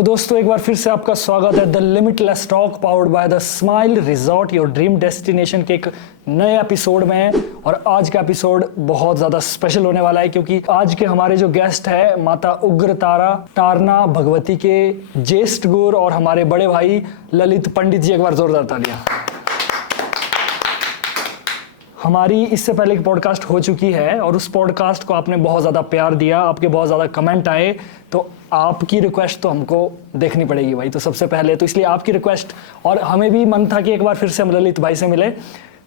तो दोस्तों एक बार फिर से आपका स्वागत है the limitless talk powered by the smile resort your dream destination के एक नए एपिसोड में। और आज का एपिसोड बहुत ज़्यादा स्पेशल होने वाला है क्योंकि आज के हमारे जो गेस्ट है माता उग्रतारा टारना भगवती के ज्येष्ठ गुरु और हमारे बड़े भाई ललित पंडित जी। एक बार जोरदार तालियां। हमारी इससे पहले एक पॉडकास्ट हो चुकी है और उस पॉडकास्ट को आपने बहुत ज़्यादा प्यार दिया, आपके बहुत ज़्यादा कमेंट आए, तो आपकी रिक्वेस्ट तो हमको देखनी पड़ेगी भाई। तो सबसे पहले तो इसलिए आपकी रिक्वेस्ट, और हमें भी मन था कि एक बार फिर से हम ललित भाई से मिले,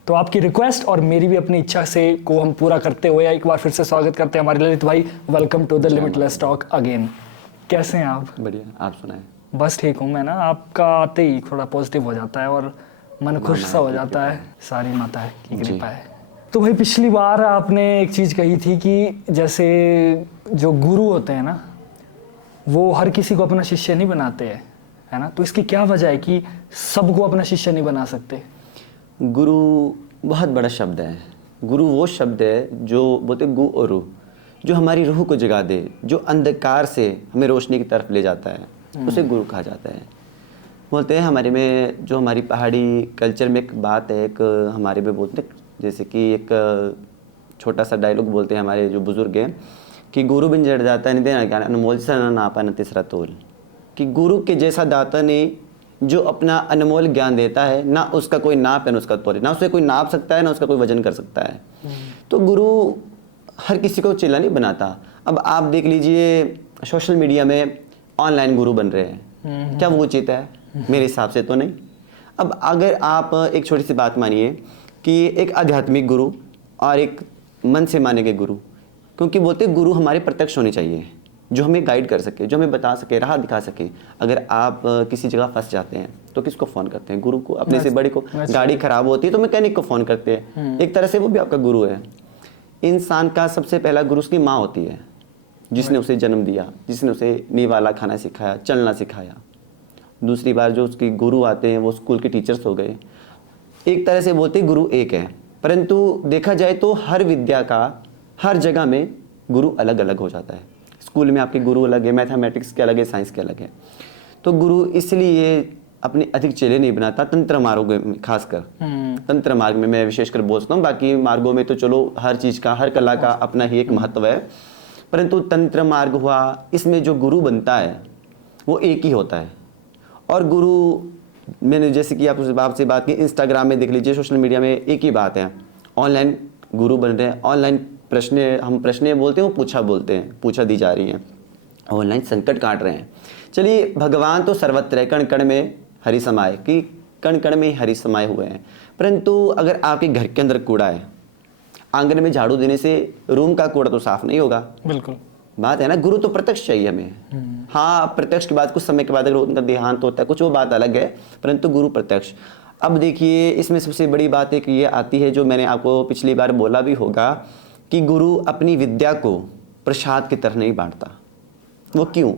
तो आपकी रिक्वेस्ट और मेरी भी अपनी इच्छा से को हम पूरा करते हुए एक बार फिर से स्वागत करते हैं हमारे ललित भाई। Welcome to the limitless talk again. कैसे हैं आप? बढ़िया, आप सुनाएं। बस ठीक हूँ मैं ना, आपका आते ही थोड़ा पॉजिटिव हो जाता है और मन खुश सा हो जाता है। सारी माता की कृपा है। तो भाई पिछली बार आपने एक चीज़ कही थी कि जैसे जो गुरु होते हैं ना वो हर किसी को अपना शिष्य नहीं बनाते हैं, है ना? तो इसकी क्या वजह है कि सबको अपना शिष्य नहीं बना सकते? गुरु बहुत बड़ा शब्द है। गुरु वो शब्द है जो बोलते गु और रूह, जो हमारी रूह को जगा दे, जो अंधकार से हमें रोशनी की तरफ ले जाता है, उसे गुरु कहा जाता है। बोलते हैं हमारे में, जो हमारी पहाड़ी कल्चर में एक बात है, एक हमारे में बोलते हैं, जैसे कि एक छोटा सा डायलॉग बोलते हैं हमारे जो बुजुर्ग हैं कि गुरु बिन जड़ जाता नहीं देना ज्ञान अनमोल सा ना नापा न तीसरा तोल। कि गुरु के जैसा दाता ने जो अपना अनमोल ज्ञान देता है, ना उसका कोई नाप है ना उसका तोल, ना उसे कोई नाप सकता है ना उसका कोई वजन कर सकता है। तो गुरु हर किसी को चेला नहीं बनाता। अब आप देख लीजिए सोशल मीडिया में ऑनलाइन गुरु बन रहे हैं, क्या वो उचित है? मेरे हिसाब से तो नहीं। अब अगर आप एक छोटी सी बात मानिए कि एक आध्यात्मिक गुरु और एक मन से माने गए गुरु, क्योंकि बोलते गुरु हमारे प्रत्यक्ष होने चाहिए, जो हमें गाइड कर सके, जो हमें बता सके, राह दिखा सके। अगर आप किसी जगह फंस जाते हैं तो किसको फ़ोन करते हैं? गुरु को, अपने से बड़े को। गाड़ी खराब होती है तो मैकेनिक को फ़ोन करते हैं। एक तरह से वो भी आपका गुरु है। इंसान का सबसे पहला गुरु उसकी माँ होती है, जिसने उसे जन्म दिया, जिसने उसे निवाला खाना सिखाया, चलना सिखाया। दूसरी बार जो उसके गुरु आते हैं वो स्कूल के टीचर्स हो गए। एक तरह से बोलते गुरु एक है, परंतु देखा जाए तो हर विद्या का हर जगह में गुरु अलग अलग हो जाता है। स्कूल में आपके गुरु अलग है, मैथमेटिक्स के अलग है, साइंस के अलग है। तो गुरु इसलिए अपने अधिक चेले नहीं बनाता, तंत्र मार्गों में खासकर। तंत्र मार्ग में मैं विशेषकर बोलता हूँ, बाकी मार्गों में तो चलो हर चीज़ का, हर कला का अपना ही एक महत्व है, परंतु तंत्र मार्ग हुआ, इसमें जो गुरु बनता है वो एक ही होता है। और गुरु, मैंने जैसे कि आपसे बात की, इंस्टाग्राम में देख लीजिए, सोशल मीडिया में एक ही बात है, ऑनलाइन गुरु बन रहे हैं। ऑनलाइन प्रश्न, हम प्रश्न बोलते हैं, वो पूछा बोलते हैं, पूछा दी जा रही हैं। ऑनलाइन संकट काट रहे हैं। चलिए, भगवान तो सर्वत्र है, कण कण में हरि समाये, कि कण कण में हरि समाये हुए हैं। परंतु अगर आपके घर के अंदर कूड़ा है, आंगन में झाड़ू देने से रूम का कूड़ा तो साफ नहीं होगा। बिल्कुल बात है ना। गुरु तो प्रत्यक्ष चाहिए हमें। हाँ, प्रत्यक्ष के बाद कुछ समय के बाद अगर उनका देहांत होता है कुछ, वो बात अलग है, परंतु गुरु प्रत्यक्ष। अब देखिए, इसमें सबसे बड़ी बात एक ये आती है, जो मैंने आपको पिछली बार बोला भी होगा, कि गुरु अपनी विद्या को प्रसाद की तरह नहीं बांटता। वो क्यों?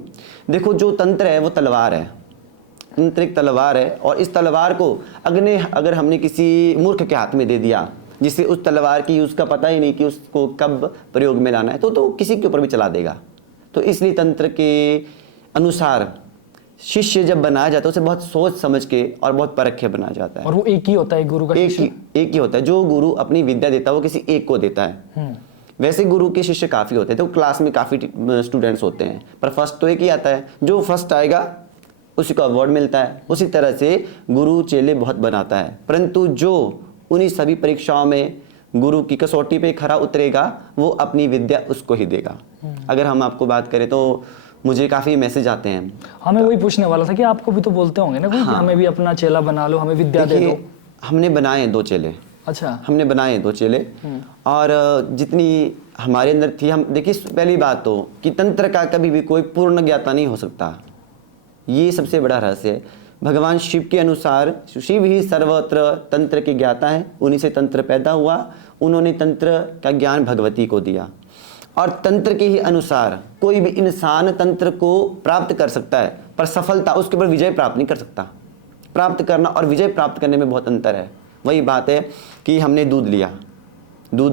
देखो, जो तंत्र है वो तलवार है। तंत्र एक तलवार है, और इस तलवार को अगर हमने किसी मूर्ख के हाथ में दे दिया, जिससे उस तलवार की उसका पता ही नहीं कि उसको कब प्रयोग में लाना है, तो किसी के ऊपर भी चला देगा। तो इसलिए तंत्र के अनुसार शिष्य जब बनाया जाता है उसे बहुत सोच समझ के और बहुत परख के बनाया जाता है। और वो एक ही होता है गुरु का शिष्य? एक ही होता है। जो गुरु अपनी विद्या देता है वो किसी एक को देता है। वैसे गुरु के शिष्य काफ़ी होते हैं, तो क्लास में काफ़ी स्टूडेंट्स होते हैं, पर फर्स्ट तो एक ही आता है। जो फर्स्ट आएगा उसी को अवार्ड मिलता है। उसी तरह से गुरु चेले बहुत बनाता है, परंतु जो उन्हीं सभी परीक्षाओं में गुरु की कसौटी पे खरा उतरेगा, वो अपनी विद्या उसको ही देगा। अगर हम आपको बात करें तो मुझे काफ़ी मैसेज आते हैं। हमें वही पूछने वाला था कि आपको भी तो बोलते होंगे ना कोई, कि हमें भी अपना चेला बना लो, हमें विद्या दे दो। हमने बनाए 2 चेले। अच्छा। हमने बनाए 2 चेले, और जितनी हमारे अंदर थी, हम देखिए, पहली बात तो कि तंत्र का कभी भी कोई पूर्ण ज्ञाता नहीं हो सकता। ये सबसे बड़ा रहस्य है। भगवान शिव के अनुसार शिव ही सर्वत्र तंत्र के ज्ञाता है, उन्हीं से तंत्र पैदा हुआ। उन्होंने तंत्र का ज्ञान भगवती को दिया, और तंत्र के ही अनुसार कोई भी इंसान तंत्र को प्राप्त कर सकता है, पर सफलता, उसके ऊपर विजय प्राप्त नहीं कर सकता। प्राप्त करना और विजय प्राप्त करने में बहुत अंतर है। वही बात है कि हमने दूध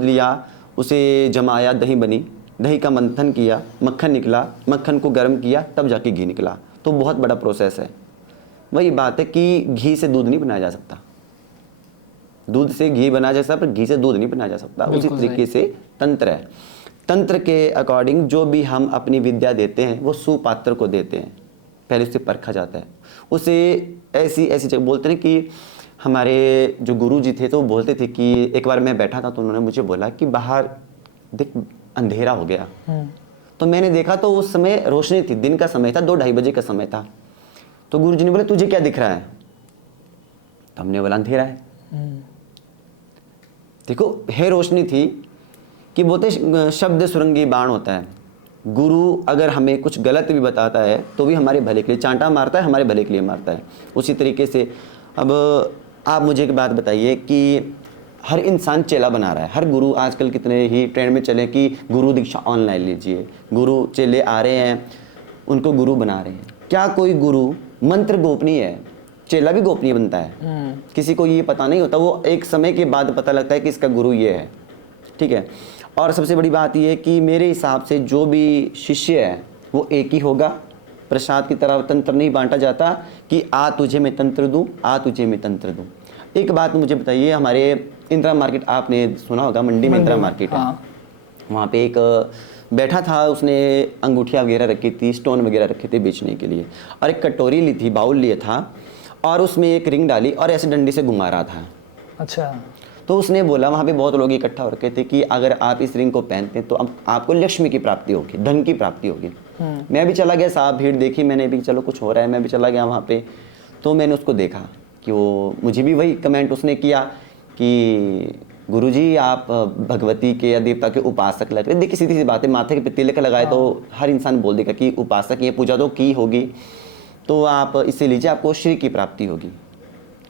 लिया, उसे जमाया, दही बनी, दही का मंथन किया, मक्खन निकला, मक्खन को गर्म किया, तब जाके घी निकला। तो बहुत बड़ा प्रोसेस है। वही बात है कि घी से दूध नहीं बनाया जा सकता, दूध से घी बनाया जा सकता पर घी से दूध नहीं बनाया जा सकता। उसी तरीके से तंत्र है, तंत्र के अकॉर्डिंग जो भी हम अपनी विद्या देते हैं वो सुपात्र को देते हैं, पहले उससे परखा जाता है। उसे ऐसी जगह बोलते हैं कि हमारे जो गुरु जी थे तो वो बोलते थे कि एक बार मैं बैठा था तो उन्होंने मुझे बोला कि बाहर देख अंधेरा हो गया। तो मैंने देखा तो उस समय रोशनी थी, दिन का समय था, 2-2:30 बजे का समय था। तो गुरु जी ने बोले तुझे क्या दिख रहा है? तो हमने बोला अंधेरा है। देखो है रोशनी थी कि बोलते शब्द सुरंगी बाण होता है। गुरु अगर हमें कुछ गलत भी बताता है तो भी हमारे भले के लिए, चांटा मारता है हमारे भले के लिए मारता है। उसी तरीके से अब आप मुझे एक बात बताइए कि हर इंसान चेला बना रहा है, हर गुरु आजकल कितने ही ट्रेंड में चले कि गुरु दीक्षा ऑनलाइन लीजिए, गुरु चेले आ रहे हैं उनको गुरु बना रहे हैं। क्या कोई गुरु मंत्र गोपनीय है? चेला भी गोपनीय बनता है, किसी को ये पता नहीं होता, वो एक समय के बाद पता लगता है कि इसका गुरु ये है, ठीक है। और सबसे बड़ी बात ये है कि मेरे हिसाब से जो भी शिष्य है वो एक ही होगा। प्रसाद की तरह तंत्र नहीं बांटा जाता कि आ तुझे मैं तंत्र दूं, आ तुझे मैं तंत्र दूं। एक बात मुझे बताइए, हमारे इंदिरा मार्केट आपने सुना होगा, मंडी में इंदिरा मार्केट है, वहाँ पे एक बैठा था, उसने अंगूठियाँ वगैरह रखी थी, स्टोन वगैरह रखे थे बेचने के लिए, और एक कटोरी ली थी, बाउल लिया था और उसमें एक रिंग डाली और ऐसे डंडे से घुमा रहा था। अच्छा। तो उसने बोला, वहाँ पे बहुत लोग इकट्ठा हो रखे थे कि अगर आप इस रिंग को पहनते हैं तो अब आपको लक्ष्मी की प्राप्ति होगी, धन की प्राप्ति होगी। मैं भी चला गया, साहब भीड़ देखी मैंने भी, चलो कुछ हो रहा है, मैं भी चला गया वहाँ पे। तो मैंने उसको देखा कि वो मुझे भी वही कमेंट उसने किया कि गुरुजी आप भगवती के या देवता के उपासक लग रहे। देखिए सीधी सी बात है, माथे पे तिलक लगाए तो हर इंसान बोल देगा कि उपासक, ये पूजा तो की होगी, तो आप इससे लीजिए आपको श्री की प्राप्ति होगी।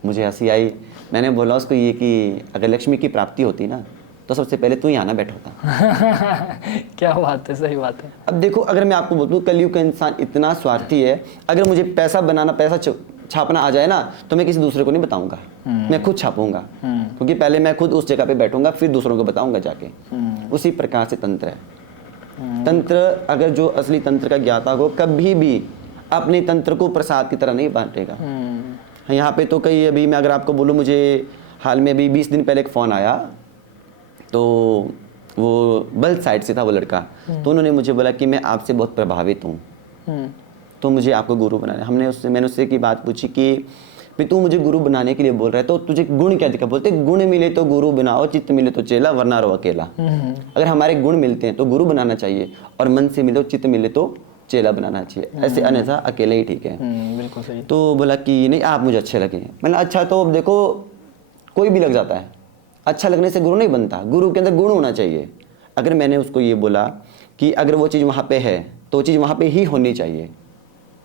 मुझे हंसी आई, मैंने बोला उसको ये कि अगर लक्ष्मी की प्राप्ति होती ना तो सबसे पहले तू ही आना बैठा होता। क्या बात है, सही बात है। अब देखो, अगर मैं आपको बोलूँ कलयुग का इंसान इतना स्वार्थी है, अगर मुझे पैसा बनाना, पैसा छापना आ जाए ना तो मैं किसी दूसरे को नहीं बताऊंगा, मैं खुद छापूंगा, क्योंकि पहले मैं खुद उस जगह पे बैठूंगा फिर दूसरों को बताऊंगा जाके। उसी प्रकार से तंत्र है। तंत्र, अगर जो असली तंत्र का ज्ञाता हो कभी भी अपने तंत्र को प्रसाद की तरह नहीं बांटेगा। यहाँ पे तो कई, अभी मैं अगर आपको बोलूँ, मुझे हाल में अभी 20 दिन पहले एक फ़ोन आया, तो वो बल्द साइड से था वो लड़का, तो उन्होंने मुझे बोला कि मैं आपसे बहुत प्रभावित हूँ तो मुझे आपको गुरु बनाना है। मैंने उससे की बात पूछी कि भाई तू मुझे गुरु बनाने के लिए बोल रहा है तो तुझे गुण क्या दिखा? बोलते गुण मिले तो गुरु बनाओ, चित्त मिले तो चेला, वरना रहो अकेला। अगर हमारे गुण मिलते हैं तो गुरु बनाना चाहिए, और मन से मिले, चित्त मिले तो चेला बनाना चाहिए, ऐसे अन्यथा अकेले ही ठीक है। बिल्कुल सही। तो बोला कि नहीं आप मुझे अच्छे लगे। मैंने अच्छा, तो अब देखो कोई भी लग जाता है, अच्छा लगने से गुरु नहीं बनता, गुरु के अंदर गुण होना चाहिए। अगर मैंने उसको ये बोला कि अगर वो चीज़ वहाँ पे है तो वो चीज़ वहाँ पे ही होनी चाहिए,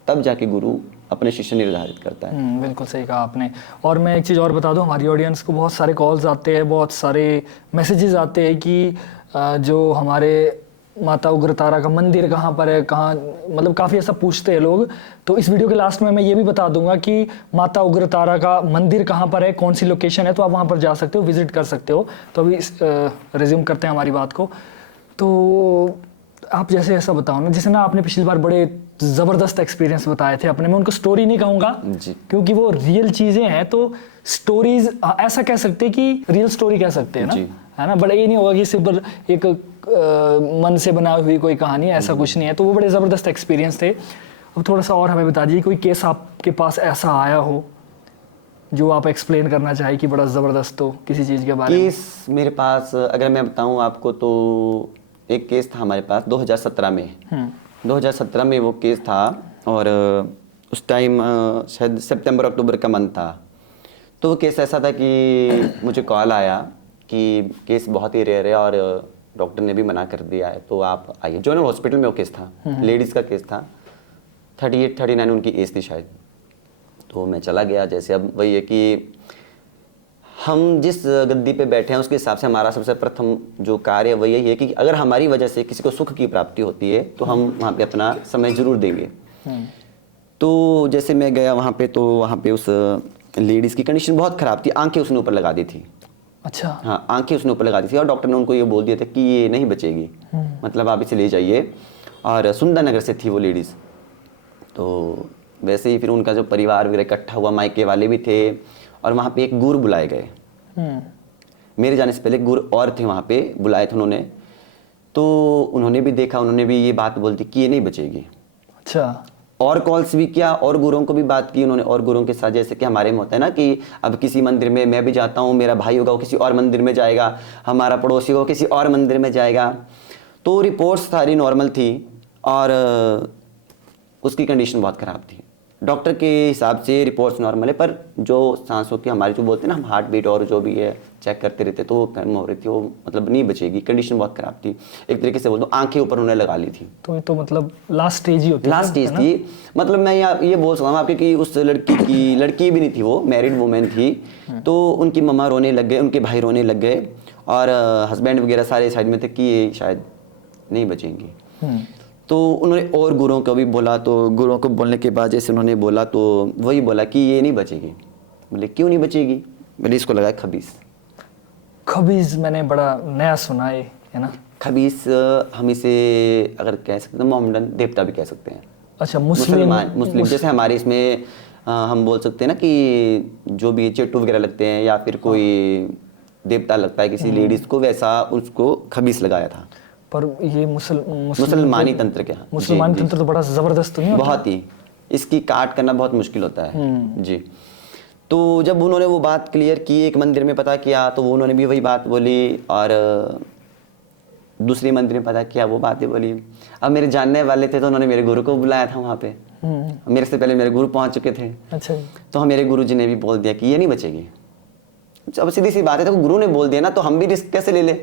तब जाके गुरु अपने शिष्य निर्धारित करता है। बिल्कुल सही कहा आपने। और मैं एक चीज़ और बता दूं, हमारी ऑडियंस को बहुत सारे कॉल्स आते हैं, बहुत सारे मैसेजेस आते हैं कि जो हमारे माता उग्रतारा का मंदिर कहाँ पर है, कहाँ, मतलब काफ़ी ऐसा पूछते हैं लोग। तो इस वीडियो के लास्ट में मैं ये भी बता दूंगा कि माता उग्रतारा का मंदिर कहाँ पर है, कौन सी लोकेशन है, तो आप वहाँ पर जा सकते हो, विजिट कर सकते हो। तो अभी रिज्यूम करते हैं हमारी बात को। तो आप जैसे ऐसा बताओ ना, जैसे ना आपने पिछली बार बड़े ज़बरदस्त एक्सपीरियंस बताए थे अपने, मैं उनको स्टोरी नहीं कहूँगा क्योंकि वो रियल चीज़ें हैं, तो स्टोरीज ऐसा कह सकते हैं कि रियल स्टोरी कह सकते हैं ना, है ना। बड़ा ये नहीं होगा कि सिर्फ एक मन से बना हुई कोई कहानी, ऐसा कुछ नहीं है। तो वो बड़े ज़बरदस्त एक्सपीरियंस थे। अब थोड़ा सा और हमें बता दीजिए, कोई केस आपके पास ऐसा आया हो जो आप एक्सप्लेन करना चाहें कि बड़ा ज़बरदस्त हो किसी चीज़ के बारे में? केस मेरे पास अगर मैं बताऊं आपको तो एक केस था हमारे पास 2017 में। 2017 में वो केस था, और उस टाइम शायद सितंबर अक्टूबर का मंथ था। तो वो केस ऐसा था कि मुझे कॉल आया कि केस बहुत ही रेयर है और डॉक्टर ने भी मना कर दिया है, तो आप आइए। जनरल हॉस्पिटल में वो केस था, लेडीज़ का केस था, 38-39 उनकी एज थी शायद। तो मैं चला गया। जैसे अब वही है कि हम जिस गद्दी पे बैठे हैं उसके हिसाब से हमारा सबसे प्रथम जो कार्य वही यही है कि अगर हमारी वजह से किसी को सुख की प्राप्ति होती है तो हम वहाँ पे अपना समय जरूर देंगे। तो जैसे मैं गया वहाँ पे, तो वहाँ पे उस लेडीज़ की कंडीशन बहुत ख़राब थी, आंखें उसने ऊपर लगा दी थी। अच्छा। हाँ, आंखें उसने ऊपर लगा दी थी, और डॉक्टर ने उनको ये बोल दिया था कि ये नहीं बचेगी, मतलब आप इसे ले जाइए। और सुंदर नगर से थी वो लेडीज़। तो वैसे ही फिर उनका जो परिवार वगैरह इकट्ठा हुआ, मायके वाले भी थे, और वहाँ पे एक गुरु बुलाए गए। मेरे जाने से पहले गुरु और थे वहाँ पे, बुलाए थे उन्होंने। तो उन्होंने भी देखा, उन्होंने भी ये बात बोल दी कि ये नहीं बचेगी। अच्छा। और कॉल्स भी किया, और गुरुओं को भी बात की उन्होंने, और गुरुओं के साथ, जैसे कि हमारे में होता है ना कि अब किसी मंदिर में मैं भी जाता हूँ, मेरा भाई होगा वो किसी और मंदिर में जाएगा, हमारा पड़ोसी होगा किसी और मंदिर में जाएगा। तो रिपोर्ट्स सारी नॉर्मल थी, और उसकी कंडीशन बहुत ख़राब थी। डॉक्टर के हिसाब से रिपोर्ट्स नॉर्मल है, पर जो सांसों की हमारी जो बोलते हैं ना हम, हार्ट बीट और जो भी है चेक करते रहते, तो वो कम हो रही थी, वो मतलब नहीं बचेगी, कंडीशन बहुत ख़राब थी। एक तरीके से बोल दो आंखें ऊपर उन्होंने लगा ली थी। तो ये तो मतलब लास्ट स्टेज ही होती है, लास्ट स्टेज थी। मतलब मैं ये बोल सकता हूँ आपके कि उस लड़की भी नहीं थी, वो मैरिड वुमेन थी। तो उनकी मम्मा रोने लग गए, उनके भाई रोने लग गए, और हस्बैंड वगैरह सारे साइड में थे कि ये शायद नहीं बचेंगी। तो उन्होंने और गुरुओं को भी बोला, तो गुरुओं को बोलने के बाद जैसे उन्होंने बोला, तो वही बोला कि ये नहीं बचेगी। बोले क्यों नहीं बचेगी? बोले इसको लगा खबीस। खबीज मैंने बड़ा नया सुना है ना। खबीस हम इसे अगर कह सकते हैं मोहम्मदन देवता भी कह सकते हैं। अच्छा, मुस्लिम जैसे हमारे इसमें हम बोल सकते हैं ना कि जो भी चेट्टू वगैरह लगते हैं, या फिर कोई देवता लगता है किसी लेडीज को, वैसा उसको खबीस लगाया था। पर ये मुसलमानी तंत्र क्या, मुसलमानी तंत्र तो बड़ा जबरदस्त तो नहीं होता? बहुत ही, इसकी काट करना बहुत मुश्किल होता है जी। तो जब उन्होंने वो बात क्लियर की, एक मंदिर में पता किया तो वो उन्होंने भी वही बात बोली, और दूसरी मंदिर में पता किया वो बातें बोली। अब मेरे जानने वाले थे तो उन्होंने मेरे गुरु को बुलाया था वहाँ पे। मेरे से पहले मेरे गुरु पहुँच चुके थे। अच्छा। तो मेरे गुरु जी ने भी बोल दिया कि ये नहीं बचेगी। अब सीधी सी बात है, तो गुरु ने बोल दिया ना, तो हम भी रिस्क कैसे ले ले।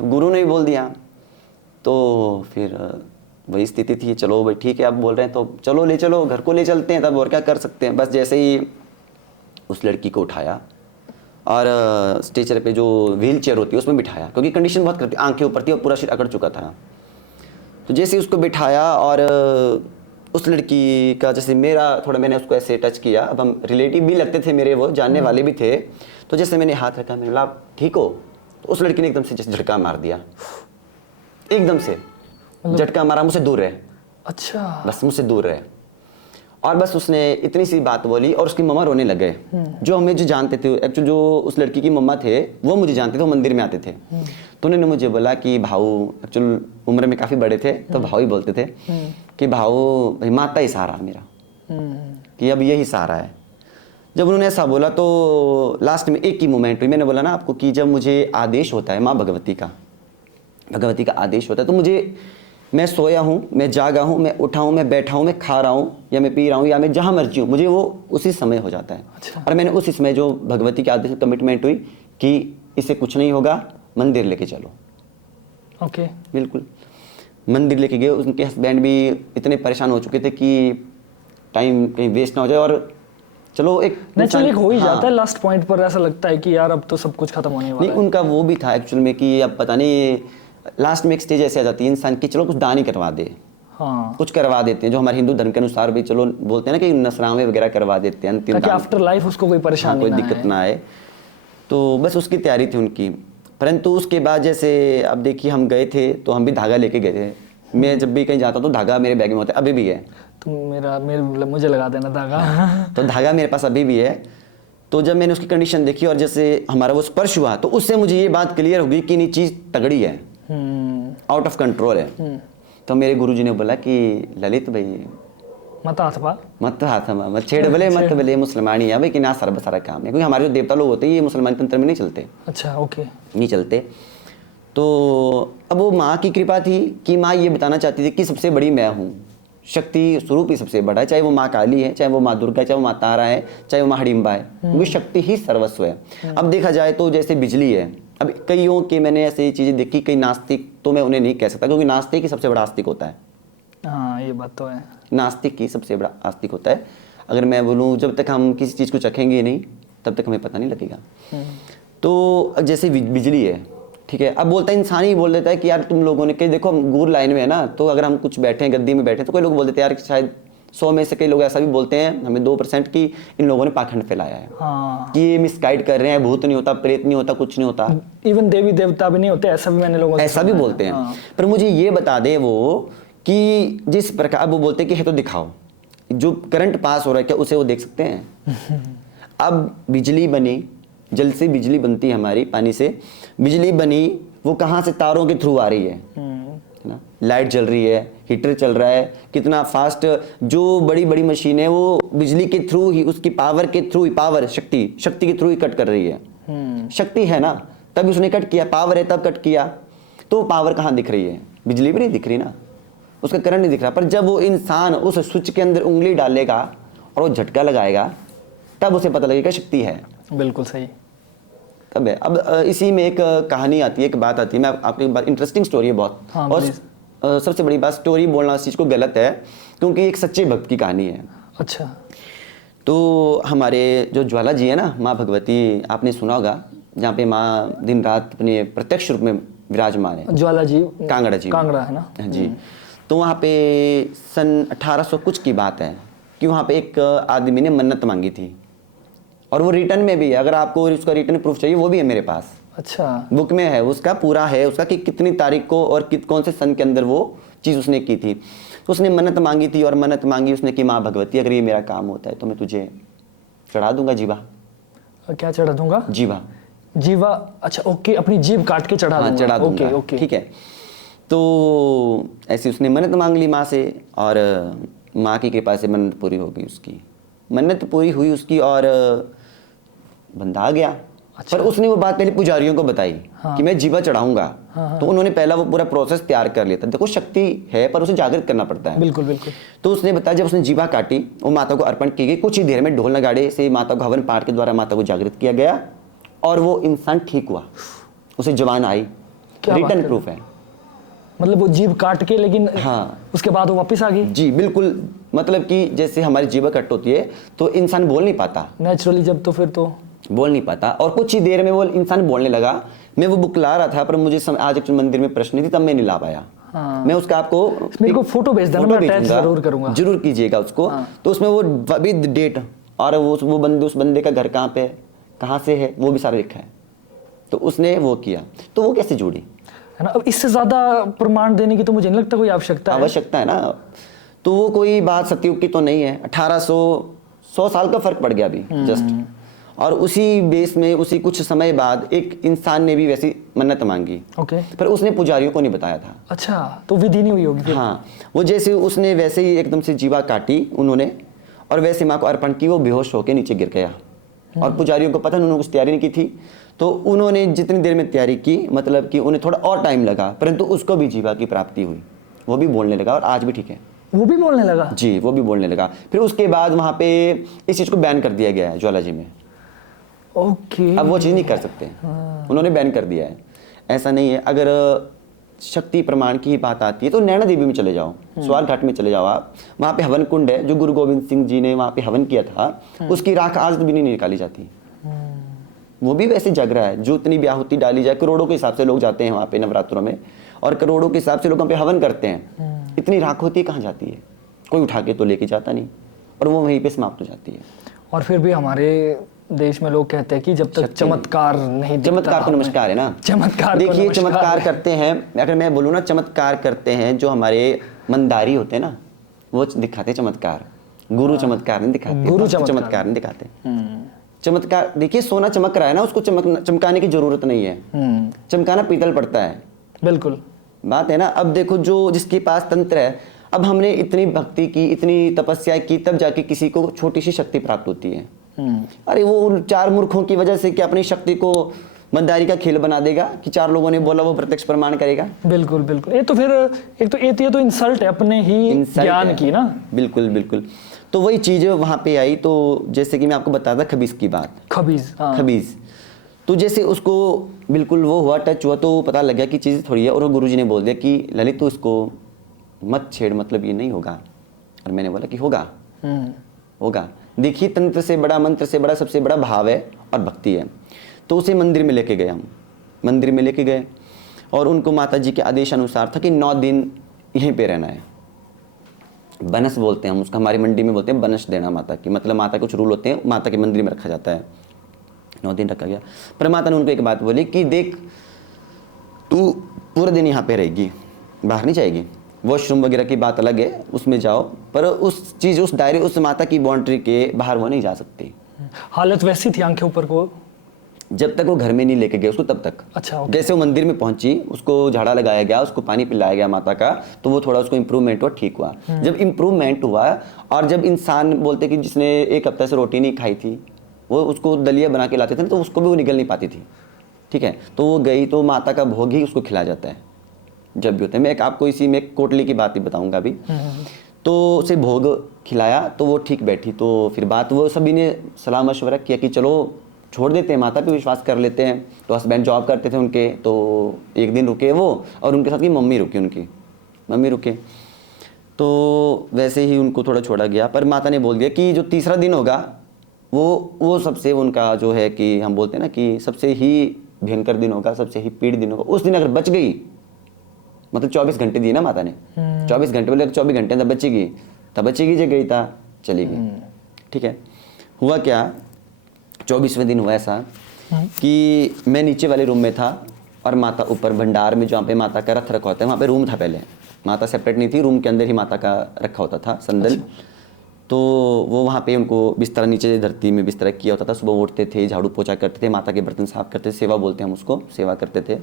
गुरु ने भी बोल दिया, तो फिर वही स्थिति थी। चलो भाई ठीक है, आप बोल रहे हैं तो चलो ले चलो, घर को ले चलते हैं, तब और क्या कर सकते हैं। बस जैसे ही उस लड़की को उठाया और स्ट्रेचर पे जो व्हील चेयर होती है उसमें बिठाया, क्योंकि कंडीशन बहुत खराब थी, आंखें ऊपर थी और पूरा शरीर अकड़ चुका था। तो जैसे ही उसको बिठाया, और उस लड़की का जैसे मेरा थोड़ा, मैंने उसको ऐसे टच किया। अब हम रिलेटिव भी लगते थे मेरे, वो जानने वाले भी थे। तो जैसे मैंने हाथ रखा, मैंने बोला आप ठीक हो? तो उस लड़की ने एकदम से जैसे झटका मार दिया, एकदम से झटका मारा, मुझसे दूर रहे। अच्छा। बस मुझसे दूर रहे, और बस उसने इतनी सी बात बोली, और उसकी मम्मा रोने लग गए। जो हमें जो जानते थे, एक्चुअली जो उस लड़की की मम्मा थे वो मुझे जानते थे, वो मंदिर में आते थे। तो उन्होंने मुझे बोला कि भाऊ, एक्चुअल उम्र में काफ़ी बड़े थे तो भाऊ ही बोलते थे कि भाऊ भाई माता ही सहारा मेरा, कि अब यही सहारा है। जब उन्होंने ऐसा बोला तो लास्ट में एक ही मोमेंट हुई, मैंने बोला ना आपको कि जब मुझे आदेश होता है माँ भगवती का आदेश होता है, तो मुझे, मैं सोया हूँ, मैं जागा हूँ, मैं उठा हूँ, मैं बैठा हूँ, मैं खा रहा हूँ, या मैं पी रहा हूँ, या मैं जहाँ मर्जी हूँ, मुझे वो उसी समय हो जाता है। अच्छा। और मैंने उसी समय जो भगवती के आदेश में कमिटमेंट हुई कि इसे कुछ नहीं होगा, मंदिर लेके चलो। ओके। बिल्कुल मंदिर लेके गए। उनके हस्बैंड भी इतने परेशान हो चुके थे कि टाइम कहीं वेस्ट ना हो जाए, और चलो एक नेचुरली हो ही हाँ, जाता है लास्ट पॉइंट पर, ऐसा लगता है कि यार अब तो सब कुछ खत्म होने वाला नहीं है। उनका वो भी था एक्चुअल में कि अब पता नहीं, लास्ट में एक स्टेज ऐसे आ जाती है इंसान की, चलो कुछ दान ही करवा दे। हाँ। कुछ करवा देते हैं, जो हमारे हिंदू धर्म के अनुसार भी चलो बोलते हैं ना कि नसरामे वगैरह करवा देते हैं अंतिम, ताकि आफ्टर लाइफ उसको कोई परेशानी कोई ना दिक्कत ना आए। तो बस उसकी तैयारी थी उनकी। परंतु उसके बाद जैसे अब देखिए हम गए थे तो हम भी धागा लेके गए थे। मैं जब भी कहीं जाता हूँ तो धागा मेरे बैग में होता है, अभी भी है। तो मुझे लगा देना धागा। तो धागा मेरे पास अभी भी है। तो जब मैंने उसकी कंडीशन देखी और जैसे हमारा वो स्पर्श हुआ, तो उससे मुझे ये बात क्लियर हो गई कि नहीं, चीज़ तगड़ी है, आउट ऑफ कंट्रोल है। तो मेरे गुरुजी ने बोला कि ललित भाई मत हाथ मत छेड़ बोले मुसलमानी है भाई कि ना सर्व सारा काम है, क्योंकि हमारे जो देवता लोग होते हैं ये मुसलमान तंत्र में नहीं चलते। अच्छा, ओके, नहीं चलते। तो अब वो माँ की कृपा थी कि माँ ये बताना चाहती थी कि सबसे बड़ी मैं हूँ, शक्ति स्वरूप ही सबसे बड़ा है, चाहे वो माँ काली है, चाहे वो माँ दुर्गा है, चाहे वो माँ तारा है, चाहे वो माँ हडिम्बा है, क्योंकि शक्ति ही सर्वस्व है। अब देखा जाए तो जैसे बिजली है, अब कईयों के मैंने ऐसी चीज़ें देखी, कई नास्तिक, तो मैं उन्हें नहीं कह सकता क्योंकि नास्तिक ही सबसे बड़ा आस्तिक होता है। हाँ, ये बात तो है, नास्तिक ही सबसे बड़ा आस्तिक होता है। अगर मैं बोलूँ जब तक हम किसी चीज़ को चखेंगे नहीं तब तक हमें पता नहीं लगेगा। तो जैसे बिजली है, ठीक है, अब बोलता है इंसान ही बोल देता है कि यार तुम लोगों ने, कई देखो हम गुर लाइन में है ना, तो अगर हम कुछ बैठे हैं गद्दी में बैठे हैं तो कोई लोग बोल देते हैं यार शायद 100 में से कई लोग ऐसा भी बोलते हैं हमें 2% की इन लोगों ने पाखंड फैलाया है। हाँ, कि ये मिसगाइड कर रहे हैं, भूत नहीं होता, प्रेत नहीं होता, कुछ नहीं होता, इवन देवी देवता भी नहीं होते, ऐसा भी मैंने लोगों से ऐसा भी बोलते हैं। पर मुझे ये बता दे वो कि जिस प्रकार वो बोलते हैं कि है तो दिखाओ, जो करंट पास हो रहा है क्या उसे वो देख सकते हैं? अब बिजली बनी, जल से बिजली बनती है हमारी, पानी से बिजली बनी, वो कहाँ से? तारों के थ्रू आ रही है ना? लाइट जल रही है, हीटर चल रहा है, कितना फास्ट, जो बड़ी बड़ी मशीन है वो बिजली के थ्रू ही, उसकी पावर के थ्रू ही, पावर शक्ति के थ्रू ही कट कर रही है। शक्ति है ना, तब उसने कट किया, पावर है तब कट किया। तो पावर कहाँ दिख रही है? बिजली भी नहीं दिख रही ना, उसका करंट नहीं दिख रहा। पर जब वो इंसान उस स्विच के अंदर उंगली डालेगा और वो झटका लगाएगा, तब उसे पता लगेगा शक्ति है। बिल्कुल सही। तब है। अब इसी में एक कहानी आती है, एक बात आती है, मैं आपको एक बात, इंटरेस्टिंग स्टोरी है बहुत। हाँ, और please। सबसे बड़ी बात, स्टोरी बोलना इस चीज़ को गलत है, क्योंकि एक सच्चे भक्त की कहानी है। अच्छा। तो हमारे जो ज्वाला जी है ना, माँ भगवती, आपने सुना होगा, जहाँ पे माँ दिन रात अपने प्रत्यक्ष रूप में विराजमान है। ज्वाला जी कांगड़ा जी, कांगड़ा है ना? जी। तो वहाँ पे सन 1800 कुछ की बात है कि वहाँ पे एक आदमी ने मन्नत मांगी थी, और वो रिटर्न में भी है। अगर आपको उसका रिटर्न प्रूफ चाहिए, वो भी है मेरे पास। अच्छा। बुक में है, उसका पूरा है, उसका कि कितनी तारीख को और कौन से सन के अंदर वो चीज़ उसने की थी। तो उसने मन्नत मांगी थी, और मन्नत मांगी उसने कि माँ भगवती, अगर ये मेरा काम होता है तो मैं तुझे चढ़ा दूंगा जीवा। क्या चढ़ा दूंगा? जीवा। जीवा, अच्छा ओके, अपनी जीभ काट के चढ़ा दूंगा। चढ़ा दूंगा। ओके ओके, ठीक है। तो ऐसे उसने मन्नत मांग ली माँ से, और माँ की कृपा से मन्नत पूरी हो गई उसकी। मन्नत पूरी हुई उसकी, और बंदा आ गया। अच्छा। पर उसने वो बात पहले पुजारियों को बताई कि मैं जीवा चढ़ाऊंगा। तो उन्होंने पहला वो पूरा प्रोसेस तैयार कर लिया था। देखो शक्ति है, पर उसे जागृत करना पड़ता है। बिल्कुल बिल्कुल। तो उसने बताया, जब उसने जीवा काटी, वो माता को अर्पण की गई। कुछ ही देर में ढोल नगाड़े से माता को हवन पाठ के द्वारा माता को जागृत किया गया, और वो इंसान ठीक हुआ, उसे जवान आई। रिटर्न प्रूफ है। मतलब वो जीभ काट के, लेकिन हाँ, उसके बाद वो वापस आ गई। जी बिल्कुल। मतलब कि जैसे हमारी जीवा कट होती है तो इंसान बोल नहीं पाता नेचुरली, जब तो फिर तो बोल नहीं पाता, और कुछ ही देर में वो इंसान बोलने लगा। मैं वो बुक ला रहा था, पर मुझे आज एक मंदिर में प्रश्न थी, तब मैं नहीं ला पाया। हाँ। मैं उसका आपको मेरे को फोटो भेज देना, मैं अटैच जरूर करूंगा। जरूर कीजिएगा उसको। हाँ। तो उसमें वो विद डेट, और वो बंदे, उस बंदे का घर कहाँ पे, कहाँ से है, वो भी सारा लिखा है। तो उसने वो किया, तो वो कैसे जुड़ी है ना? अब इससे ज्यादा प्रमाण देने की तो मुझे नहीं लगता कोई आवश्यकता है ना। तो वो कोई बात सतयुग की तो नहीं है। 1800 साल का फर्क पड़ गया अभी जस्ट। और उसी बेस में, उसी कुछ समय बाद एक इंसान ने भी वैसी मन्नत मांगी। ओके। पर उसने पुजारियों को नहीं बताया था। अच्छा, तो विधि नहीं हुई होगी फिर? हाँ, वो जैसे उसने वैसे ही एकदम से जीवा काटी उन्होंने, और वैसे माँ को अर्पण की, वो बेहोश होकर नीचे गिर गया। और पुजारियों को पता, उन्होंने कुछ तैयारी नहीं की थी। तो उन्होंने जितनी देर में तैयारी की, मतलब कि उन्हें थोड़ा और टाइम लगा, परंतु उसको भी जीवा की प्राप्ति हुई। वो भी बोलने लगा, और आज भी ठीक है। वो भी बोलने लगा? जी, वो भी बोलने लगा। फिर उसके बाद वहाँ पे इस चीज़ को बैन कर दिया गया है ज्वाला जी में। ओके। अब वो चीज़ नहीं कर सकते। उन्होंने बैन कर दिया है। ऐसा नहीं है। अगर शक्ति प्रमाण की बात आती है तो नैना देवी में चले जाओ, स्वार घाट में चले जाओ आप। वहाँ पे हवन कुंड है, जो गुरु गोविंद सिंह जी ने वहाँ पे हवन किया था, उसकी राख आज भी नहीं निकाली जाती। वो भी वैसे जग रहा है। जो इतनी भी आहुति डाली जाए, करोड़ों के हिसाब से लोग जाते हैं वहाँ पे नवरात्रों में, और करोड़ों के हिसाब से लोग वहाँ पे हवन करते हैं। इतनी राख होती है, कहाँ जाती है? कोई उठा के तो लेके जाता नहीं, और वो वहीं पे समाप्त हो जाती है। और फिर भी हमारे देश में लोग कहते हैं कि जब तक चमत्कार नहीं दिखता, चमत्कार को नमस्कार है ना। चमत्कार को देखिए, नमस्कार चमत्कार करते हैं, अगर मैं बोलूँ ना, चमत्कार करते हैं जो हमारे मंदारी होते हैं ना, वो दिखाते चमत्कार। गुरु चमत्कार नहीं दिखाते, गुरु चमत्कार नहीं दिखाते। चमत्कार, देखिए सोना चमक रहा है ना, उसको चमकाने की जरूरत नहीं है। चमकाना पीतल पड़ता है। बिल्कुल बात है ना। अब देखो, जो जिसके पास तंत्र है, अब हमने इतनी भक्ति की, इतनी तपस्या की, तब जाके किसी को छोटी सी शक्ति प्राप्त होती है। अरे वो 4 मूर्खों की वजह से क्या अपनी शक्ति को मंदारी का खेल बना देगा कि 4 लोगों ने बोला वो प्रत्यक्ष प्रमाण करेगा? बिल्कुल बिल्कुल। ये तो फिर ये तो इंसल्ट है अपने ही ज्ञान की ना। बिल्कुल बिल्कुल। तो वही चीज़ वहाँ पे आई। तो जैसे कि मैं आपको बताता खबीज की बात, खबीज, हाँ। खबीज। तो जैसे उसको बिल्कुल वो हुआ, टच हुआ, तो पता लग गया कि चीज़ थोड़ी है। और गुरुजी ने बोल दिया कि ललित तो इसको मत छेड़, मतलब ये नहीं होगा। और मैंने बोला कि होगा, होगा। देखिए, तंत्र से बड़ा, मंत्र से बड़ा, सबसे बड़ा भाव है और भक्ति है। तो उसे मंदिर में लेके गए हम, मंदिर में लेके गए, और उनको माता जी के आदेश अनुसार था कि 9 दिन यहीं पे रहना है। बनस बोलते हैं हम उसका, हमारी मंडी में बोलते हैं बनस देना माता की, मतलब माता के कुछ रूल होते हैं, माता के मंदिर में रखा जाता है। 9 दिन रखा गया। पर माता ने उनको एक बात बोली कि देख, तू पूरे दिन यहाँ पे रहेगी, बाहर नहीं जाएगी, वॉशरूम वगैरह की बात अलग है, उसमें जाओ, पर उस चीज़, उस दायरे, उस माता की बाउंड्री के बाहर वो नहीं जा सकती। हालत वैसी थी आंखें ऊपर को? जब तक वो घर में नहीं लेके गए उसको तब तक। अच्छा, ओके। जैसे वो मंदिर में पहुंची, उसको झाड़ा लगाया गया, उसको पानी पिलाया गया माता का, तो वो थोड़ा उसको इम्प्रूवमेंट हुआ, ठीक हुआ। जब इम्प्रूवमेंट हुआ, और जब इंसान बोलते कि जिसने 1 हफ्ते से रोटी नहीं खाई थी, वो उसको दलिया बना के लाते थे ना, तो उसको भी वो निगल नहीं पाती थी, ठीक है। तो वो गई तो माता का भोग ही उसको खिलाया जाता है जब भी होता है। मैं एक आपको इसी में कोटली की बात ही बताऊंगा अभी। तो उसे भोग खिलाया तो वो ठीक बैठी। तो फिर बात, वो सभी ने सलाह मशवरा किया कि चलो छोड़ देते हैं, माता पे विश्वास कर लेते हैं। तो हस्बैंड जॉब करते थे उनके, तो एक दिन रुके वो, और उनके साथ की मम्मी रुकी, उनकी मम्मी रुके। तो वैसे ही उनको थोड़ा छोड़ा गया, पर माता ने बोल दिया कि जो तीसरा दिन होगा वो सबसे उनका जो है कि हम बोलते हैं ना कि सबसे ही भयंकर दिन होगा, सबसे ही पीड़ दिन होगा। उस दिन अगर बच गई, मतलब 24 घंटे दिए ना माता ने, 24 घंटे बोले 24 घंटे तब बचेगी, तब बचेगी, जो गई था चली गई, ठीक है। हुआ क्या, 24वें दिन हुआ ऐसा कि मैं नीचे वाले रूम में था और माता ऊपर भंडार में, जहाँ पे माता का रथ रखा होता है, वहाँ पे रूम था पहले। माता सेपरेट नहीं थी, रूम के अंदर ही माता का रखा होता था संदल। तो वो वहाँ पे उनको बिस्तर, नीचे धरती में बिस्तर किया होता था। सुबह उठते थे, झाड़ू पोछा करते थे, माता के बर्तन साफ करते थे, सेवा बोलते हैं हम उसको, सेवा करते थे।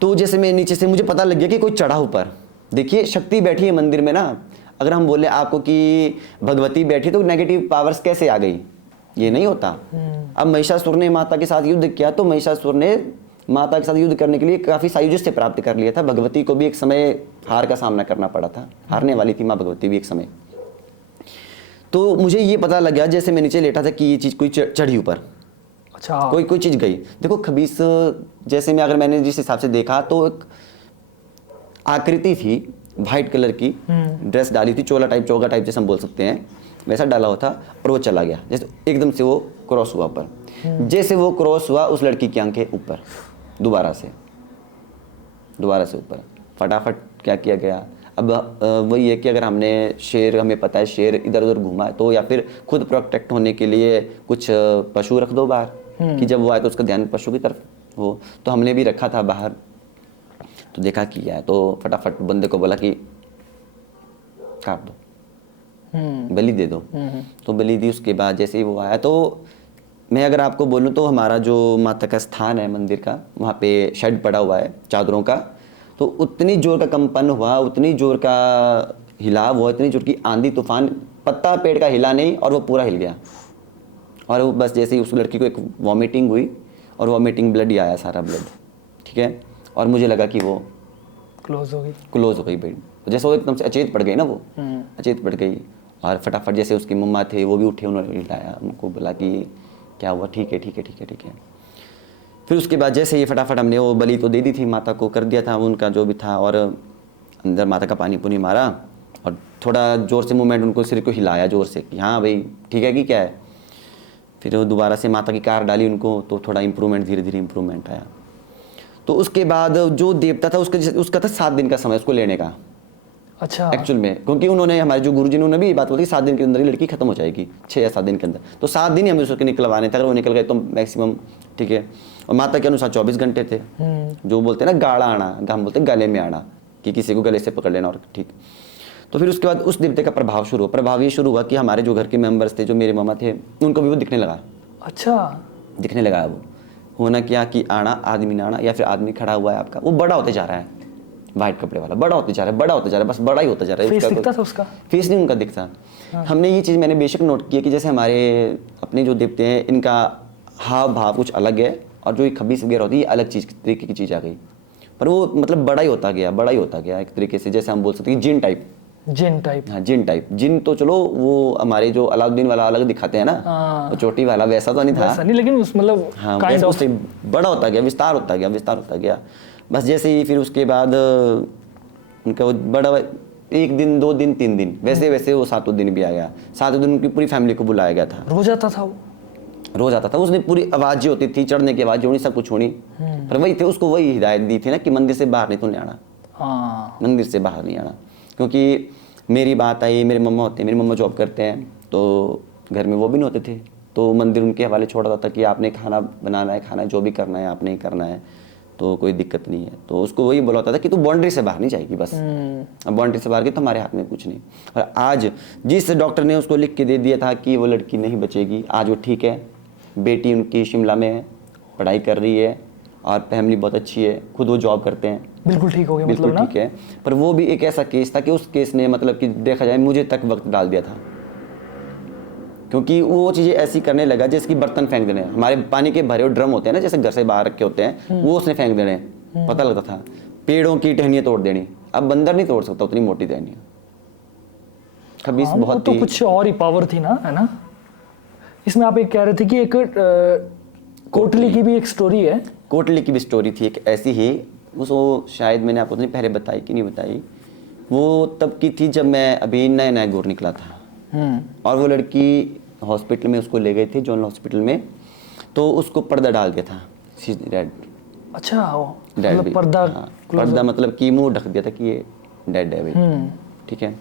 तो जैसे मैं नीचे से, मुझे पता लग गया कि कोई चढ़ा ऊपर। देखिए शक्ति बैठी है मंदिर में ना, अगर हम बोले आपको कि भगवती बैठी तो नेगेटिव पावर्स कैसे आ गई, ये नहीं होता। अब महिषासुर ने माता के साथ युद्ध किया, तो महिषासुर ने माता के साथ युद्ध करने के लिए काफ़ी सायुज्य से प्राप्त कर लिया था। भगवती को भी एक समय हार का सामना करना पड़ा था, हारने वाली थी माँ भगवती भी एक समय। तो मुझे ये पता लग गया जैसे मैं नीचे लेटा था कि ये चीज़ कोई चढ़ी ऊपर। अच्छा, कोई चीज़ गई। देखो खबीस, जैसे मैं, अगर मैंने जिस हिसाब से देखा तो एक आकृति थी वाइट कलर की, ड्रेस डाली थी, चोगा टाइप जैसे हम बोल सकते हैं, वैसा डाला हुआ था, और वो चला गया। जैसे एकदम से वो क्रॉस हुआ ऊपर। जैसे वो क्रॉस हुआ, उस लड़की की आंखें ऊपर, दोबारा से ऊपर। फटाफट क्या किया गया, अब वही है कि अगर हमने शेर, हमें पता है शेर इधर उधर घूमा है, तो या फिर खुद प्रोटेक्ट होने के लिए कुछ पशु रख दो बाहर, कि जब वो आए तो उसका ध्यान पशु की तरफ हो। तो हमने भी रखा था बाहर। तो देखा किया है, तो फटाफट बंदे को बोला कि काट दो, बलि दे दो। तो बलि दी। उसके बाद जैसे ही वो आया, तो मैं अगर आपको बोलूँ तो हमारा जो माता का स्थान है मंदिर का, वहाँ पे शेड पड़ा हुआ है चादरों का। तो उतनी जोर का कंपन हुआ, उतनी जोर का हिलाव हुआ, इतनी जोर की आंधी तूफान, पत्ता पेड़ का हिला नहीं और वो पूरा हिल गया। और वो बस जैसे ही उस लड़की को एक वॉमिटिंग हुई, और वॉमिटिंग ब्लड ही आया, सारा ब्लड, ठीक है। और मुझे लगा कि वो क्लोज हो गई बेड। जैसे वो एकदम से अचेत पड़ गई ना, वो अचेत पड़ गई। और फटाफट जैसे उसकी मम्मा थे वो भी उठे, उन्होंने हिलाया, उनको बोला कि क्या हुआ, ठीक है। फिर उसके बाद जैसे ये फटाफट हमने वो बलि तो दे दी थी, माता को कर दिया था उनका जो भी था, और अंदर माता का पानी पुनी मारा, और थोड़ा जोर से मूवमेंट, उनको सिर को हिलाया जोर से कि हाँ भाई ठीक है कि क्या है। फिर वो दोबारा से माता की कार डाली उनको, तो थोड़ा इम्प्रूवमेंट, धीरे धीरे इम्प्रूवमेंट आया। तो उसके बाद जो देवता था उसका था 7 दिन का समय उसको लेने का। अच्छा, एक्चुअल में, क्योंकि उन्होंने, हमारे जो गुरुजी ने, उन्होंने भी ये बात बोली 7 दिन के अंदर ही लड़की खत्म हो जाएगी, 6 या 7 दिन के अंदर। तो 7 दिन ही हमें उसके निकलवाने थे, अगर वो निकल गए तो मैक्सिमम ठीक है। और माता के अनुसार 24 घंटे थे। जो बोलते हैं ना गाड़ा आना, हम बोलते हैं गले में आना, कि किसी को गले से पकड़ लेना, और ठीक। तो फिर उसके बाद उस देवते का प्रभाव ये शुरू हुआ कि हमारे जो घर के मेंबर्स थे, जो मेरे मामा थे, उनको भी वो दिखने लगा। अच्छा, दिखने लगा। वो होना क्या कि आना, आदमी ना आना, या फिर आदमी खड़ा हुआ है आपका, वो बड़ा होते जा रहा है, वाइट कपड़े वाला, बड़ा होते जा रहा है, बस बड़ा ही होता जा रहा है। फेस दिखता था उसका? फेस नहीं उनका दिखता। हमने ये चीज़ मैंने बेशक नोट की है कि जैसे हमारे अपने जो देवते हैं, इनका हाव भाव कुछ अलग है, और जो ये खबीस वगैरह होती है, अलग चीज़, तरीके की चीज़ आ गई। पर वो मतलब बड़ा ही होता गया एक तरीके से, जैसे हम बोल सकते हैं जिन टाइप। हाँ, जिन टाइप। जिन तो चलो वो हमारे जो अलाउद्दीन वाला अलग दिखाते हैं ना, वो चोटी वाला, वैसा तो नहीं था, वैसा नहीं, लेकिन उस मतलब हाँ, काइंड ऑफ बड़ा होता गया, विस्तार होता गया। बस जैसे ही फिर उसके बाद उनका वो बड़ा 1 दिन 2 दिन 3 दिन, वैसे वैसे वो 7वें दिन भी आ गया। 7वें दिन उनकी पूरी फैमिली को बुलाया गया था। रोज आता था वो? रोज आता था। उसने पूरी आवाज़ जो होती थी, चढ़ने की आवाज़ होनी, सब कुछ होनी, पर वही थे, उसको वही हिदायत दी थी ना कि मंदिर से बाहर नहीं तुमने आना। हाँ, मंदिर से बाहर नहीं आना। क्योंकि मेरी बात आई, मेरे मम्मा होते हैं, मेरी मम्मा जॉब करते हैं, तो घर में वो भी नहीं होते थे, तो मंदिर उनके हवाले छोड़ा था कि आपने खाना बनाना है, खाना जो भी करना है आपने ही करना है। तो कोई दिक्कत नहीं है। तो उसको वही बोला होता था कि तू बाउंड्री से बाहर नहीं जाएगी बस। अब बाउंड्री से बाहर गई तो हमारे हाथ में कुछ नहीं। और आज जिस डॉक्टर ने उसको लिख के दे दिया था कि वो लड़की नहीं बचेगी, आज वो ठीक है। बेटी उनकी शिमला में है, पढ़ाई कर रही है और फैमिली बहुत अच्छी है, खुद वो जॉब करते हैं। बिल्कुल ठीक हो गया बिल्कुल मतलब ना। ठीक है। पर वो भी एक ऐसा केस था कि उस केस ने मतलब कि देखा जाए मुझे तक वक्त डाल दिया था, क्योंकि वो चीज़ें ऐसी करने लगा जैसे कि बर्तन फेंक देने, हमारे पानी के भरे हुए ड्रम होते हैं ना, जैसे घर से बाहर रखे होते हैं, वो उसने फेंक देने। पता लगता था पेड़ों की टहनियाँ तोड़ देनी। अब बंदर नहीं तोड़ सकता उतनी मोटी टहनियाँ। खबीस हाँ, वो बहुत तो ही कुछ और ही पावर थी ना, है ना। इसमें आप एक कह रहे थे कि एक कोटली की भी एक स्टोरी है। कोटली की भी स्टोरी थी एक ऐसी ही। वो शायद मैंने आपको नहीं पहले बताई कि नहीं बताई। वो तब की थी जब मैं अभी नया नया गोर निकला था। और वो लड़की हॉस्पिटल में उसको ले गए थे, जॉन हॉस्पिटल में। तो उसको पर्दा डाल दिया था, शी डेड। अच्छा, वो डेड मतलब भी, पर्दा हाँ, पर्दा मतलब कि मुंह ढक दिया था कि ये डेड है भाई। ठीक है,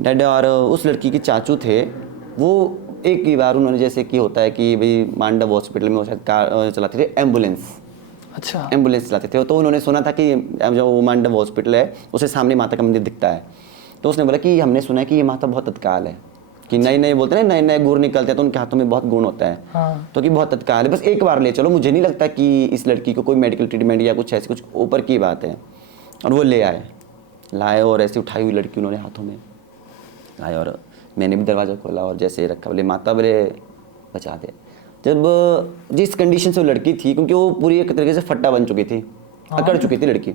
डेड है। और उस लड़की के चाचू थे, वो एक ही बार उन्होंने, जैसे कि होता है कि भाई मांडव हॉस्पिटल में वो शायद कार चलाते थे, एम्बुलेंस। अच्छा, एम्बुलेंस चलाते थे। तो उन्होंने सुना था कि जो वो मांडव हॉस्पिटल है उसके सामने माता का मंदिर दिखता है। तो उसने बोला कि हमने सुना है कि ये माता बहुत तत्काल है, कि नए नए बोलते हैं, नए नए गुण निकलते हैं तो उनके हाथों में बहुत गुण होता है। हाँ। तो कि बहुत तत्काल है, बस एक बार ले चलो। मुझे नहीं लगता कि इस लड़की को कोई मेडिकल ट्रीटमेंट या कुछ ऐसी कुछ ऊपर की बात है। और वो ले लाए और ऐसे उठाई हुई लड़की उन्होंने हाथों में लाए। और मैंने भी दरवाज़ा खोला और जैसे रखा, बोले माता, बोले बचा दे। जब जिस कंडीशन से वो लड़की थी, क्योंकि वो पूरी एक तरीके से फट्टा बन चुकी थी, अकड़ चुकी थी लड़की,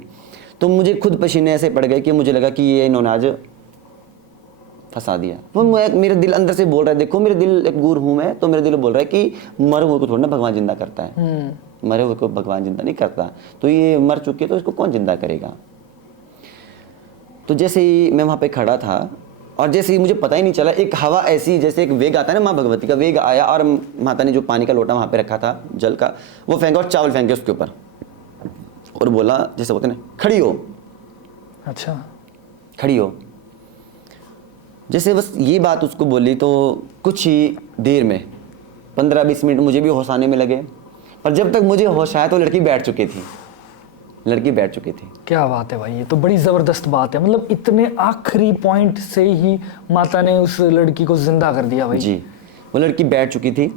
तो मुझे खुद पसीने ऐसे पड़ गए कि मुझे लगा कि ये इन्होंने आज फंसा दिया। वो मेरे दिल अंदर से बोल रहा है, देखो मेरे दिल एक गूर हूँ मैं, तो मेरे दिल बोल रहा है कि मरे हुए को थोड़ा ना भगवान जिंदा करता है, मरे हुए को भगवान जिंदा नहीं करता। तो ये मर चुकी है तो इसको कौन जिंदा करेगा। तो जैसे ही मैं वहाँ पे खड़ा था और जैसे ही मुझे पता ही नहीं चला, एक हवा ऐसी, जैसे एक वेग आता है ना, माँ भगवती का वेग आया और माता ने जो पानी का लोटा वहाँ पे रखा था जल का, वो फेंका और चावल फेंके उसके ऊपर और बोला, जैसे बोलते ना, खड़ी हो। अच्छा, खड़ी हो। जैसे बस ये बात उसको बोली तो कुछ ही देर में 15-20 मिनट मुझे भी होश आने में लगे। पर जब तक मुझे होश आया तो लड़की बैठ चुकी थी। क्या बात है भाई, ये तो बड़ी ज़बरदस्त बात है। मतलब इतने आखिरी पॉइंट से ही माता ने उस लड़की को जिंदा कर दिया भाई। जी, वो लड़की बैठ चुकी थी।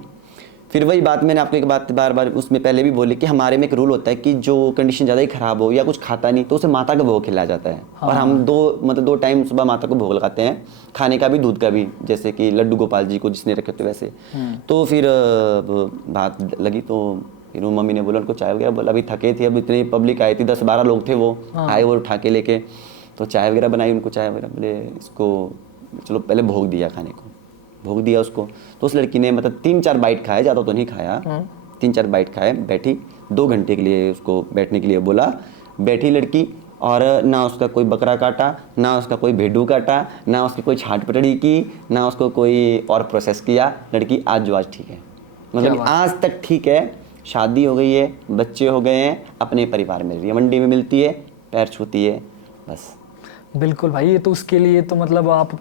फिर वही बात मैंने आपको एक बात बार बार उसमें पहले भी बोली कि हमारे में एक रूल होता है कि जो कंडीशन ज़्यादा ही ख़राब हो या कुछ खाता नहीं तो उसे माता का भोग खिलाया जाता है। और हम दो टाइम सुबह माता को भोग लगाते हैं, खाने का भी दूध का भी, जैसे कि लड्डू गोपाल जी को जिसने रखे थे वैसे। तो फिर बात लगी तो फिर वो मम्मी ने बोला उनको चाय वगैरह, बोला अभी थके थे, अब इतनी पब्लिक आई थी, 10-12 लोग थे, वो आए वो उठा के लेके, तो चाय वगैरह बनाई उनको, चाय वगैरह, बोले इसको चलो पहले भोग दिया, खाने को भोग दिया उसको। तो उस लड़की ने मतलब 3-4 बाइट खाए, ज़्यादा तो नहीं खाया, 3-4 बाइट खाए, बैठी 2 घंटे के लिए उसको बैठने के लिए बोला, बैठी लड़की। और ना उसका कोई बकरा काटा, ना उसका कोई भेड़ू काटा, ना उसकी कोई छाट पटड़ी की, ना उसको कोई और प्रोसेस किया। लड़की आज जो आज ठीक है, मतलब आज तक ठीक है, शादी हो गई है, बच्चे हो गए हैं, अपने परिवार में रही है, मंडी में मिलती है, पैर छूती है, बस। बिल्कुल भाई, ये तो उसके लिए तो मतलब आप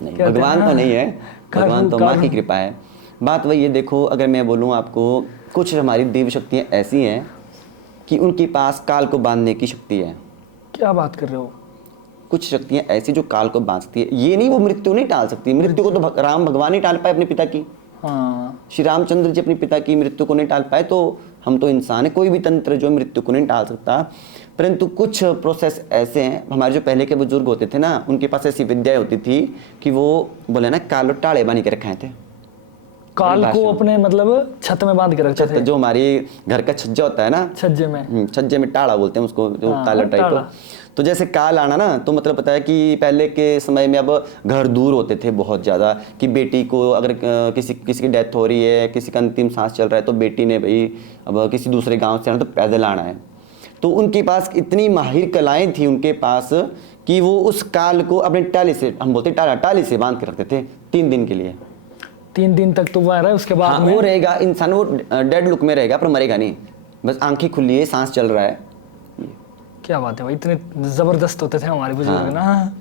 नहीं, भगवान तो नहीं है, भगवान तो माँ की कृपा है। बात वही है, देखो अगर मैं बोलूँ आपको, कुछ हमारी देवी शक्तियाँ ऐसी हैं कि उनके पास काल को बांधने की शक्ति है। क्या बात कर रहे हो? कुछ शक्तियाँ ऐसी जो काल को बांध सकती है। ये नहीं, वो मृत्यु नहीं टाल सकती, मृत्यु को तो राम भगवान ही टाल पाए अपने पिता की। हाँ, श्री रामचंद्र जी अपने पिता की मृत्यु को नहीं टाल पाए, तो हम तो इंसान है, कोई भी तंत्र जो मृत्यु को नहीं टाल सकता। परंतु कुछ प्रोसेस ऐसे हैं, हमारे जो पहले के बुजुर्ग होते थे ना, उनके पास ऐसी विद्याएं होती थी कि वो बोले ना, कालो टाले बनी के रखे थे, काल को अपने मतलब छत में बांध के रखते थे। जो हमारी घर का छज्जा होता है ना, छज्जे में टाड़ा बोलते हैं उसको, जो काला टाइप। तो जैसे काल आना ना, तो मतलब पता है कि पहले के समय में अब घर दूर होते थे बहुत ज़्यादा, कि बेटी को अगर किसी की डेथ हो रही है, किसी का अंतिम सांस चल रहा है, तो बेटी ने भाई अब किसी दूसरे गांव से आना तो पैदल आना है। तो उनके पास इतनी माहिर कलाएं थी उनके पास कि वो उस काल को अपने टाली से, हम बोलते टाली से बांध के रखते थे 3 दिन के लिए। 3 दिन तक तो वो रहा है, उसके बाद हाँ, वो रहेगा इंसान, वो डेड लुक में रहेगा पर मरेगा नहीं, बस आंखें खुली है, सांस चल रहा है। क्या बात है भाई, इतने जबरदस्त होते थे हमारे बुजुर्ग ना।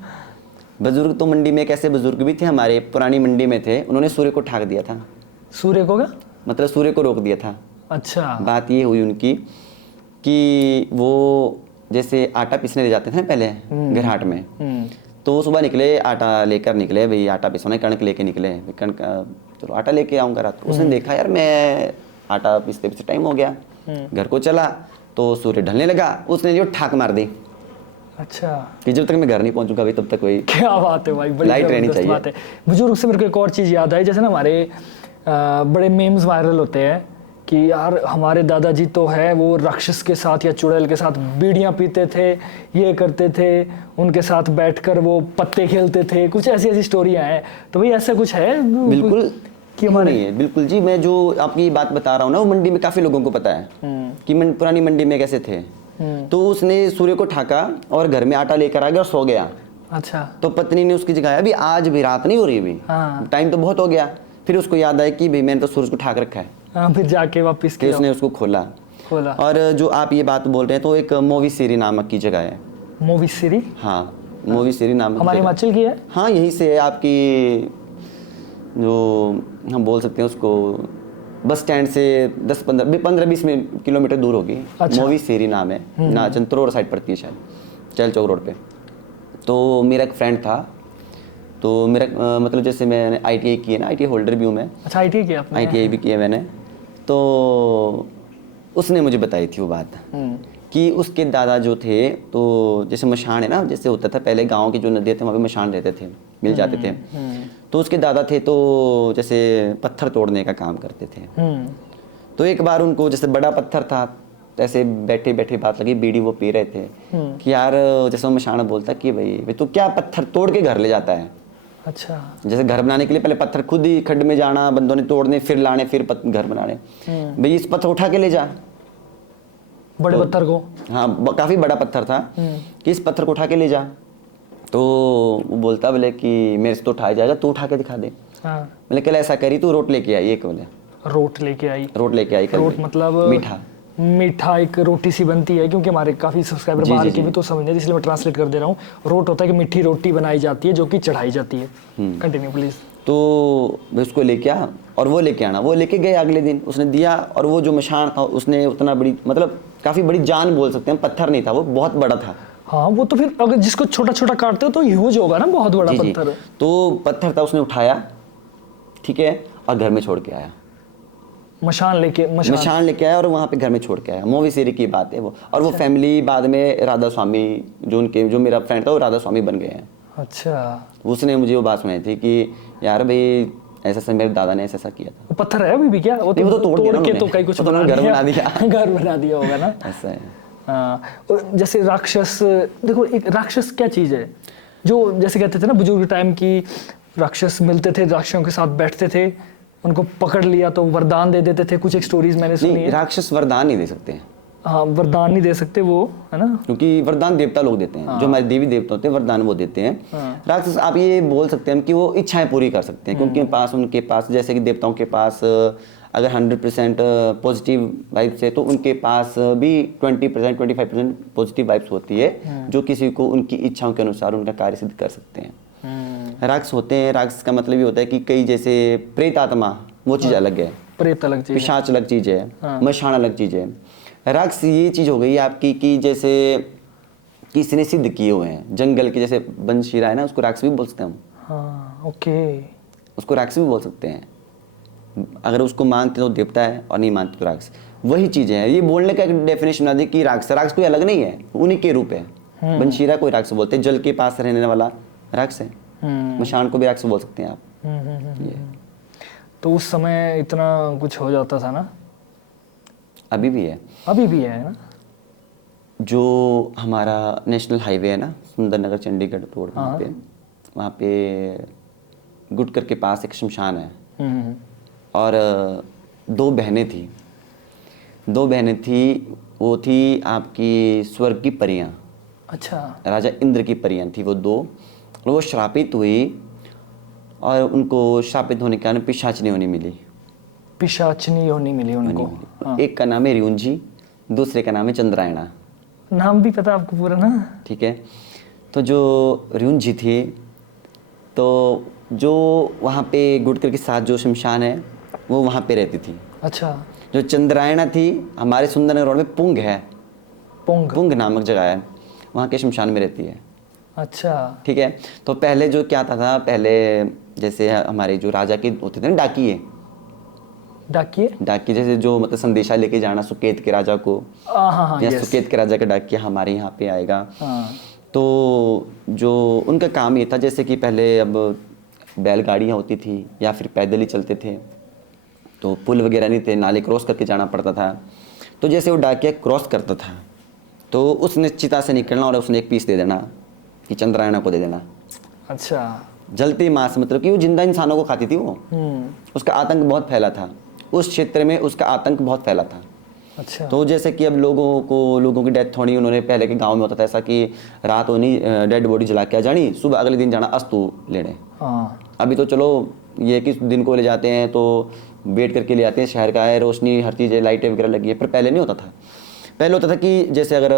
बुजुर्ग तो मंडी में, कैसे बुजुर्ग भी थे हमारे, पुरानी मंडी में थे, उन्होंने सूर्य को ठाक दिया था। सूर्य को क्या मतलब सूर्य को रोक दिया था। अच्छा, बात ये हुई उनकी कि वो जैसे आटा पीसने ले जाते थे ना पहले घराट में, तो वो सुबह निकले, आटा लेकर निकले, भाई आटा पिसवाना, कणक लेके निकले, कणक चलो आटा लेके आऊँगा रात को। उसने देखा यार मैं आटा पीसते पीसते टाइम हो गया, घर को चला तो सूर्य ढलने लगा, उसने जो ठाक मार दी अच्छा, कि जब तक मैं घर नहीं पहुंचूंगा भाई तब तक कोई क्या बात है भाई, बड़ी लाइट रहनी जबरदस्त चाहिए। बात है। बुजुर्ग से मेरे को एक और चीज़ याद आई, जैसे ना हमारे बड़े मेम्स वायरल होते हैं कि यार हमारे दादाजी तो है वो राक्षस के साथ या चुड़ैल के साथ बीड़ियाँ पीते थे, ये करते थे, उनके साथ बैठकर वो पत्ते खेलते थे, कुछ ऐसी ऐसी स्टोरियाँ हैं। तो भाई ऐसा कुछ है बिल्कुल कि हमारे नहीं है, बिल्कुल जी। मैं जो आपकी बात बता रहा हूँ ना, वो मंडी में काफी लोगों को पता है कि पुरानी मंडी में कैसे थे। तो उसने सूर्य को ठाका और घर में आटा लेकर आ गया और सो गया। अच्छा, तो पत्नी ने उसकी जगाया, अभी आज भी रात नहीं हो रही, अभी हाँ। टाइम तो बहुत हो गया। फिर उसको याद आया कि भाई मैंने तो सूरज को ठाक रखा है, हाँ, फिर जाके वापस कि उसने उसको खोला। और जो आप ये बात बोल रहे हैं तो एक मोवीसीरी नामक की जगह है। मोवीसीरी? हाँ, मोवीसीरी नामक हमारे जगह। हिमाचल की है? हाँ, यहीं से है आपकी, जो हम बोल सकते हैं उसको, बस स्टैंड से 10-15-20 किलोमीटर दूर होगी। अच्छा। मोवीसीरी नाम है ना, चंत्रोर साइड पड़ती है शायद, चहल चौक रोड पे। तो मेरा एक फ्रेंड था, तो मेरा मतलब जैसे मैंने ITI की है ना, ITI होल्डर भी हूँ मैं। अच्छा, ITI किया आपने? ITI भी किया मैंने। तो उसने मुझे बताई थी वो बात कि उसके दादा जो थे, तो जैसे मशान है ना, जैसे होता था पहले गांव के जो नदियाँ थे वहाँ पे मशान रहते थे, मिल जाते थे। तो उसके दादा थे तो जैसे पत्थर तोड़ने का काम करते थे। तो एक बार उनको जैसे बड़ा पत्थर था, तो ऐसे बैठे बैठे बात लगी, बीड़ी वो पी रहे थे कि यार, जैसे वो मशान बोलता कि भाई तू क्या पत्थर तोड़ के घर ले जाता है। अच्छा, जैसे घर बनाने के लिए पहले पत्थर खुद ही खड्ड में जाना, बंदों ने तोड़ने, फिर लाने, फिर घर बनाने। भाई इस पत्थर उठा के ले जा, बड़े तो पत्थर को? हाँ, काफी बड़ा पत्थर था कि इस पत्थर को उठा के ले जा। तो वो बोलता बोले कि मेरे से तो उठाया जाएगा, तू उठा के दिखा दे। हाँ। बोले कल ऐसा करी, तू रोट लेके आई, एक बोले रोट लेके आई? रोट लेके आई कल। रोट मतलब मीठा, मीठा एक रोटी सी बनती है, क्योंकि हमारे काफी सब्सक्राइबर जी, बाहर जी, के भी तो समझने, इसलिए मैं ट्रांसलेट कर दे रहा हूँ। रोट होता है कि मीठी रोटी बनाई जाती है जो कि चढ़ाई जाती है। Continue please. तो मैं उसको लेके आ, और वो लेके आना, वो लेके गए अगले दिन, उसने दिया। और वो जो मशान था उसने उतना बड़ी, मतलब काफी बड़ी जान बोल सकते हैं, पत्थर नहीं था वो, बहुत बड़ा था। हाँ, वो तो फिर अगर जिसको छोटा छोटा काटते हो तो ह्यूज होगा ना, बहुत बड़ा जी, जी। पत्थर। तो पत्थर था, उसने उठाया, ठीक है, और घर में छोड़ के आया। मशान लेके मशान लेके आया और वहाँ पे घर में छोड़ के आया। मोवीसीरी की बात है वो। और वो फैमिली बाद में राधा स्वामी, जो मेरा फ्रेंड था वो राधा स्वामी बन गए हैं। अच्छा, उसने मुझे वो बात सुनाई थी कि यार भाई ऐसा मेरे दादा ने ऐसा किया था। वो पत्थर है अभी भी क्या? वो नहीं, वो तो तोड़ दिया के उन्होंने। तो कहीं कुछ वो तो बना घर दिया। बना दिया। घर बना दिया होगा ना। ऐसा है। हाँ, और जैसे राक्षस, देखो एक राक्षस क्या चीज़ है, जो जैसे कहते थे ना बुजुर्ग टाइम की, राक्षस मिलते थे, राक्षसों के साथ बैठते थे, उनको पकड़ लिया तो वरदान दे देते थे। कुछ एक स्टोरीज मैंने सुनी नहीं, है। राक्षस वरदान नहीं दे सकते हैं। हाँ, वरदान नहीं दे सकते वो, है ना? क्योंकि वरदान देवता लोग देते हैं, जो हमारे देवी देवता होते हैं वरदान वो देते हैं। राक्षस आप ये बोल सकते हैं कि वो इच्छाएं पूरी कर सकते हैं, क्योंकि उनके पास जैसे कि देवताओं के पास अगर 100% पॉजिटिव वाइब्स है, तो उनके पास भी 20% 25% पॉजिटिव वाइब्स होती है, जो किसी को उनकी इच्छाओं के अनुसार उनका कार्य सिद्ध कर सकते हैं। राक्षस होते हैं, राक्षस का मतलब ये होता है कि कई जैसे प्रेत आत्मा, वो चीज़ अलग है, प्रेत अलग चीज है। पिशाच अलग चीज़ है, मशान अलग चीज़ है। राक्षस ये चीज़ हो गई आपकी कि जैसे किसी ने सिद्ध किए हुए हैं, जंगल के, जैसे बंशीरा है ना, उसको राक्षस भी बोल सकते हैं हम। हाँ, ओके। उसको राक्षस भी बोल सकते हैं। अगर उसको मानते तो देवता है और नहीं मानते तो राक्षस। वही चीज़ें हैं। ये बोलने का एक डेफिनेशन बना दी कि राक्षस कोई अलग नहीं है, उन्हीं के रूप है। बंशीरा कोई राक्षस बोलते हैं, जल के पास रहने वाला राक्षस है। मशान को भी राक्षस बोल सकते हैं आप। ये तो उस समय इतना कुछ हो जाता था ना? अभी भी है। अभी भी है ना? जो हमारा नेशनल हाईवे है ना, सुंदरनगर चंडीगढ़ रोड, वहाँ पे गुटकर के पास एक शमशान है। और दो बहनें थी, वो थी आपकी स्वर्ग की परियां। अच्छा। राजा इंद्र की परियां थी वो दो, और वो श्रापित हुई, और उनको श्रापित होने के कारण पिशाचनी होनी मिली। पिशाचनी होनी मिली उनको। हाँ। एक का नाम है रियुंजी, दूसरे का नाम है चंद्रायणा। नाम भी पता आपको पूरा ना? ठीक है। तो जो रियुंजी थी, तो जो वहाँ पे गुटकर के साथ जो शमशान है वो वहाँ पे रहती थी। अच्छा। जो चंद्रायणा थी, हमारे सुंदरनगर रोड में पुंग है, पुंग। पुंग नामक जगह है, वहाँ के शमशान में रहती है। अच्छा। ठीक है। तो पहले जो क्या था पहले जैसे हमारे जो राजा के होते थे ना डाकिए, डाकिए जैसे जो मतलब संदेशा लेके जाना सुकेत के राजा को, हाँ, या यस। सुकेत के राजा का डाकिया हमारे यहाँ पे आएगा। हाँ। तो जो उनका काम ये था जैसे कि पहले अब बैलगाड़ियाँ होती थी या फिर पैदल ही चलते थे, तो पुल वगैरह नहीं थे, नाले क्रॉस करके जाना पड़ता था। तो जैसे वो डाकिया क्रॉस करता था तो उसने चिता से निकलना और उसने एक पीस दे देना कि चंद्रायणा को दे देना। अच्छा। जलती मांस, मतलब कि वो जिंदा इंसानों को खाती थी वो। उसका आतंक बहुत फैला था उस क्षेत्र में, उसका आतंक बहुत फैला था। अच्छा। तो जैसे कि अब लोगों की डेथ होनी, उन्होंने पहले के गांव में होता था ऐसा कि रात होनी डेड बॉडी जला के आ जानी, सुबह अगले दिन जाना अस्तु लेने। हाँ। अभी तो चलो ये कि दिन को ले जाते हैं तो वेट करके ले आते हैं, शहर का है, रोशनी हर चीज़ है, लाइटें वगैरह लगी है, पर पहले नहीं होता था। पहले होता था कि जैसे अगर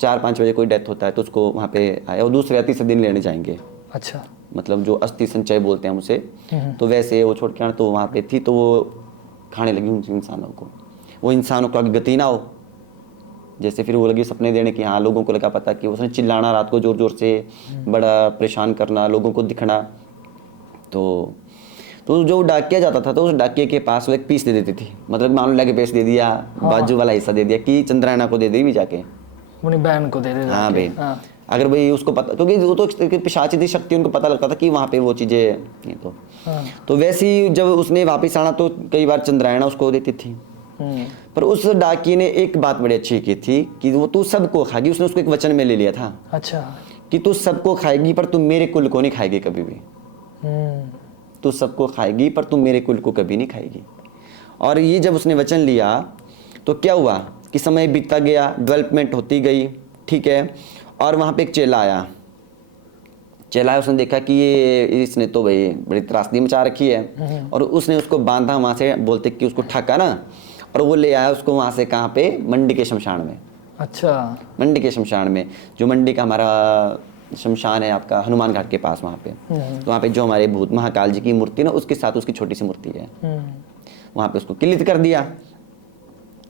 4-5 बजे कोई डेथ होता है तो उसको वहाँ पे आए और दूसरे या तीसरे दिन लेने जाएंगे। अच्छा। मतलब जो अस्थि संचय बोलते हैं उसे, तो वैसे वो छोड़ के आना, तो वहाँ पे थी तो वो खाने लगी उन इंसानों को, वो इंसानों को आगे गति ना हो। जैसे फिर वो लगी सपने देने की, हाँ लोगों को लगा पता कि उसने चिल्लाना रात को ज़ोर ज़ोर से, बड़ा परेशान करना, लोगों को दिखना। तो जो डाकिया जाता था तो उस डाकिये के पास वो एक पीस दे देती थी, मतलब मान लो लगे पेश दे दिया, बाजू वाला हिस्सा दे दिया कि चंद्रायणा को दे दी भी जाके, अपनी बहन को दे दे। हाँ भाई। अगर भाई उसको पता, क्योंकि वो तो पिशाची शक्ति, उनको पता लगता था कि वहाँ पे वो चीज़ें नहीं। तो वैसे ही जब उसने वापस आना तो कई बार चंद्रायणा उसको देती थी। पर उस डाकिये ने एक बात बड़ी अच्छी की थी कि वो तू सबको खाएगी, उसने उसको एक वचन में ले लिया था। अच्छा। कि तू सबको खाएगी पर तू मेरे कुल को नहीं खाएगी कभी भी। तू सबको खाएगी पर तू मेरे कुल को कभी नहीं खाएगी। और ये जब उसने वचन लिया तो क्या हुआ कि समय बीतता गया, डेवलपमेंट होती गई, ठीक है। और वहाँ पे एक चेला आया, उसने देखा कि ये इसने तो भाई बड़ी त्रासदी मचा रखी है, और उसने उसको बांधा वहाँ से, बोलते कि उसको ठका ना, और वो ले आया उसको वहाँ से, कहाँ पे, मंडी के शमशान में। अच्छा। मंडी के शमशान में, जो मंडी का हमारा शमशान है आपका हनुमान घाट के पास, वहाँ पे। तो वहाँ पे जो हमारे भूत महाकाल जी की मूर्ति ना, उसके साथ उसकी छोटी सी मूर्ति है, वहाँ पे उसको किलित कर दिया।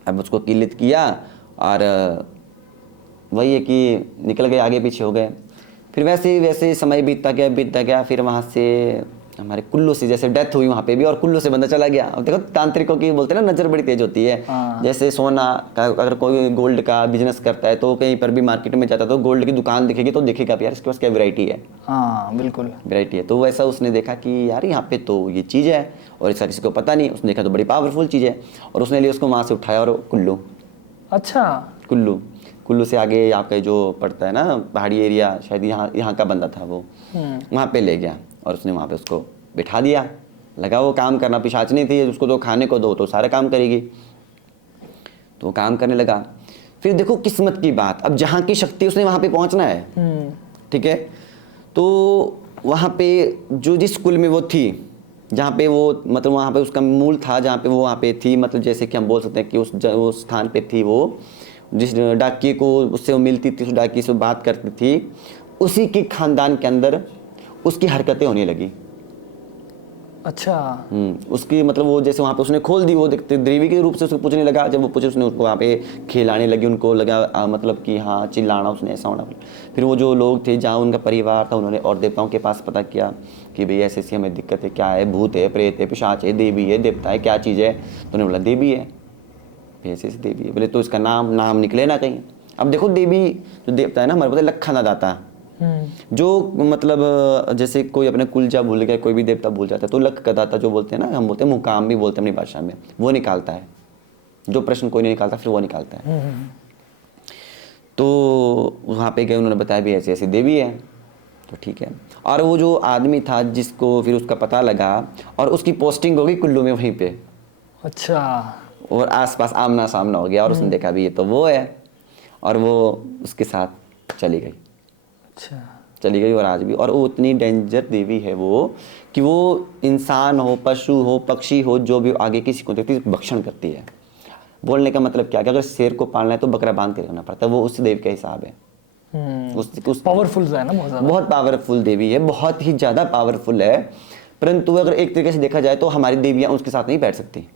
अब उसको किलित किया और वही है कि निकल गए, आगे पीछे हो गए। फिर वैसे समय बीतता गया। फिर वहाँ से हमारे कुल्लू से जैसे डेथ हुई वहाँ पे भी, और कुल्लू से बंदा चला गया। अब देखो तांत्रिकों की बोलते हैं ना, नज़र बड़ी तेज होती है। जैसे सोना का, अगर कोई गोल्ड का बिजनेस करता है तो कहीं पर भी मार्केट में जाता है तो गोल्ड की दुकान दिखेगी तो देखेगा यार इसके पास क्या वैरायटी है। हाँ बिल्कुल, वैरायटी है। तो वैसा उसने देखा कि यार यहाँ पे तो ये चीज़ है और इसका किसी को पता नहीं। उसने देखा तो बड़ी पावरफुल चीज़ है, और उसने लिए उसको वहाँ से उठाया और कुल्लू। अच्छा। कुल्लू से आगे आपका जो पड़ता है ना पहाड़ी एरिया, शायद यहाँ का बंदा था वो, वहाँ पे ले गया और उसने वहाँ पे उसको बिठा दिया। लगा वो काम करना, पिशाच नहीं थी, उसको तो खाने को दो तो सारा काम करेगी। तो वो काम करने लगा। फिर देखो किस्मत की बात, अब जहाँ की शक्ति उसने वहाँ पे पहुँचना है, ठीक है। तो वहाँ पे जो जिस कुल में वो थी, जहाँ पे वो मतलब वहाँ पे उसका मूल था, जहाँ पे वो वहाँ पे थी, मतलब जैसे कि हम बोल सकते हैं कि उस स्थान पे थी वो, जिस डाकिये को उससे वो मिलती थी, उस डाकिये से बात करती थी, उसी के खानदान के अंदर उसकी हरकतें होने लगी। अच्छा। उसकी मतलब वो जैसे वहाँ पे उसने खोल दी, वो देवी के रूप से उसको पूछने लगा। जब वो पूछे उसने उसको वहाँ पे खिलाने लगी, उनको लगा मतलब कि हाँ चिल्लाना उसने, ऐसा होना। फिर वो जो लोग थे जहाँ उनका परिवार था, उन्होंने और देवताओं के पास पता किया कि भाई ऐसी ऐसी हमें दिक्कत है, क्या है, भूत है, प्रेत है, पिशाच है, देवी है, देवता है, क्या चीज़ है। तो उन्होंने बोला देवी है, ऐसे ऐसी देवी है। बोले तो इसका नाम निकले ना कहीं। अब देखो देवी जो देवता है ना हमारे पता लखा ना दाता, जो मतलब जैसे कोई अपने कुलजा भूल गया, कोई भी देवता भूल जाता है तो लख का दाता जो बोलते हैं ना, हम बोलते हैं मुकाम भी बोलते हैं अपनी भाषा में, वो निकालता है। जो प्रश्न कोई नहीं निकालता फिर वो निकालता है। तो वहाँ पे गए, उन्होंने बताया भी ऐसी ऐसी देवी है। तो ठीक है। और वो जो आदमी था जिसको फिर उसका पता लगा और उसकी पोस्टिंग हो गई कुल्लू में वहीं पे। अच्छा। और आसपास आमना सामना हो गया और उसने देखा भी ये तो वो है, और वो उसके साथ चली गई। अच्छा। चली गई। और आज भी, और वो उतनी डेंजर देवी है वो कि वो इंसान हो, पशु हो, पक्षी हो, जो भी आगे किसी को देखती है भक्षण करती है। बोलने का मतलब क्या कि अगर शेर को पालना है तो बकरा बांध के रखना पड़ता है, वो उस देवी का हिसाब है। पावरफुल है ना, बहुत पावरफुल देवी है, बहुत ही ज़्यादा पावरफुल है। परंतु अगर एक तरीके से देखा जाए तो हमारी देवियाँ उसके साथ नहीं बैठ सकती।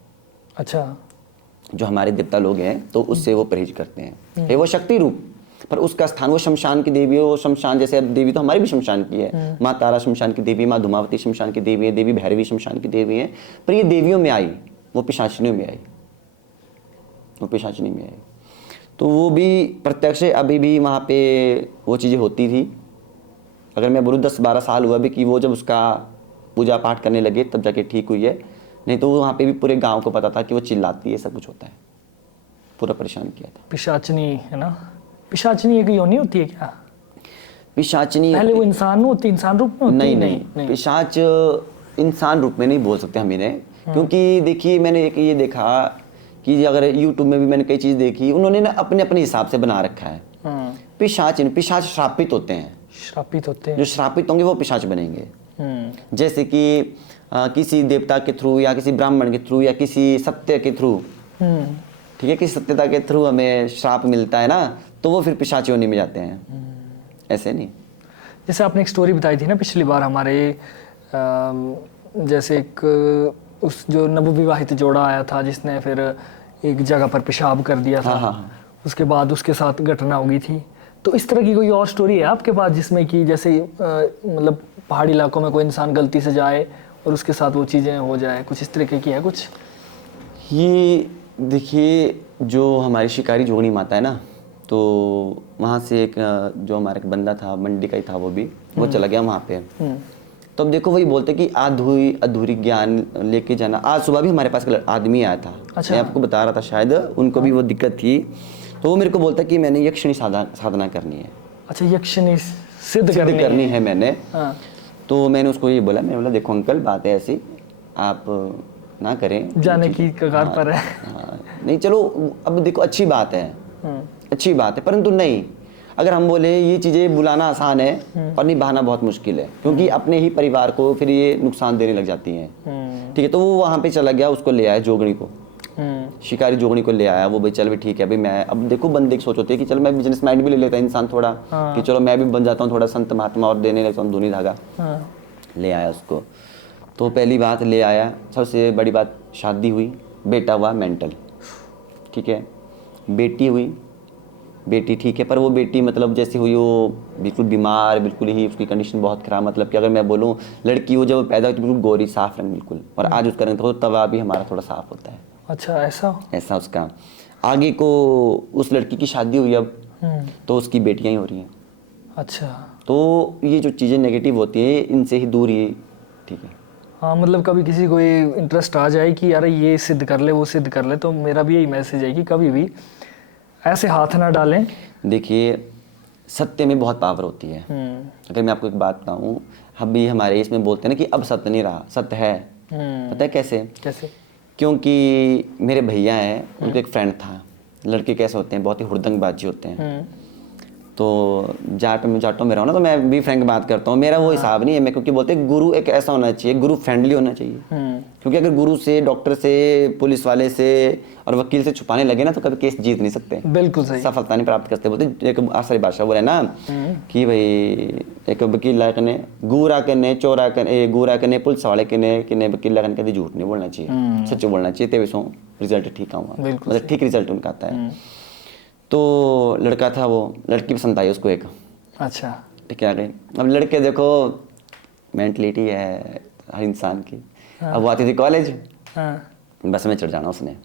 अच्छा। जो हमारे देवता लोग हैं तो उससे वो परहेज करते हैं। है वो शक्ति रूप, पर उसका स्थान वो शमशान की देवी है। वो शमशान जैसे अब देवी तो हमारी भी शमशान की है, माँ तारा शमशान की देवी, माँ धूमावती शमशान की देवी है, देवी भैरवी शमशान की देवी है। पर ये देवियों में आई, वो पिशाचिनियों में आई, वो पिशाचिनी में आई। तो वो भी प्रत्यक्ष अभी भी वहाँ पे वो चीज़ें होती थी। अगर मैं बोलूँ 10-12 साल हुआ भी कि वो जब उसका पूजा पाठ करने लगे तब जाके ठीक हुई है, नहीं तो वहाँ पे भी पूरे गांव को पता था कि वो चिल्लाती है, सब कुछ होता है, पूरा परेशान किया था। पिशाचनी है ना, पिशाचनी एक योनि होती है क्या? पिशाचिनी पहले वो इंसान होती, इंसान रूप में होती? नहीं, पिशाच इंसान रूप में नहीं बोल सकते हम इन्हें, क्योंकि देखिए मैंने एक ये देखा कि अगर यूट्यूब में भी मैंने कई चीज़ देखी, उन्होंने ना अपने अपने हिसाब से बना रखा है। पिशाच श्रापित होते हैं, श्रापित होते हैं, जो श्रापित होंगे वो पिशाच बनेंगे। जैसे कि किसी देवता के थ्रू या किसी ब्राह्मण के थ्रू या किसी सत्य के थ्रू, ठीक है, किसी सत्यता के थ्रू हमें श्राप मिलता है ना, तो वो फिर पिशाच योनि में जाते हैं, ऐसे नहीं। जैसे आपने एक स्टोरी बताई थी ना पिछली बार हमारे, जैसे एक उस जो नवविवाहित जोड़ा आया था जिसने फिर एक जगह पर पेशाब कर दिया था। हाँ। उसके बाद उसके साथ घटना हो गई थी। तो इस तरह की कोई और स्टोरी है आपके पास जिसमें कि जैसे मतलब पहाड़ी इलाकों में कोई इंसान गलती से जाए और उसके साथ वो चीज़ें हो जाए, कुछ इस तरीके की है कुछ? ये देखिए जो हमारी शिकारी जोगनी माता है ना, तो वहाँ से एक जो हमारा एक बंदा था, मंडी का ही था, वो चला गया वहाँ पे। तो अब देखो वही बोलते कि अधूरी ज्ञान लेके जाना। आज सुबह भी हमारे पास एक आदमी आया था, मैं आपको बता रहा था शायद, उनको भी वो दिक्कत थी, तो वो मेरे को बोलता कि मैंने यक्षिणी साधना करनी है। अच्छा, यक्षिणी सिद्ध करनी है मैंने। तो मैंने उसको ये बोला, मैंने बोला देखो अंकल बात है ऐसी, आप ना करें, जाने की कगार पर है। नहीं चलो अब देखो अच्छी बात है, अच्छी बात है, परंतु नहीं, अगर हम बोले ये चीज़ें बुलाना आसान है और निभाना बहुत मुश्किल है, क्योंकि अपने ही परिवार को फिर ये नुकसान देने लग जाती हैं। ठीक है, तो वो वहाँ पे चला गया, उसको ले आया जोगणी को, शिकारी जोगणी को ले आया। वो भाई चल भी ठीक है, भाई मैं अब देखो बंदे की सोच होती है कि चलो मैं बिजनेस माइंड भी ले लेता है इंसान थोड़ा, कि चलो मैं भी बन जाता हूँ थोड़ा संत महात्मा और देने लगता हूँ धूनी धागा। ले आया उसको, तो पहली बात ले आया, सबसे बड़ी बात शादी हुई, बेटा हुआ मेंटल, ठीक है, बेटी हुई, बेटी ठीक है, पर वो बेटी मतलब जैसे हुई वो बिल्कुल बीमार, बिल्कुल ही उसकी कंडीशन बहुत खराब, मतलब कि अगर मैं बोलूँ लड़की वो जब पैदा हुई तो बिल्कुल गोरी साफ रंग बिल्कुल, और आज उसका रंग तो तवा भी हमारा थोड़ा साफ होता है। अच्छा, ऐसा उसका आगे को उस लड़की की शादी हुई अब, तो उसकी बेटियां ही हो रही हैं। अच्छा, तो ये जो चीज़ें नेगेटिव होती है इनसे ही दूर ही, ठीक है। हाँ, मतलब कभी किसी को ये इंटरेस्ट आ जाए कि यार ये सिद्ध कर ले, वो सिद्ध कर ले, तो मेरा भी यही मैसेज है कि कभी भी ऐसे हाथ ना डालें। देखिए सत्य में बहुत पावर होती है। अगर मैं आपको एक बात बताऊँ, अभी हमारे इसमें बोलते हैं ना कि अब सत्य नहीं रहा, सत्य है। पता है कैसे? क्योंकि मेरे भैया हैं, उनका एक फ्रेंड था, लड़के कैसे होते हैं, बहुत ही हुड़दंगबाजी होते हैं। तो जाटों में रहो ना, तो मैं भी फ्रैंक बात करता हूँ, मेरा वो हिसाब नहीं है। मैं क्योंकि बोलते हैं गुरु एक ऐसा होना चाहिए, गुरु फ्रेंडली होना चाहिए, क्योंकि अगर गुरु से, डॉक्टर से, पुलिस वाले से और वकील से छुपाने लगे ना तो कभी केस जीत नहीं सकते, बिल्कुल सही, सफलता नहीं प्राप्त करते। बोलते एक आसारी भाषा बोले ना कि भाई एक वकील लाकने गुरा करने, चोरा करने, गुरा करने, पुलिस वाले किने वकील लाकने, कभी झूठ नहीं बोलना चाहिए, सच बोलना चाहिए, तेरे सो रिजल्ट ठीक आऊँगा, मतलब ठीक रिजल्ट उनका आता है। तो लड़का था, वो लड़की पसंद आई उसको एक, अच्छा, ठीक है, आ गई। अब लड़के देखो मेंटलिटी है हर इंसान की। अब वो आती थी कॉलेज, बस में चढ़ जाना उसने।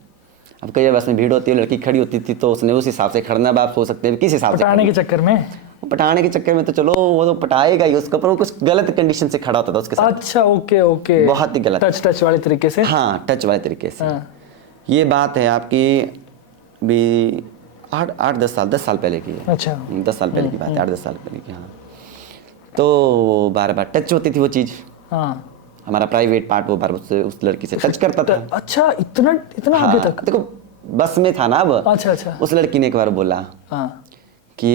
अब कई बस में भीड़ होती है, लड़की खड़ी होती थी तो उसने उस हिसाब से खड़ना। आप हो सकते हैं किस हिसाब से पटाने के चक्कर में, पटाने के चक्कर में तो चलो वो तो पटाएगा ही उसको, पर वो कुछ गलत कंडीशन से खड़ा होता था उसके साथ। अच्छा, ओके, बहुत ही गलत, टच वाले तरीके से। हाँ, टच वाले तरीके से। ये बात है आपकी भी 10 साल पहले की है। अच्छा, 10 साल पहले की बात है, 8-10 साल पहले की। हाँ, तो बार टच होती थी वो चीज़। हाँ, हमारा प्राइवेट पार्ट वो बार उस लड़की से टच करता था। अच्छा, इतना हाँ, आगे तक? देखो बस में था ना अब। अच्छा। उस लड़की ने एक बार बोला कि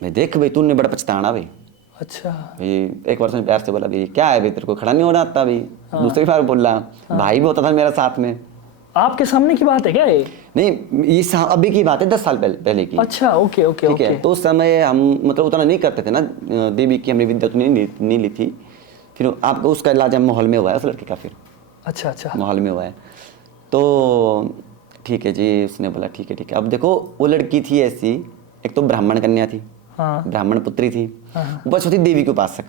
भाई देख भाई तूने बड़ा पछताना भाई। अच्छा, भाई एक बार उसने प्यार से बोला भाई क्या है भाई तेरे को खड़ा नहीं होना आता भाई। दूसरी बार बोला, भाई भी होता था मेरा साथ में। आपके सामने की बात है क्या ये? नहीं, ये अभी की बात है, 10 साल पहले की। अच्छा, ओके। ठीक है, तो उस समय हम मतलब उतना नहीं करते थे ना, देवी की हमने विद्या तो नहीं ली थी। फिर आपको उसका इलाज हम माहौल में हुआ है, उस लड़के का फिर अच्छा माहौल में हुआ है। तो ठीक है जी, उसने बोला ठीक है ठीक है। अब देखो वो लड़की थी ऐसी, एक तो ब्राह्मण कन्या थी, हाँ ब्राह्मण पुत्री थी, हाँ बस होती देवी के उपासक।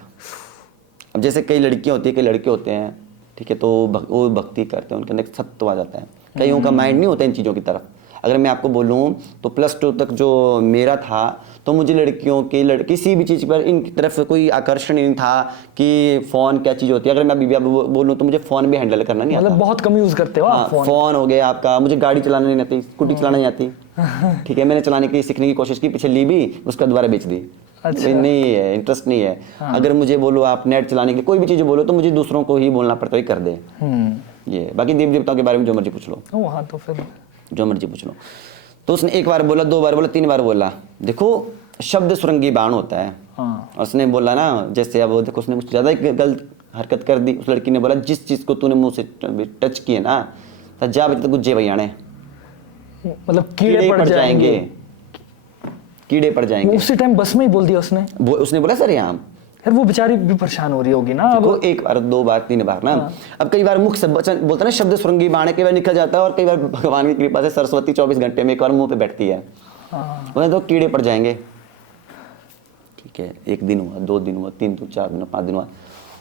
अब जैसे कई लड़कियां होती है, कई लड़के होते हैं, ठीक है, तो वो भक्ति करते हैं, उनके अंदर सत्व आ जाता है। कईयों का माइंड नहीं होता इन चीज़ों की तरफ। अगर मैं आपको बोलूं तो +2 तक जो मेरा था, तो मुझे लड़कियों की किसी भी चीज़ पर इनकी तरफ कोई आकर्षण नहीं था कि फ़ोन क्या चीज़ होती है। अगर मैं अभी भी बोलूँ तो मुझे फ़ोन भी हैंडल करना नहीं आता। मतलब बहुत कम यूज करते हो आप हाँ, फोन? फ़ोन हो गया आपका, मुझे गाड़ी चलाना नहीं आती, स्कूटी चलाना नहीं आती, ठीक है, मैंने चलाने की सीखने की कोशिश की, पीछे ली भी, उसका दोबारा बेच दी। अच्छा। भाई नहीं है, इंटरेस्ट नहीं है। अगर मुझे बोलो आप नेट चलाने के लिए कोई भी चीज़ बोलो तो मुझे दूसरों को ही बोलना पड़ता है कर दे। ये बाकी देवी देवताओं के बारे में जो मर्जी पूछ लो, ओ हाँ, तो फिर जो मर्जी पूछ लो। तो उसने एक बार बोला, 2 बार बोला, 3 बार बोला। देखो शब्द सुरंगी बाण होता है। हाँ और उसने बोला ना, जैसे अब देखो उसने कुछ ज़्यादा ही गलत हरकत कर दी। उस लड़की ने बोला जिस चीज़ को तूने मुंह से टच किए ना, तो जा बेटे तो गुज्जे भैयाने, मतलब कीड़े पड़ जाएंगे। कीड़े पड़ जाएंगे। उसी टाइम बस में ही बोल दिया उसने? उसने बोला सर यहाँ। फिर वो बेचारी भी परेशान हो रही होगी ना अब। देखो 1 बार 2 बार 3 बार ना, अब कई बार मुख से वचन बोलते ना, शब्द सुरंगी बाण, कई बार निकल जाता है, और कई बार भगवान की कृपा से सरस्वती 24 घंटे में एक बार मुंह पे बैठती है। बोले तो कीड़े पड़ जाएंगे। ठीक है, 1 दिन हुआ, 2 दिन हुआ, 3 दिन, 4 दिन, 5 दिन हुआ,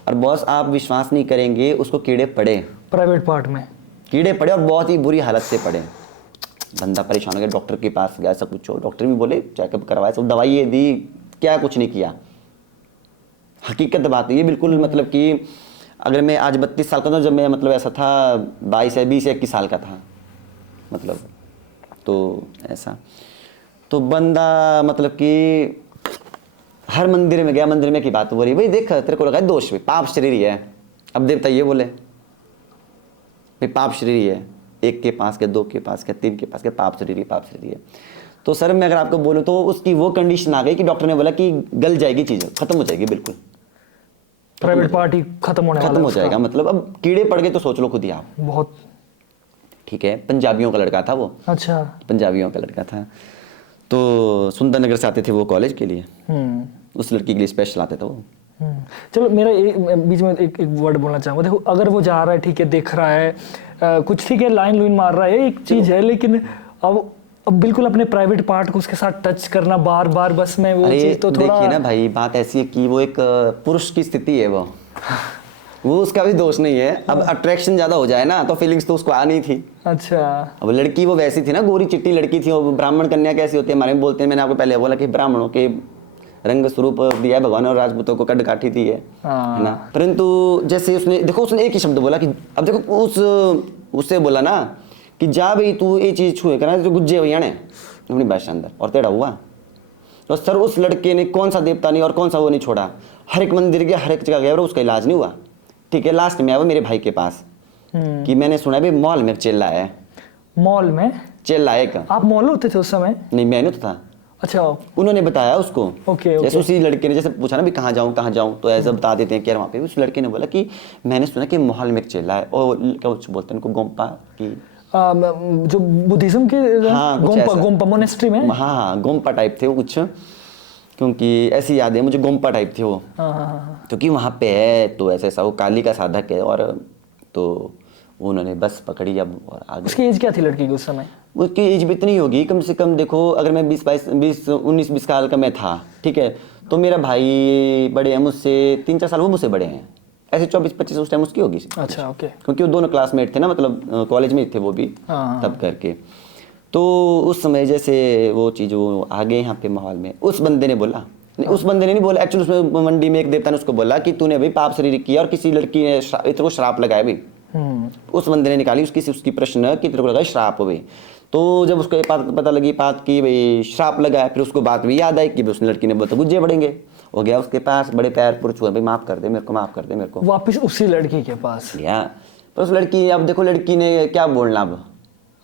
और बॉस आप विश्वास नहीं करेंगे, उसको कीड़े पड़े, प्राइवेट पार्ट में कीड़े पड़े, और बहुत ही बुरी हालत से पड़े। बंदा परेशान हो गया, डॉक्टर के पास गया, सब कुछ हो, डॉक्टर भी बोले चेकअप करवाया, सब दवाई दी, क्या कुछ नहीं किया। हकीकत बात है ये बिल्कुल, मतलब कि अगर मैं आज 32 साल का था, जब मैं मतलब ऐसा था 22 या 20 या 21 साल का था, मतलब तो ऐसा। तो बंदा मतलब कि हर मंदिर में गया, मंदिर में की बात बोली, भाई देख तेरे को लगा दोष भी पाप शरीर ही है। अब देवता ये बोले भाई पाप शरीर ही है, 1 के पास के, 2 के पास के, 3 के पास के, पाप शरीर ही, पाप शरीर है। तो सर मैं अगर आपको बोलूँ तो उसकी वो कंडीशन आ गई कि डॉक्टर ने बोला कि गल जाएगी चीज़, खत्म हो जाएगी, बिल्कुल प्राइवेट पार्ट ही खत्म होने वाला खत्म है हो उसका। जाएगा। मतलब अब कीड़े पड़ गए तो सोच लो खुद ही आप। बहुत। ठीक है, पंजाबियों का लड़का था वो, अच्छा। पंजाबियों का लड़का था, तो सुंदरनगर से आते थे वो कॉलेज के लिए, उस लड़की के लिए स्पेशल आते थे वो। चलो मेरा बीच में एक वर्ड बोलना चाहूँगा। देखो अगर वो जा रहा है, ठीक है, देख रहा है, कुछ ठीक है, लाइन लुइन मार रहा है, एक चीज़ है, लेकिन अब बिल्कुल अपने प्राइवेट पार्ट को उसके साथ टच करना बार बार बस में, वो चीज़ तो थोड़ा। देखिए ना भाई, बात ऐसी है कि वो एक पुरुष की स्थिति है, वो उसका भी दोष नहीं है। अब अट्रैक्शन ज्यादा हो जाए ना तो फीलिंग्स तो उसको आ नहीं थी। अच्छा। अब लड़की वो वैसी थी ना, गोरी चिट्टी लड़की थी, वो ब्राह्मण कन्या कैसी होती है हमारे में बोलते हैं, मैंने आपको पहले बोला कि ब्राह्मणों के रंग स्वरूप दिया है भगवान, और राजपूतों को कद काठी थी है ना। परंतु जैसे उसने देखो, उसने एक ही शब्द बोला कि अब देखो उससे बोला ना कि जा भाई तू ये चीज छुए करना तो गुज्जे भैया ने अपनी भाषा अंदर, और तेरा हुआ। तो सर उस लड़के ने कौन सा देवता नहीं और कौन सा वो नहीं छोड़ा, हर एक मंदिर गया, हर एक जगह गया, और उसका इलाज नहीं हुआ। ठीक है, लास्ट में आया वो मेरे भाई के पास कि मैंने सुना भाई मॉल में चेल्ला है। मॉल में चेल्ला है का? आप मॉल होते थे उस समय? नहीं, मैंने तो था। अच्छा। उन्होंने बताया उसको। ओके। जैसे उसी लड़के ने जैसे पूछा ना भी कहाँ जाऊँ, तो ऐसा बता देते हैं कि यार वहाँ पे। उस लड़के ने बोला कि मैंने सुना कि मॉल में चेल्ला है, और क्या बोलते हैं उनको, गोम्पा की जो बुद्धिज्म के, हाँ, गोम्पा मोनेस्ट्री में। हाँ, गोम्पा टाइप थे वो कुछ, क्योंकि ऐसी याद है मुझे, गोम्पा टाइप थे वो। क्योंकि वहाँ पे है तो ऐसा वो काली का साधक है, और तो उन्होंने बस पकड़ी अब और आगे। उसकी एज क्या थी लड़की की उस समय? उसकी एज भी इतनी होगी, कम से कम देखो अगर मैं 19-20 साल का मैं था, ठीक है, तो मेरा भाई बड़े हैं मुझसे, 3-4 साल वो मुझसे बड़े हैं, ऐसे 24-25 उस टाइम उसकी होगी। अच्छा, ओके। क्योंकि वो दोनों क्लासमेट थे ना, मतलब कॉलेज में थे वो भी तब करके। तो उस समय जैसे वो चीज़ वो आ गए यहाँ पे माहौल में, उस बंदे ने बोला, उस बंदे ने नहीं बोला एक्चुअली, उसमें मंडी में एक देवता ने उसको बोला कि तूने भाई पाप शरीर किया, और किसी लड़की ने तेरे को श्राप लगाया भाई। उस बंदे ने निकाली उसकी प्रश्न कि तेरे को लगा श्राप भाई। तो जब उसको पता लगी बात की भाई श्राप लगा है, फिर उसको बात भी याद आई कि उस लड़की ने बोला तो गुज्जे बढ़ेंगे, हो गया उसके पास, बड़े पैर पुर छुआ, भाई माफ कर दे मेरे को, माफ कर दे मेरे को, वापस उसी लड़की के पास गया। पर उस लड़की, अब देखो लड़की ने क्या बोलना अब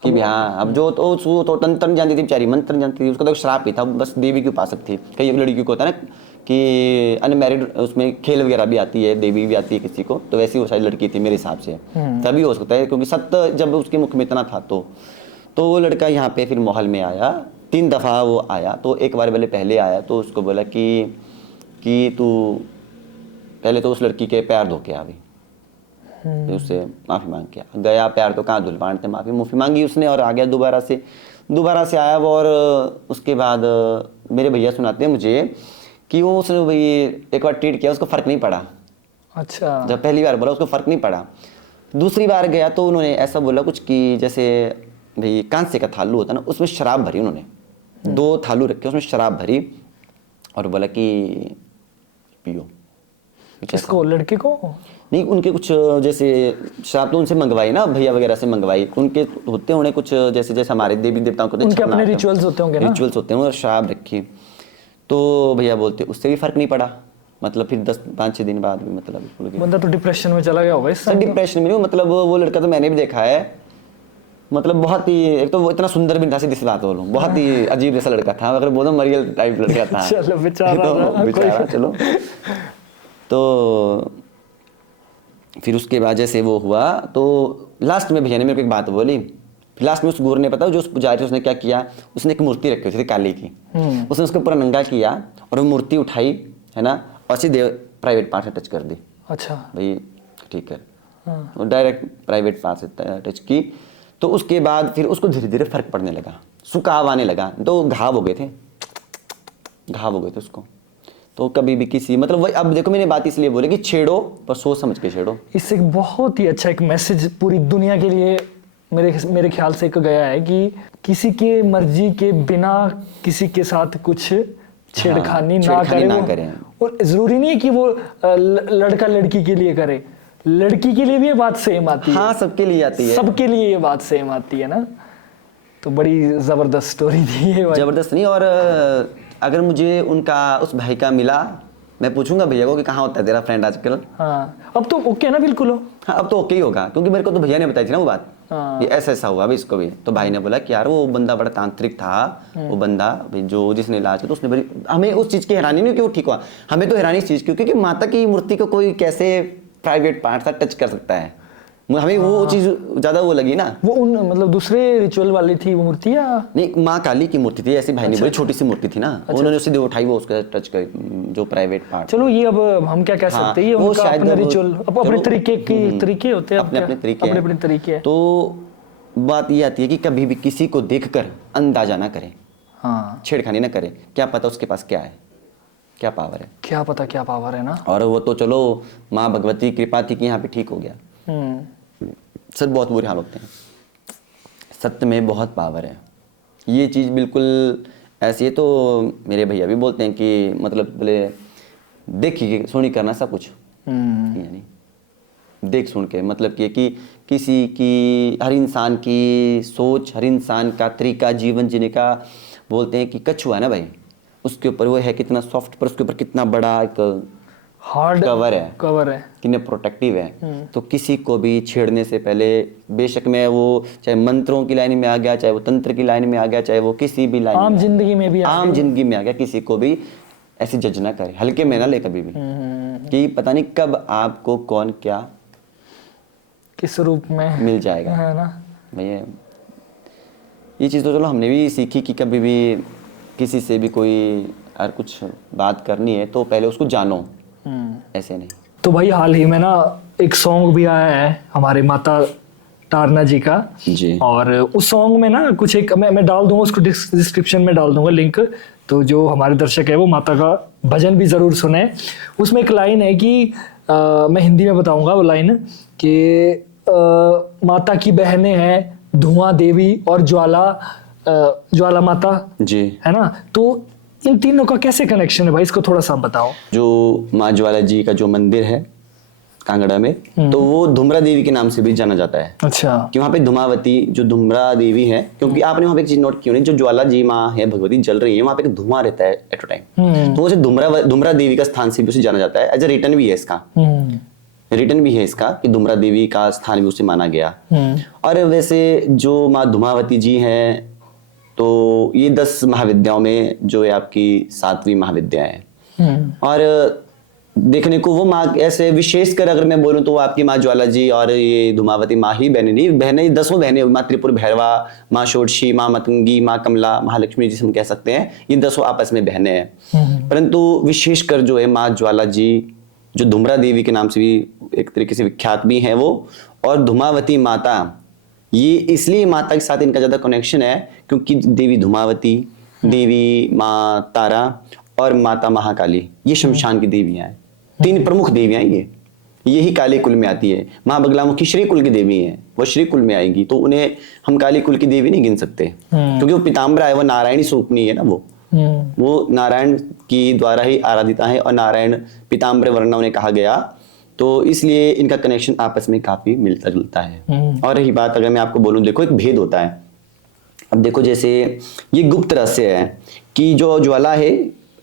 कि भी हाँ, अब जो तो तंत्र नहीं जानती थी बेचारी, मंत्र जानती थी, उसका तो श्राप ही था, बस देवी की उपासक थी। कई लड़कियों को होता है ना कि अनमैरिड उसमें खेल वगैरह भी आती है, देवी भी आती है किसी को, तो वैसी वो शायद लड़की थी मेरे हिसाब से, तभी हो सकता है, क्योंकि सत्य जब उसके मुख में इतना था। तो वो लड़का यहाँ पे फिर महल में आया, 3 दफ़ा वो आया। तो एक बार पहले आया तो उसको बोला कि तू पहले तो उस लड़की के पैर धो के आ गई, फिर उससे माफ़ी मांग किया, गया प्यार तो कहाँ धुल पाते, माफ़ी मुफ़ी मांगी उसने और आ गया दोबारा से आया वो। और उसके बाद मेरे भैया सुनाते हैं मुझे कि वो उसने भाई एक बार ट्रीट किया, उसको फ़र्क नहीं पड़ा। अच्छा। जब पहली बार बोला उसको फ़र्क नहीं पड़ा, दूसरी बार गया तो उन्होंने ऐसा बोला कुछ कि जैसे भाई कांसे का थालू होता है ना, उसमें शराब भरी उन्होंने, 2 थालू रखे उसमें शराब भरी और बोला कि पियो। किसको, लड़के को? नहीं, उनके कुछ जैसे शराब तो उनसे मंगवाई ना, भैया वगैरह से मंगवाई, उनके होते हैं कुछ जैसे जैसे हमारे देवी देवताओं को उनके अपने रिचुअल्स होते होंगे ना, रिचुअल्स होते हैं, और शराब रखी। तो भैया बोलते उससे भी फर्क नहीं पड़ा, मतलब फिर 5-6 दिन बाद भी मतलब भूल गया। बंदा तो डिप्रेशन में चला गया होगा इससे। डिप्रेशन में नहीं, मतलब वो लड़का तो मैंने भी देखा है, मतलब बहुत ही, एक तो वो इतना सुंदर भी नहीं था, सीधी सी बात बोलूं, बहुत ही अजीब जैसा लड़का था, अगर बोलो मरियल टाइप लड़का था। चलो बेचारा तो बेचारा चलो। तो फिर उसके बाद जैसे वो हुआ तो लास्ट में भैया ने मेरे को एक बात बोली, फिर लास्ट में उस गुरु ने पता जो उस पुजारी थे उसने क्या किया, उसने एक मूर्ति रखी हुई थी काली की, उसने उसको पूरा नंगा किया और वो मूर्ति उठाई है ना, और सीधे प्राइवेट पार्ट से टच कर दी। अच्छा भाई ठीक है, वो डायरेक्ट प्राइवेट पार्ट से टच की। तो उसके बाद फिर उसको धीरे धीरे फर्क पड़ने लगा, सुकाव आने लगा, तो घाव हो गए थे उसको। तो कभी भी किसी मतलब वही, अब देखो मैंने बात इसलिए बोली कि छेड़ो पर सोच समझ के छेड़ो। इससे एक बहुत ही अच्छा एक मैसेज पूरी दुनिया के लिए मेरे ख्याल से एक गया है कि किसी के मर्जी के बिना किसी के साथ कुछ छेड़खानी ना करें। और जरूरी नहीं है कि वो लड़का लड़की के लिए करे, लड़की के लिए भी ये बात सेम आती है। हाँ, सबके लिए आती है, सबके लिए ये बात सेम आती है ना। तो बड़ी जबरदस्त स्टोरी थी ये भाई। जबरदस्त नहीं, और अगर मुझे उनका उस भाई का मिला, मैं पूछूंगा भैया को कि कहाँ होता है तेरा फ्रेंड आजकल। हाँ अब तो ओके ना, बिल्कुल हो। हाँ अब तो ओके ही होगा, क्योंकि मेरे को तो भैया ने बताई थी ना वो बात, ये ऐसा हुआ भाई इसको भी। तो भाई ने बोला कि यार वो बंदा बड़ा तांत्रिक था, वो बंदा जो जिसने इलाज किया, तो उसने बड़ी, हमें उस चीज़ की हैरानी नहीं कि वो ठीक हुआ, हमें तो हैरानी इस चीज़ की क्योंकि माता की मूर्ति को कोई कैसे प्राइवेट पार्ट सा टच कर सकता है, हमें वो चीज़ ज़्यादा वो लगी ना। वो उन मतलब दूसरे रिचुअल वाली थी वो मूर्ति या नहीं, माँ काली की मूर्ति थी, ऐसी भाई ने बोली, छोटी सी मूर्ति थी ना, उन्होंने सीधे उठाई, वो उसका टच कर जो प्राइवेट पार्ट। चलो ये अब हम क्या कह सकते हैं, ये उनका अपना रिचुअल, अपने तरीके होते हैं, अपने तरीके। तो बात ये आती है कि कभी भी किसी को देखकर अंदाजा ना करें, हाँ, छेड़खानी ना करें, क्या पता उसके पास क्या है, क्या पावर है, क्या पता क्या पावर है ना। और वो तो चलो माँ भगवती कृपा थी कि यहाँ पे ठीक हो गया। सर बहुत बुरे हाल होते हैं, सत्य में बहुत पावर है, ये चीज़ बिल्कुल ऐसी है। तो मेरे भैया भी बोलते हैं कि मतलब बोले देखिए सुनी करना सब कुछ, यानी देख सुन के, मतलब कि किसी की, हर इंसान की सोच, हर इंसान का तरीका जीवन जीने का, बोलते हैं कि कछुआ है ना भाई, उसके ऊपर वो है कितना सॉफ्ट, पर उसके ऊपर कितना बड़ा एक हार्ड कवर है, कितने प्रोटेक्टिव है। तो किसी को भी छेड़ने से पहले, बेशक मैं वो चाहे मंत्रों की लाइन में आ गया, चाहे वो तंत्र की लाइन में आ गया, चाहे वो किसी भी लाइन आम जिंदगी में भी आ गया, किसी को भी ऐसी जज ना करे, हल्के में ना ले कभी भी, कि पता नहीं कब आपको कौन क्या किस रूप में मिल जाएगा, है ना भैया। ये चीज़ तो चलो हमने भी सीखी कि कभी भी किसी से भी कोई अगर कुछ बात करनी है तो पहले उसको जानो, ऐसे नहीं। तो भाई हाल ही में ना एक सॉन्ग भी आया है हमारे माता तारना जी का जी, और उस सॉन्ग में ना कुछ एक मैं डाल दूंगा उसको, डिस्क्रिप्शन में डाल दूंगा लिंक, तो जो हमारे दर्शक है वो माता का भजन भी ज़रूर सुने। उसमें एक लाइन है कि मैं हिंदी में बताऊंगा वो लाइन कि माता की बहनें हैं धुआं देवी और ज्वाला माता जी, है ना। तो इन तीनों का कैसे कनेक्शन है भाई, इसको थोड़ा सा बताओ। जो माँ ज्वाला जी का जो मंदिर है कांगड़ा में, तो वो धुमरा देवी के नाम से भी जाना जाता है। अच्छा, कि वहाँ पे धुमावती जो धुमरा देवी है, क्योंकि आपने वहाँ पे एक चीज नोट की होनी, जो ज्वाला जी माँ है भगवती जल रही है, वहाँ पे एक धुआं रहता है एट अ टाइम, तो उसे धुमरा देवी का स्थान से भी उसे जाना जाता है। एज अ रिटर्न भी है इसका, रिटर्न भी है इसका कि धुमरा देवी का स्थान भी उसे माना गया। और वैसे जो माँ धुमावती जी हैं, तो ये 10 महाविद्याओं में जो है आपकी 7वीं महाविद्या है। और देखने को वो माँ ऐसे विशेषकर अगर मैं बोलूँ तो वो आपकी माँ ज्वाला जी और ये धुमावती माँ ही बहनें नहीं, बहनें 10 बहनें, माँ त्रिपुर भैरवा, माँ षोडशी, माँ मतंगी, माँ कमला, महालक्ष्मी जिसे हम कह सकते हैं, ये 10 आपस में बहनें हैं। परंतु विशेषकर जो है माँ ज्वाला जी जो धूम्रा देवी के नाम से भी एक तरीके से विख्यात भी है वो, और धूमावती माता, ये इसलिए माता के साथ इनका ज़्यादा कनेक्शन है क्योंकि देवी धूमावती, देवी माँ तारा और माता महाकाली ये शमशान की देवियाँ हैं। 3 प्रमुख देवियाँ हैं यही काली कुल में आती है। माँ बगलामुखी श्री कुल की देवी है, वो श्री कुल में आएगी, तो उन्हें हम काली कुल की देवी नहीं गिन सकते क्योंकि वो पीताम्बरा है, वो नारायणी स्वरूपनी है ना, वो नारायण की द्वारा ही आराधिता है और नारायण पीताम्बर वर्ण उन्हें कहा गया, तो इसलिए इनका कनेक्शन आपस में काफी मिलता जुलता है। और रही बात अगर मैं आपको बोलूं, देखो एक भेद होता है। अब देखो जैसे ये गुप्त रहस्य है कि जो ज्वाला है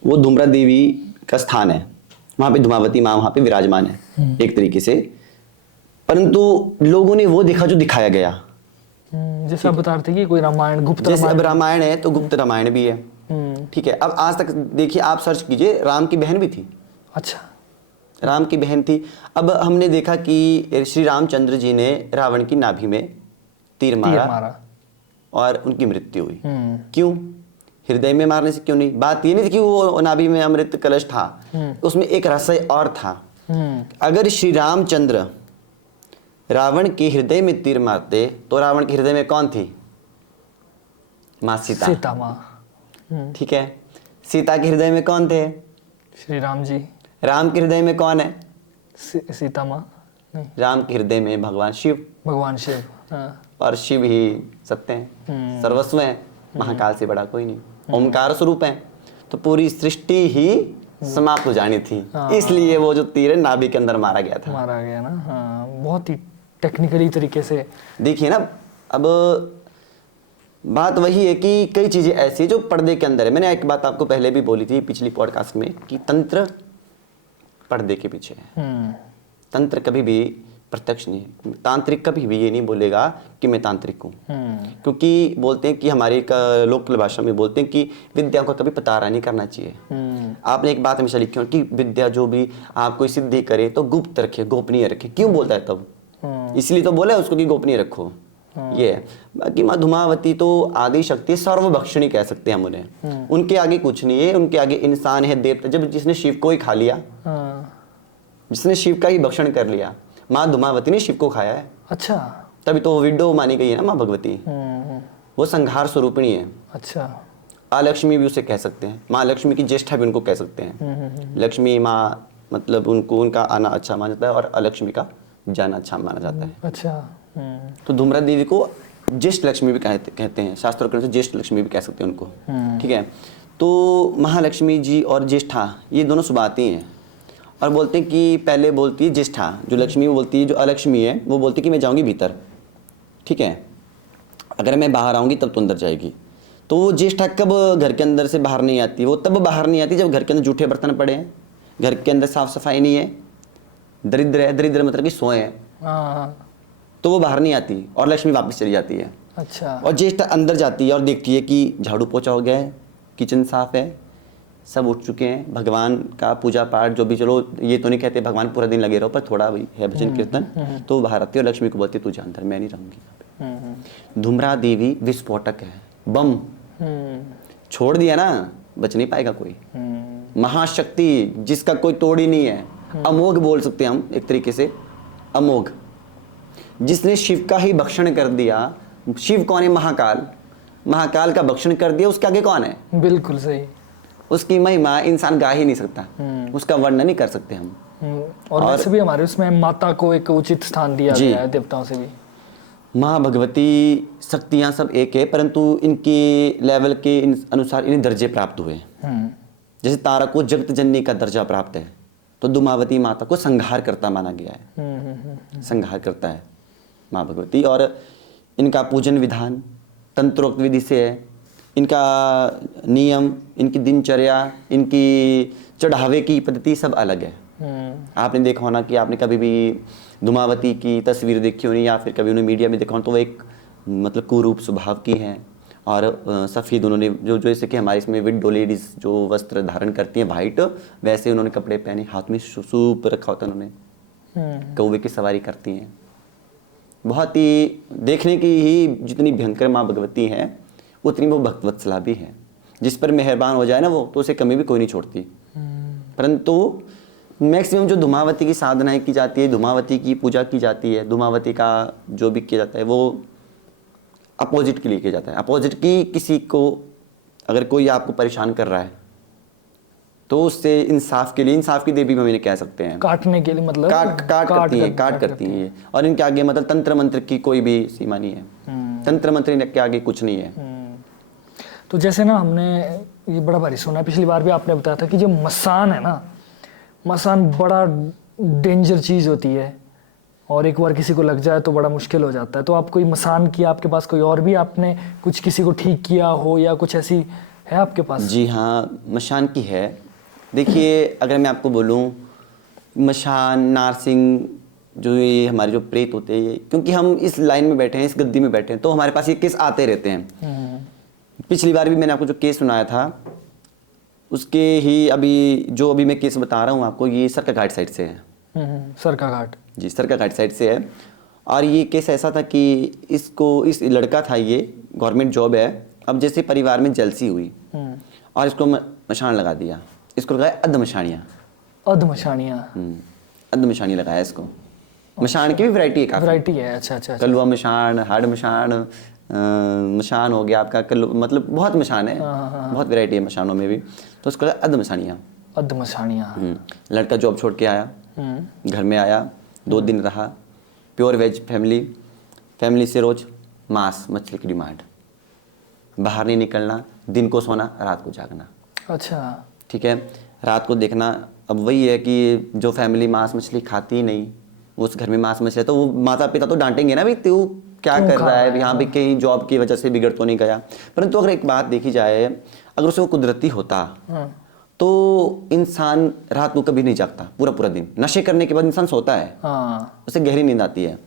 वो धूम्रा देवी का स्थान है, वहां पे धूमावती माँ वहां पे विराजमान है एक तरीके से, परंतु लोगों ने वो देखा जो दिखाया गया। जैसे आप बता रहे थे कि कोई रामायण, गुप्त जैसे रामायण, अब रामायण है तो गुप्त रामायण भी है, ठीक है। अब आज तक देखिए, आप सर्च कीजिए, राम की बहन भी थी। अच्छा, राम की बहन थी। अब हमने देखा कि श्री रामचंद्र जी ने रावण की नाभि में तीर मारा और उनकी मृत्यु हुई। क्यों? हृदय में मारने से क्यों नहीं? बात ये नहीं थी कि वो नाभि में अमृत कलश था, उसमें एक रहस्य और था। अगर श्री रामचंद्र रावण के हृदय में तीर मारते तो रावण के हृदय में कौन थी? माँ सीता, सीता माँ, ठीक है। सीता के हृदय में कौन थे? श्री राम जी। राम के हृदय में कौन है? सीता माँ नहीं, राम के हृदय में भगवान शिव, भगवान शिव। हाँ। और शिव ही सत्य हैं, सर्वस्व हैं, महाकाल से बड़ा कोई नहीं, ओमकार स्वरूप हैं। तो पूरी सृष्टि ही समाप्त हो जानी थी, इसलिए वो जो तीर नाभि के अंदर मारा गया था। मारा गया ना, हाँ, बहुत ही टेक्निकली तरीके से। देखिए ना, अब बात वही है कि कई चीजें ऐसी जो पर्दे के अंदर है। मैंने एक बात आपको पहले भी बोली थी पिछली पॉडकास्ट में कि तंत्र पर्दे के पीछे है। तंत्र कभी भी प्रत्यक्ष नहीं है। तांत्रिक कभी भी ये नहीं बोलेगा कि मैं तांत्रिक हूँ, क्योंकि बोलते हैं कि हमारी लोकल भाषा में बोलते हैं कि विद्या को कभी पतारा नहीं करना चाहिए। आपने एक बात हमेशा लिखी हो कि विद्या जो भी आप कोई सिद्धि करे तो गुप्त रखे, गोपनीय रखे। क्यों बोलता है तब? इसलिए तो बोला है उसको कि गोपनीय रखो। ये है। बाकी माँ धूमावती तो आदि शक्ति, सर्वभक्षणी कह सकते हैं हम उन्हें। उनके आगे कुछ नहीं है, उनके आगे इंसान है, देवता। जब जिसने शिव को ही खा लिया, जिसने शिव का ही भक्षण कर लिया, माँ धूमावती ने शिव को खाया है। अच्छा, तभी तो विडो मानी गई है ना माँ भगवती। वो संहार स्वरूपिणी है। अच्छा, अलक्ष्मी भी उसे कह सकते हैं, माँ लक्ष्मी की ज्येष्ठा भी उनको कह सकते हैं। लक्ष्मी माँ मतलब उनको, उनका आना अच्छा माना जाता है और अलक्ष्मी का जाना अच्छा माना जाता है। अच्छा। तो धूम्रा देवी को ज्येष्ठ लक्ष्मी भी कहते हैं, शास्त्रों के अनुसार ज्येष्ठ लक्ष्मी भी कह सकते हैं उनको, ठीक है। तो महालक्ष्मी जी और ज्येष्ठा ये दोनों सुबाती हैं, और बोलते हैं कि पहले बोलती है ज्येष्ठा, जो लक्ष्मी वो बोलती है, जो अलक्ष्मी है वो बोलती है कि मैं जाऊंगी भीतर, ठीक है, अगर मैं बाहर आऊंगी तब तो अंदर जाएगी। तो वो ज्येष्ठा कब घर के अंदर से बाहर नहीं आती? वो तब बाहर नहीं आती जब घर के अंदर जूठे बर्तन पड़े हैं, घर के अंदर साफ सफाई नहीं है, दरिद्र है, दरिद्र मतलब कि सोए हैं, तो वो बाहर नहीं आती और लक्ष्मी वापस चली जाती है। अच्छा। और ज्येष्ठा अंदर जाती है और देखती है कि झाड़ू पोछा हो गया है, किचन साफ है, सब उठ चुके हैं, भगवान का पूजा पाठ जो भी, चलो ये तो नहीं कहते भगवान पूरा दिन लगे रहो, पर थोड़ा भी है भजन कीर्तन, तो वो बाहर आती है और लक्ष्मी को बोलती है तुझे अंदर, मैं नहीं रहूंगी यहाँ पे। धूम्रा देवी विस्फोटक है, बम छोड़ दिया ना, बच नहीं पाएगा कोई। महाशक्ति जिसका कोई तोड़ ही नहीं है, अमोघ बोल सकते हैं हम एक तरीके से, अमोघ, जिसने शिव का ही भक्षण कर दिया। शिव कौन है? महाकाल। महाकाल का भक्षण कर दिया, उसके आगे कौन है? बिल्कुल सही। उसकी महिमा इंसान गा ही नहीं सकता, उसका वर्णन नहीं कर सकते हम। और वैसे भी हमारे उसमें माता को एक उचित स्थान दिया गया है देवताओं से भी। माँ भगवती शक्तियाँ सब एक है, परंतु इनके लेवल के अनुसार इन्हें दर्जे प्राप्त हुए। जैसे तारा को जगत जननी का दर्जा प्राप्त है, तो धूमावती माता को संहार करता माना गया है। संहार करता है माँ भगवती। और इनका पूजन विधान तंत्रोक्त विधि से है, इनका नियम, इनकी दिनचर्या, इनकी चढ़ावे की पद्धति सब अलग है। आपने देखा होना कि आपने कभी भी धूमावती की तस्वीर देखी होनी, या फिर कभी उन्हें मीडिया में देखा हो, तो वो एक मतलब कुरूप स्वभाव की हैं, और सफ़ेद उन्होंने जो जैसे कि हमारे इसमें विडो लेडीज़ जो वस्त्र धारण करती हैं वाइट, वैसे उन्होंने कपड़े पहने, हाथ में सूप रखा होता है उन्होंने, कौवे की सवारी करती हैं। बहुत ही देखने की ही जितनी भयंकर माँ भगवती हैं, उतनी वो भक्तवत्सला भी है। जिस पर मेहरबान हो जाए ना वो, तो उसे कभी भी कोई नहीं छोड़ती। परंतु मैक्सिमम जो धूमावती की साधनाएं की जाती है, धूमावती की पूजा की जाती है, धूमावती का जो भी किया जाता है वो अपोजिट के लिए किया जाता है। अपोजिट की किसी को अगर कोई आपको परेशान कर रहा है तो उससे इंसाफ के लिए, इंसाफ की देवी में कह सकते हैं, काटने के लिए, मतलब काट करती हैं ये। और इनके आगे मतलब तंत्र मंत्र की कोई भी सीमा नहीं है, तंत्र मंत्र इनके आगे कुछ नहीं है। तो जैसे ना हमने ये बड़ा भारी सुना है, पिछली बार भी आपने बताया था कि जो मसान है ना, मसान बड़ा डेंजर चीज़ होती है और एक बार किसी को लग जाए तो बड़ा मुश्किल हो जाता है। तो आप कोई मसान किया, आपके पास कोई और भी आपने कुछ किसी को ठीक किया हो या कुछ ऐसी है आपके पास? जी हाँ, मशान की है। देखिए अगर मैं आपको बोलूँ, मशान, नारसिंह, जो ये हमारे जो प्रेत होते हैं, क्योंकि हम इस लाइन में बैठे हैं, इस गद्दी में बैठे हैं, तो हमारे पास ये केस आते रहते हैं। पिछली बार भी मैंने आपको जो केस सुनाया था उसके ही अभी मैं केस बता रहा हूँ आपको, ये सरका घाट साइड से है। सरका घाट? जी, सरका घाट साइड से है। और ये केस ऐसा था कि इस लड़का था, ये गवर्नमेंट जॉब है। अब जैसे परिवार में जलसी हुई और इसको मशान लगा दिया, इसको लगाया अधमशानियाँ। अधमशानियाँ? अधमशानी लगाया इसको। मशान की भी वैरायटी है, काफी वैरायटी है। अच्छा अच्छा। कलवा मशान, हाड़ मशान, मशान हो गया आपका, मतलब बहुत मशान है। बहुत वैरायटी है मशानों में भी। तो उसको अधमशानियाँ। अधमशानियाँ। लड़का जॉब छोड़ के आया, घर में आया, 2 दिन रहा, प्योर वेज फैमिली से रोज मांस मछली की डिमांड, बाहर नहीं निकलना, दिन को सोना, रात को जागना। अच्छा, ठीक है, रात को देखना। अब वही है कि जो फैमिली मांस मछली खाती ही नहीं, उस घर में मांस मछली है, तो वो माता पिता तो डांटेंगे ना, भाई तू क्या कर रहा है यहाँ पे, कहीं जॉब की वजह से बिगड़ तो नहीं गया। परंतु अगर एक बात देखी जाए, अगर उसे वो कुदरती होता तो इंसान रात को कभी नहीं जागता, पूरा दिन। नशे करने के बाद इंसान सोता है, उसे गहरी नींद आती है।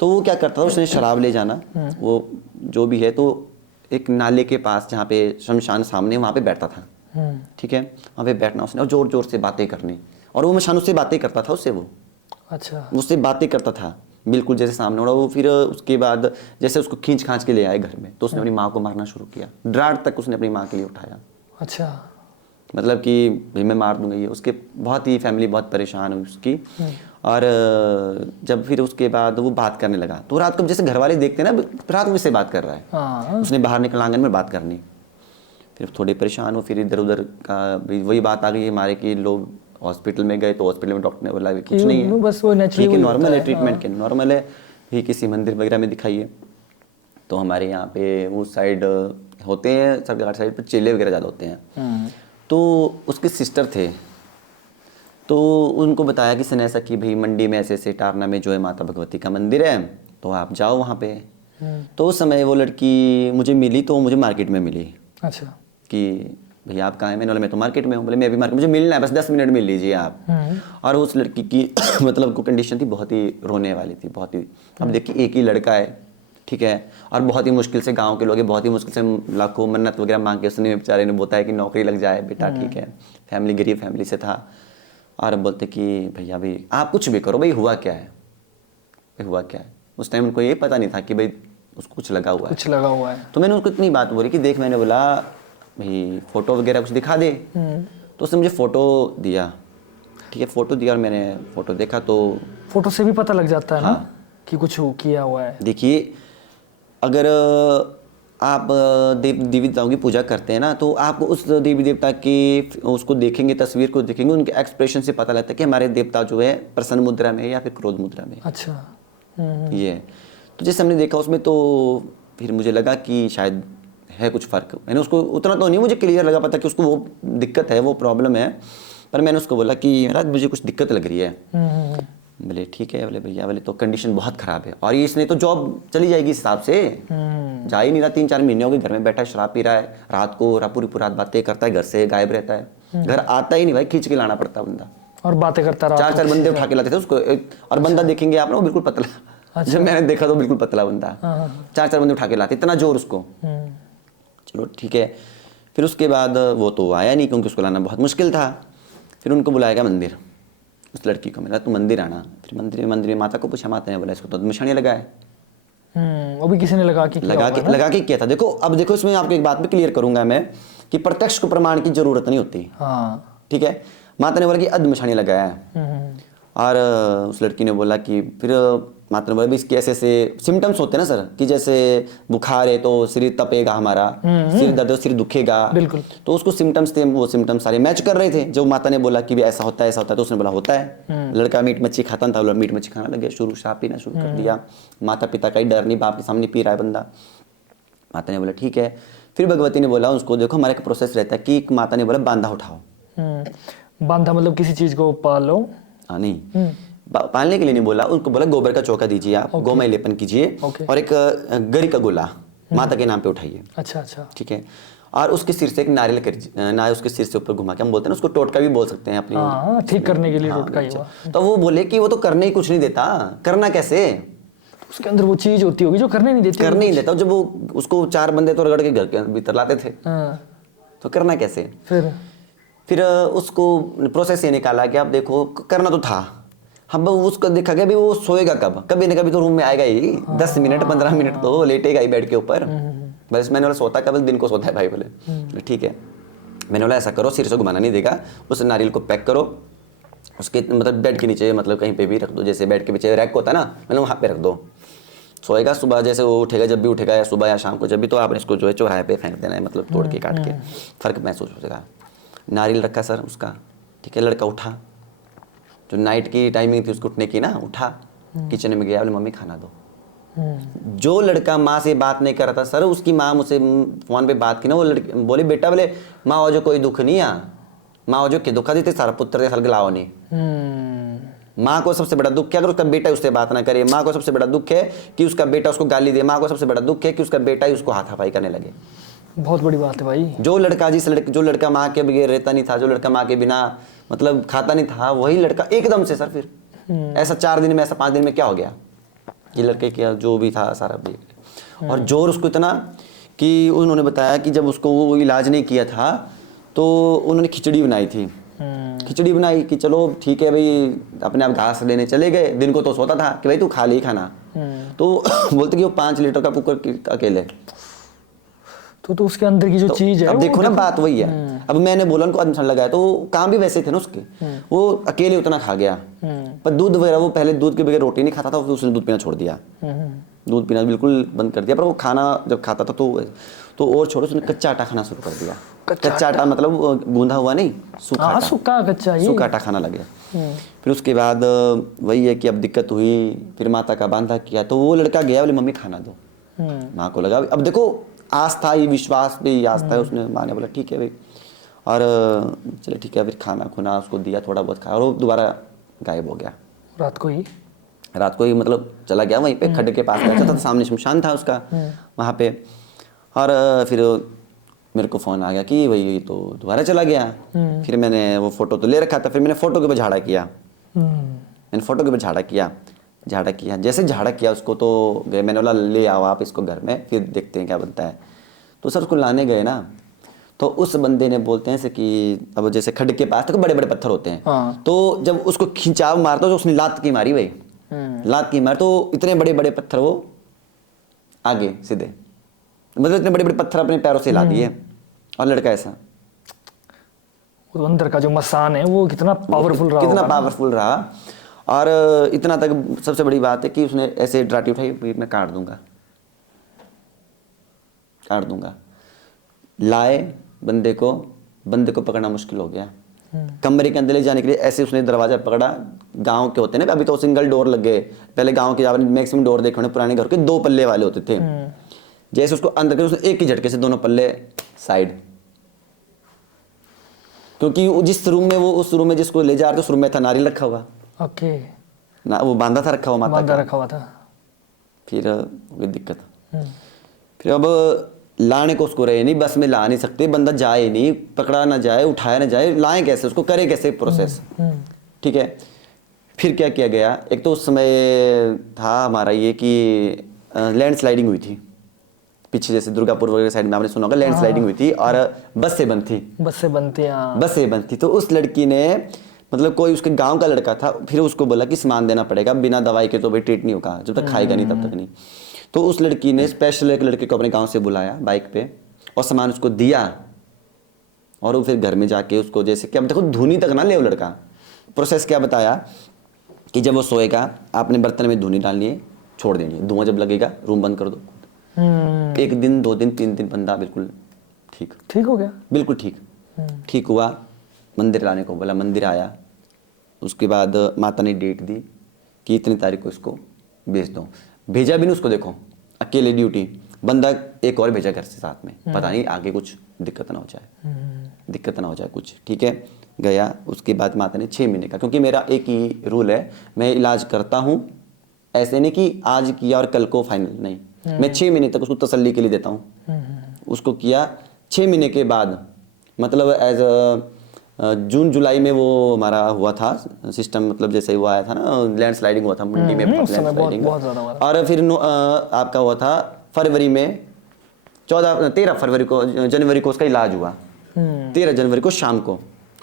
तो वो क्या करता था, उसने शराब ले जाना, वो जो भी है, तो एक नाले के पास जहाँ पे शमशान सामने, वहाँ पे बैठता था। ठीक है, वहाँ पे बैठना उसने और जोर जोर से बातें करनी, और वो मशान उससे बातें करता था, उससे वो अच्छा उससे बातें करता था बिल्कुल जैसे सामने। और वो फिर उसके बाद जैसे उसको खींच खांच के ले आए घर में, तो उसने अपनी माँ को मारना शुरू किया। ड्राट तक उसने अपनी माँ के लिए उठाया। अच्छा, मतलब कि भाई मैं मार दूंगा ये। उसके बहुत ही फैमिली बहुत परेशान हुई उसकी। और जब फिर उसके बाद वो बात करने लगा, तो रात को जैसे घर वाले देखते हैं ना, रात को इससे बात कर रहा है, उसने बाहर निकल आंगन में बात करनी। फिर थोड़े परेशान हो, फिर इधर उधर का वही बात आ गई हमारे कि लोग हॉस्पिटल में गए, तो हॉस्पिटल में डॉक्टर ने बोला कुछ नहीं है, बस वो ठीक है, नॉर्मल है, ट्रीटमेंट के नॉर्मल है, भी किसी मंदिर वगैरह में दिखाइए। तो हमारे यहाँ पे उस साइड होते हैं, सरकार साइड पे चेले वगैरह ज़्यादा होते हैं। तो उसके सिस्टर थे, तो उनको बताया कि सने ऐसा कि भाई मंडी में ऐसे टारना में जो है माता भगवती का मंदिर है, तो आप जाओ वहाँ पे। तो उस समय वो लड़की मुझे मिली, तो मुझे मार्केट में मिली। अच्छा, कि भैया आप कहाँ हैं? मैंने बोला मैं तो मार्केट में हूँ। बोले मैं भी मार्केट, मुझे मिलना है, बस 10 मिनट मिल लीजिए आप। और उस लड़की की मतलब को कंडीशन थी बहुत ही रोने वाली थी, बहुत ही। अब देखिए एक ही लड़का है, ठीक है, और बहुत ही मुश्किल से गांव के लोग बहुत ही मुश्किल से लाखों मन्नत वगैरह मांग के उसने बेचारे ने बताया कि नौकरी लग जाए बेटा, ठीक है, फैमिली गरीब फैमिली से था। और अब बोलते कि भैया भाई आप कुछ भी करो, भाई हुआ क्या है, भाई हुआ क्या है। उस टाइम उनको ये पता नहीं था कि भाई उसको कुछ लगा हुआ है। तो मैंने उसको इतनी बात बोली कि देख, मैंने बोला भाई फोटो वगैरह कुछ दिखा दे। तो उसने मुझे फोटो दिया, ठीक है, फोटो दिया और मैंने फोटो देखा। तो फोटो से भी पता लग जाता है ना कि कुछ किया हुआ है। देखिए अगर आप देवी देवताओं की पूजा करते हैं ना, तो आप उस देवी देवता की उसको देखेंगे, तस्वीर को देखेंगे, उनके एक्सप्रेशन से पता लगता है कि हमारे देवता जो है प्रसन्न मुद्रा में है या फिर क्रोध मुद्रा में। अच्छा, ये तो जैसे हमने देखा उसमें, तो फिर मुझे लगा कि शायद है कुछ फ़र्क। मैंने उसको उतना तो नहीं मुझे क्लियर लगा पता कि उसको वो दिक्कत है, वो प्रॉब्लम है, पर मैंने उसको बोला कि महाराज मुझे कुछ दिक्कत लग रही है। बोले ठीक है, बोले भैया बोले तो कंडीशन बहुत ख़राब है, और ये इसने तो जॉब चली जाएगी इस हिसाब से, जा ही नहीं रहा, 3-4 महीने हो गए घर में बैठा है, शराब पी रहा है, रात को पूरी रात बातें करता है, घर से गायब रहता है, घर आता ही नहीं भाई, खींच के लाना पड़ता है बंदा, और बातें करता रहा। 4-4 बंदे उठा के लाते थे उसको। और बंदा देखेंगे आप ना, वो बिल्कुल पतला, जब मैंने देखा तो बिल्कुल पतला बंदा, 4-4 बंदे उठा के लाते, इतना जोर उसको। चलो ठीक है, फिर उसके बाद वो तो आया नहीं क्योंकि उसको लाना बहुत मुश्किल था। फिर उनको बुलाया गया मंदिर, उस लड़की को मिला, तू मंदिर आना। फिर मंदिर में माता को पूछा, माता ने बोला इसको तो मशानियाँ लगाए। वो भी किसी ने लगा के किया था। देखो अब देखो, इसमें आपको एक बात भी क्लियर करूंगा मैं कि प्रत्यक्ष को प्रमाण की जरूरत नहीं होती। हाँ, ठीक है, माता ने बोला कि अधमछानी लगाया है। और उस लड़की ने बोला कि फिर माता ने बोला भी इसके ऐसे ऐसे सिम्टम्स होते हैं ना सर, कि जैसे बुखार है तो सिर तपेगा हमारा, सिर दर्द है, सिर दुखेगा। बिल्कुल। तो उसको सिम्टम्स थे, वो सिम्टम्स सारे मैच कर रहे थे। जब माता ने बोला कि भी ऐसा होता है ऐसा होता है, तो उसने बोला होता है। लड़का मीट मच्छी खाता था, मीट मच्छी खाना लग गया, शुरू शराब पीना शुरू कर दिया। माता पिता का ही डर नहीं, बाप के सामने पी रहा है बंदा। माता ने बोला ठीक है। फिर भगवती ने बोला उसको, देखो हमारा एक प्रोसेस रहता है कि माता ने बोला बांधा उठाओ। बांधा मतलब किसी चीज को पालो? हाँ नहीं, पालने के लिए नहीं बोला, उनको बोला गोबर का चौका दीजिए आप, गोमय लेपन कीजिए, और एक गरी का गोला माता के नाम पे उठाइए। अच्छा अच्छा, ठीक है। और उसके सिर से एक नारियल कर उसके सिर से ऊपर घुमा के, हम बोलते हैं ना उसको टोटका भी बोल सकते हैं अपनी, हाँ, ठीक करने के लिए टोटका ही अच्छा। हुआ। तो वो बोले कि वो तो करने ही कुछ नहीं देता, करना कैसे? उसके अंदर वो चीज होती होगी जो करने नहीं देती। करने नहीं देता। जब वो उसको 4 बंदे तो रगड़ के घर के भीतर लाते थे, तो करना कैसे? फिर उसको प्रोसेस ये निकाला कि आप देखो करना तो था, हम उसको देखा गया भी वो सोएगा कब, कभी ना कभी तो रूम में आएगा ही, 10 मिनट 15 मिनट तो लेटेगा ही बेड के ऊपर। बस मैंने बोला सोता कब, दिन को सोता है भाई। बोले ठीक है। मैंने बोला ऐसा करो, सिर से घुमाना नहीं देगा, उस नारियल को पैक करो, उसके मतलब बेड के नीचे, मतलब कहीं पे भी रख दो, जैसे बेड के पीछे रैक होता है ना, मैंने वहाँ पे रख दो। सोएगा, सुबह जैसे वो उठेगा, जब भी उठेगा या सुबह या शाम को जब भी, तो आपने इसको जो है चौराहे पे फेंक देना है, मतलब तोड़ के काट के, फर्क महसूस हो जाएगा। नारियल रखा सर उसका, ठीक है। लड़का उठा, जो नाइट की टाइमिंग थी उसको उठने की ना, उठा किचन में गया, बोले मम्मी खाना दो। जो लड़का माँ से बात नहीं कर रहा था सर, उसकी माँ मुझसे फोन पे बात की ना, वो लड़की बोली बेटा, बोले माँ हो जो कोई दुख नहीं आ, माँ हो जो के दुखा देते सारा पुत्र दे साल गलाओ नहीं। माँ को सबसे बड़ा दुख है अगर उसका बेटा उससे बात ना करे, माँ को सबसे बड़ा दुख है कि उसका बेटा उसको गाली दे, माँ को सबसे बड़ा दुख है कि उसका बेटा ही उसको हाथापाई करने लगे। बहुत बड़ी बात है भाई। जो लड़का जो लड़का माँ के बगैर रहता नहीं था, जो लड़का माँ के बिना मतलब खाता नहीं था, वही लड़का एकदम से सर फिर ऐसा 4 दिन में, ऐसा 5 दिन में क्या हो गया, ये लड़के क्या जो भी था सारा भी। और जोर उसको इतना कि उन्होंने बताया कि जब उसको वो इलाज नहीं किया था तो उन्होंने खिचड़ी बनाई थी। खिचड़ी बनाई कि चलो ठीक है भाई, अपने आप घास लेने चले गए, दिन को तो सोता था कि भाई तू खा ले खाना, तो बोलते कि वो 5 लीटर का कुकर अकेले, तो उसके अंदर की जो चीज है, अब देखो ना बात वही है। अब मैंने बोला उनको अधमछान लगाया, तो काम भी वैसे थे ना उसके, वो अकेले उतना खा गया। पर दूध वगैरह, वो पहले दूध के बगैर रोटी नहीं खाता था, उसने दूध पीना छोड़ दिया, दूध पीना बिल्कुल बंद कर दिया। पर वो खाना जब खाता था तो और छोड़ो, उसने कच्चा आटा खाना शुरू कर दिया। कच्चा आटा मतलब गूंधा हुआ नहीं, सूखा आटा, सूखा कच्चा, सूखा आटा खाना लग गया। फिर उसके बाद वही है कि अब दिक्कत हुई, फिर माता का बांधा किया, तो वो लड़का गया, बोले मम्मी खाना दो। माँ को लगा, अब देखो आस्था ही, विश्वास भी आस्था है, उसने माँ ने बोला ठीक है भाई, और चले ठीक है। फिर खाना खुना उसको दिया, थोड़ा बहुत खाया, और वो दोबारा गायब हो गया। रात को ही मतलब चला गया वहीं पे खड्डे के पास रहता था, सामने शमशान था उसका वहाँ पे। और फिर मेरे को फ़ोन आ गया कि भाई तो दोबारा चला गया। फिर मैंने वो फ़ोटो तो ले रखा था, फिर मैंने फ़ोटो के ऊपर झाड़ा किया, झाड़ा किया। जैसे झाड़ा किया उसको तो गए, मैंने बोला ले आओ आप इसको घर में, फिर देखते हैं क्या बनता है। तो सर उसको लाने गए ना, तो उस बंदे ने बोलते हैं कि अब जैसे खड्डे के पास तो बड़े बड़े पत्थर होते हैं, तो जब उसको खिंचाव मारता तो उसने लात की मारी भाई, लात की मार, तो इतने बड़े बड़े पत्थर वो आगे सीधे, मतलब इतने बड़े बड़े पत्थर अपने पैरों से ला दिए। और लड़का ऐसा, वो अंदर का जो मसान है वो कितना पावरफुल रहा। और इतना तक सबसे बड़ी बात है कि उसने ऐसे डराटी उठाई, मैं काट दूंगा। लाए बंदे को पकड़ना मुश्किल हो गया। कमरे के अंदर ले जाने के लिए ऐसे उसने दरवाजा पकड़ा, गांव के होते हैं ना अभी तो सिंगल डोर लग गए, पहले गांव के आपने मैक्सिमम डोर देखे होंगे, पुराने घर के 2 पल्ले वाले होते थे। जैसे उसको अंदर कर, उसने एक ही झटके से दोनों पल्ले साइड, क्योंकि जिस रूम में वो, उस रूम में जिसको ले जा रहे थे उस रूम में था नारियल रखा हुआ, ओके ना वो बांधा था, रखा हुआ माता का, रखा हुआ था। फिर कोई दिक्कत, फिर अब लाने को उसको रहे नहीं, बस में ला नहीं सकते, बंदा जाए नहीं, पकड़ा ना जाए, उठाया ना जाए, लाएं कैसे उसको, करे कैसे प्रोसेस, ठीक है। फिर क्या किया गया, एक तो उस समय था हमारा ये कि लैंड स्लाइडिंग हुई थी पीछे, जैसे दुर्गापुर वगैरह साइड में आपने सुना होगा, लैंड स्लाइडिंग हुई थी और बस से बंद थी। तो उस लड़की ने, मतलब कोई उसके गांव का लड़का था, फिर उसको बोला कि सामान देना पड़ेगा, बिना दवाई के तो भाई ट्रीट नहीं होगा, जब तक खाएगा नहीं तब तक नहीं। तो उस लड़की ने स्पेशल एक लड़के को अपने गांव से बुलाया बाइक पे और सामान उसको दिया, और वो फिर घर में जाके उसको जैसे कि अब देखो धुनी तक ना ले वो लड़का। प्रोसेस क्या बताया कि जब वो सोएगा आपने बर्तन में धुनी डालनी है, छोड़ देनी है, धुआं जब लगेगा रूम बंद कर दो। 1 दिन 2 दिन 3 दिन बंदा बिल्कुल ठीक हो गया, बिल्कुल ठीक हुआ। मंदिर लाने को बोला, मंदिर आया। उसके बाद माता ने डेट दी कि इतनी तारीख को इसको भेज दो। भेजा भी नहीं उसको, देखो अकेले ड्यूटी, बंदा एक और भेजा घर से साथ में, पता नहीं आगे कुछ दिक्कत ना हो जाए कुछ, ठीक है। गया, उसके बाद माता ने 6 महीने का, क्योंकि मेरा एक ही रूल है, मैं इलाज करता हूँ ऐसे नहीं कि आज किया और कल को फाइनल, नहीं, मैं 6 महीने तक उसको तसल्ली के लिए देता हूँ। उसको किया 6 महीने के बाद, मतलब एज जून जुलाई में वो हमारा हुआ था सिस्टम, मतलब जैसे वो आया था ना लैंडस्लाइडिंग हुआ था मुंडी में, लैंडस्लाइडिंग, और फिर आपका हुआ था फरवरी में 13 फरवरी को, जनवरी को उसका इलाज हुआ। 13 जनवरी को शाम को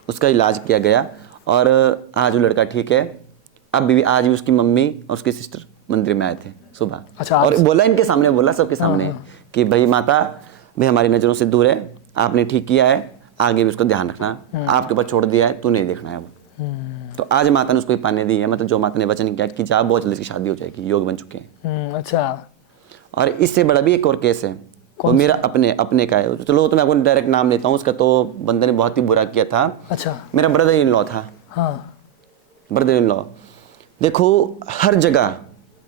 उसका इलाज किया गया और आज वो लड़का ठीक है। अब भी आज भी उसकी मम्मी और उसकी सिस्टर मंदिर में आए थे सुबह। अच्छा, और बोला इनके सामने, बोला सबके सामने कि भाई माता, भाई हमारी नज़रों से दूर है, आपने ठीक किया है, आगे भी उसका ध्यान रखना, आपके ऊपर छोड़ दिया है, तू नहीं देखना है वो। तो आज माता ने उसको पाने दी है, मतलब जो माता ने वचन किया कि जा बहुत जल्दी इसकी शादी हो जाएगी, योग बन चुके हैं। अच्छा, और इससे बड़ा भी एक और केस है, वो मेरा अपने का है। चलो तो मैं आपको डायरेक्ट नाम लेता हूँ उसका, तो बंदे ने बहुत ही बुरा किया था। अच्छा, मेरा ब्रदर इन लॉ था। ब्रदर इन लॉ, देखो हर जगह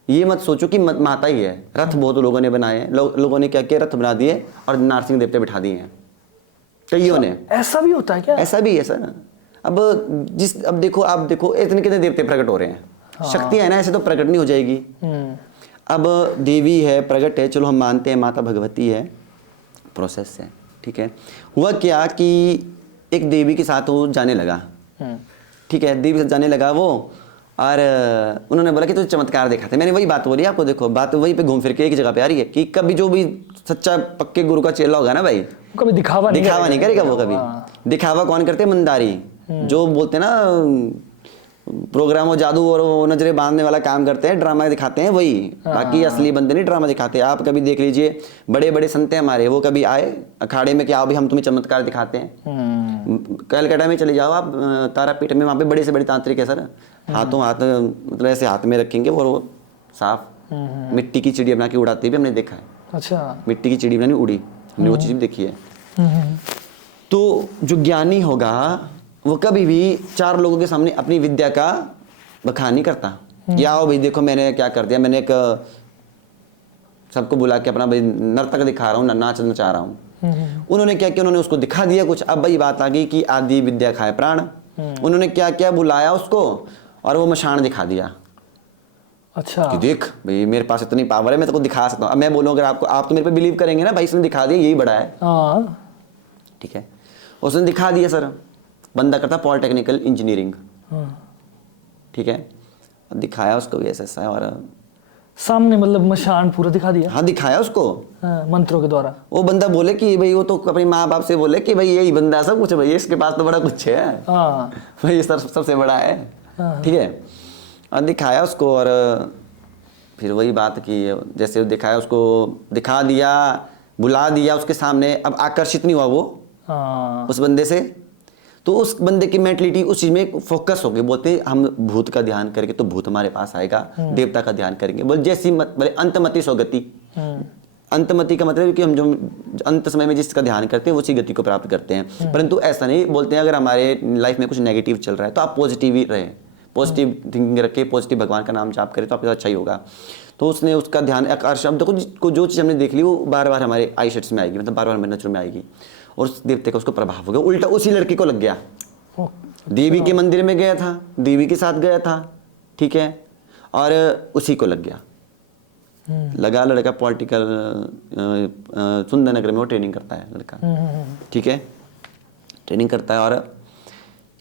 ये मत सोचो कि माता ही है, रथ बहुत लोगों ने बनाए हैं। लोगों ने क्या किया, रथ बना दिए और नारसिंह देवते बिठा दिए हैं कईयों ने। ऐसा भी होता है क्या? ऐसा भी है सर। अब देखो, आप देखो इतने कितने देवते प्रकट हो रहे हैं, शक्ति है ना, ऐसे तो प्रकट नहीं हो जाएगी। अब देवी है, प्रकट है, चलो हम मानते हैं माता भगवती है, प्रोसेस है, ठीक है। हुआ क्या कि एक देवी के साथ वो जाने लगा, ठीक है, देवी के साथ जाने लगा वो, और उन्होंने बोला कि तुझे चमत्कार देखा था। मैंने वही बात बोली आपको, देखो बात वही पे घूम फिर के एक जगह पे आ रही है कि कभी जो भी सच्चा पक्के गुरु का चेला होगा ना भाई, कभी दिखावा नहीं करेगा वो कभी। दिखावा कौन करते हैं? मंदारी, जो बोलते हैं ना प्रोग्राम और जादू और वो नजरे बांधने वाला काम करते हैं, ड्रामा दिखाते हैं वही। बाकी असली बंदे नहीं ड्रामा दिखाते। आप कभी देख लीजिए, बड़े बड़े संत हैं हमारे, वो कभी आए अखाड़े में कि आओ भी हम तुम्हें चमत्कार दिखाते हैं। कलकत्ता में चले जाओ आप, तारापीठ में, वहाँ पे बड़े से बड़े तांत्रिक है सर, हाथ मतलब ऐसे हाथ में रखेंगे और वो साफ मिट्टी की चिड़िया बना के उड़ाते भी हमने देखा है। अच्छा, मिट्टी की चिड़िया बनानी उड़ी, हमने वो चीज़ देखी है। तो जो ज्ञानी होगा वो कभी भी 4 लोगों के सामने अपनी विद्या का बखान नहीं करता, या आओ भाई देखो मैंने क्या कर दिया, मैंने एक सबको बुला के अपना भाई नर्तक दिखा रहा हूँ, नाच नचा रहा हूँ। उन्होंने क्या किया, उन्होंने उसको दिखा दिया कुछ। अब भाई बात आ गई कि आदि विद्या खाए प्राण। उन्होंने क्या किया, बुलाया उसको और वो मशान दिखा दिया। अच्छा, कि देख भाई मेरे पास इतनी पावर है, मैं तेको दिखा सकता हूँ। अब मैं बोलूँ अगर आपको, आप तो मेरे पे बिलीव करेंगे ना, भाई इसने दिखा दिया, यही बड़ा है, ठीक है। उसने दिखा दिया सर, बंदा करता पॉलिटेक्निकल इंजीनियरिंग, ठीक है। दिखाया उसको भी ऐसा है, और सामने मतलब मशान पूरा दिखा दिया। हाँ दिखाया उसको मंत्रों के द्वारा। वो बंदा बोले कि भाई, वो तो अपने माँ बाप से बोले कि भाई यही बंदा सब कुछ है भाई, इसके पास तो बड़ा कुछ है भाई, सर सबसे बड़ा है, ठीक है। और दिखाया उसको, और फिर वही बात की, जैसे दिखाया उसको, दिखा दिया, बुला दिया उसके सामने। अब आकर्षित नहीं हुआ वो उस बंदे से, तो उस बंदे की मेंटलिटी उस चीज में फोकस हो गई। बोलते हम भूत का ध्यान करेंगे तो भूत हमारे पास आएगा, देवता का ध्यान करेंगे, बोले जैसी बोले अंतमति सो गति। अंतमति का मतलब है कि हम जो अंत समय में जिसका ध्यान करते हैं उसी गति को प्राप्त करते हैं। परंतु ऐसा नहीं, बोलते हैं अगर हमारे लाइफ में कुछ नेगेटिव चल रहा है तो आप पॉजिटिव ही रहें, पॉजिटिव थिंकिंग रखें, पॉजिटिव भगवान का नाम जाप करें तो आपके साथ अच्छा ही होगा। तो उसने उसका ध्यान, शब्द को जो चीज़ हमने देख ली वो बार बार हमारे आई शेड्स में आएगी, मतलब बार बार मेरे नजरों में आएगी, और उस देवते का उसको प्रभाव हो गया। उल्टा उसी लड़के को लग गया, देवी के मंदिर में गया था, देवी के साथ गया था, ठीक है, और उसी को लग गया। लगा लड़का पॉलिटिकल सुंदरनगर में वो ट्रेनिंग करता है लड़का, ठीक है, ट्रेनिंग करता है। और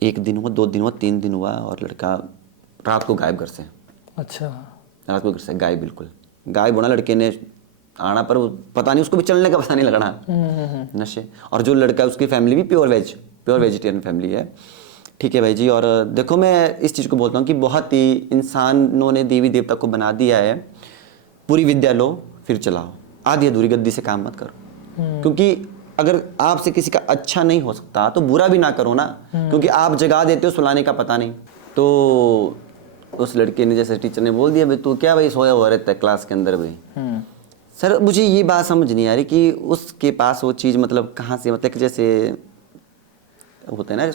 1 दिन हुआ, 2 दिन हुआ, 3 दिन हुआ, और लड़का रात को गायब घर से। अच्छा, रात को घर से गायब, बिल्कुल गायब होना। लड़के ने आना, पर पता नहीं, उसको भी चलने का पता नहीं लगना, नशे। और जो लड़का, उसकी फैमिली भी प्योर वेजिटेरियन फैमिली है, ठीक है भाई जी। और देखो मैं इस चीज़ को बोलता हूँ कि बहुत ही इंसानों ने देवी देवता को बना दिया है, पूरी विद्या लो फिर चलाओ, आधी अधूरी गद्दी से काम मत करो। क्योंकि अगर आपसे किसी का अच्छा नहीं हो सकता तो बुरा भी ना करो ना, क्योंकि आप जगा देते हो सुलाने का पता नहीं। तो उस लड़के ने जैसे टीचर ने बोल दिया भाई तू क्या भाई सोया हुआ रहता है क्लास के अंदर भाई। सर मुझे ये बात समझ नहीं आ रही कि उसके पास वो चीज़ मतलब कहाँ से, मतलब कि जैसे होते हैं ना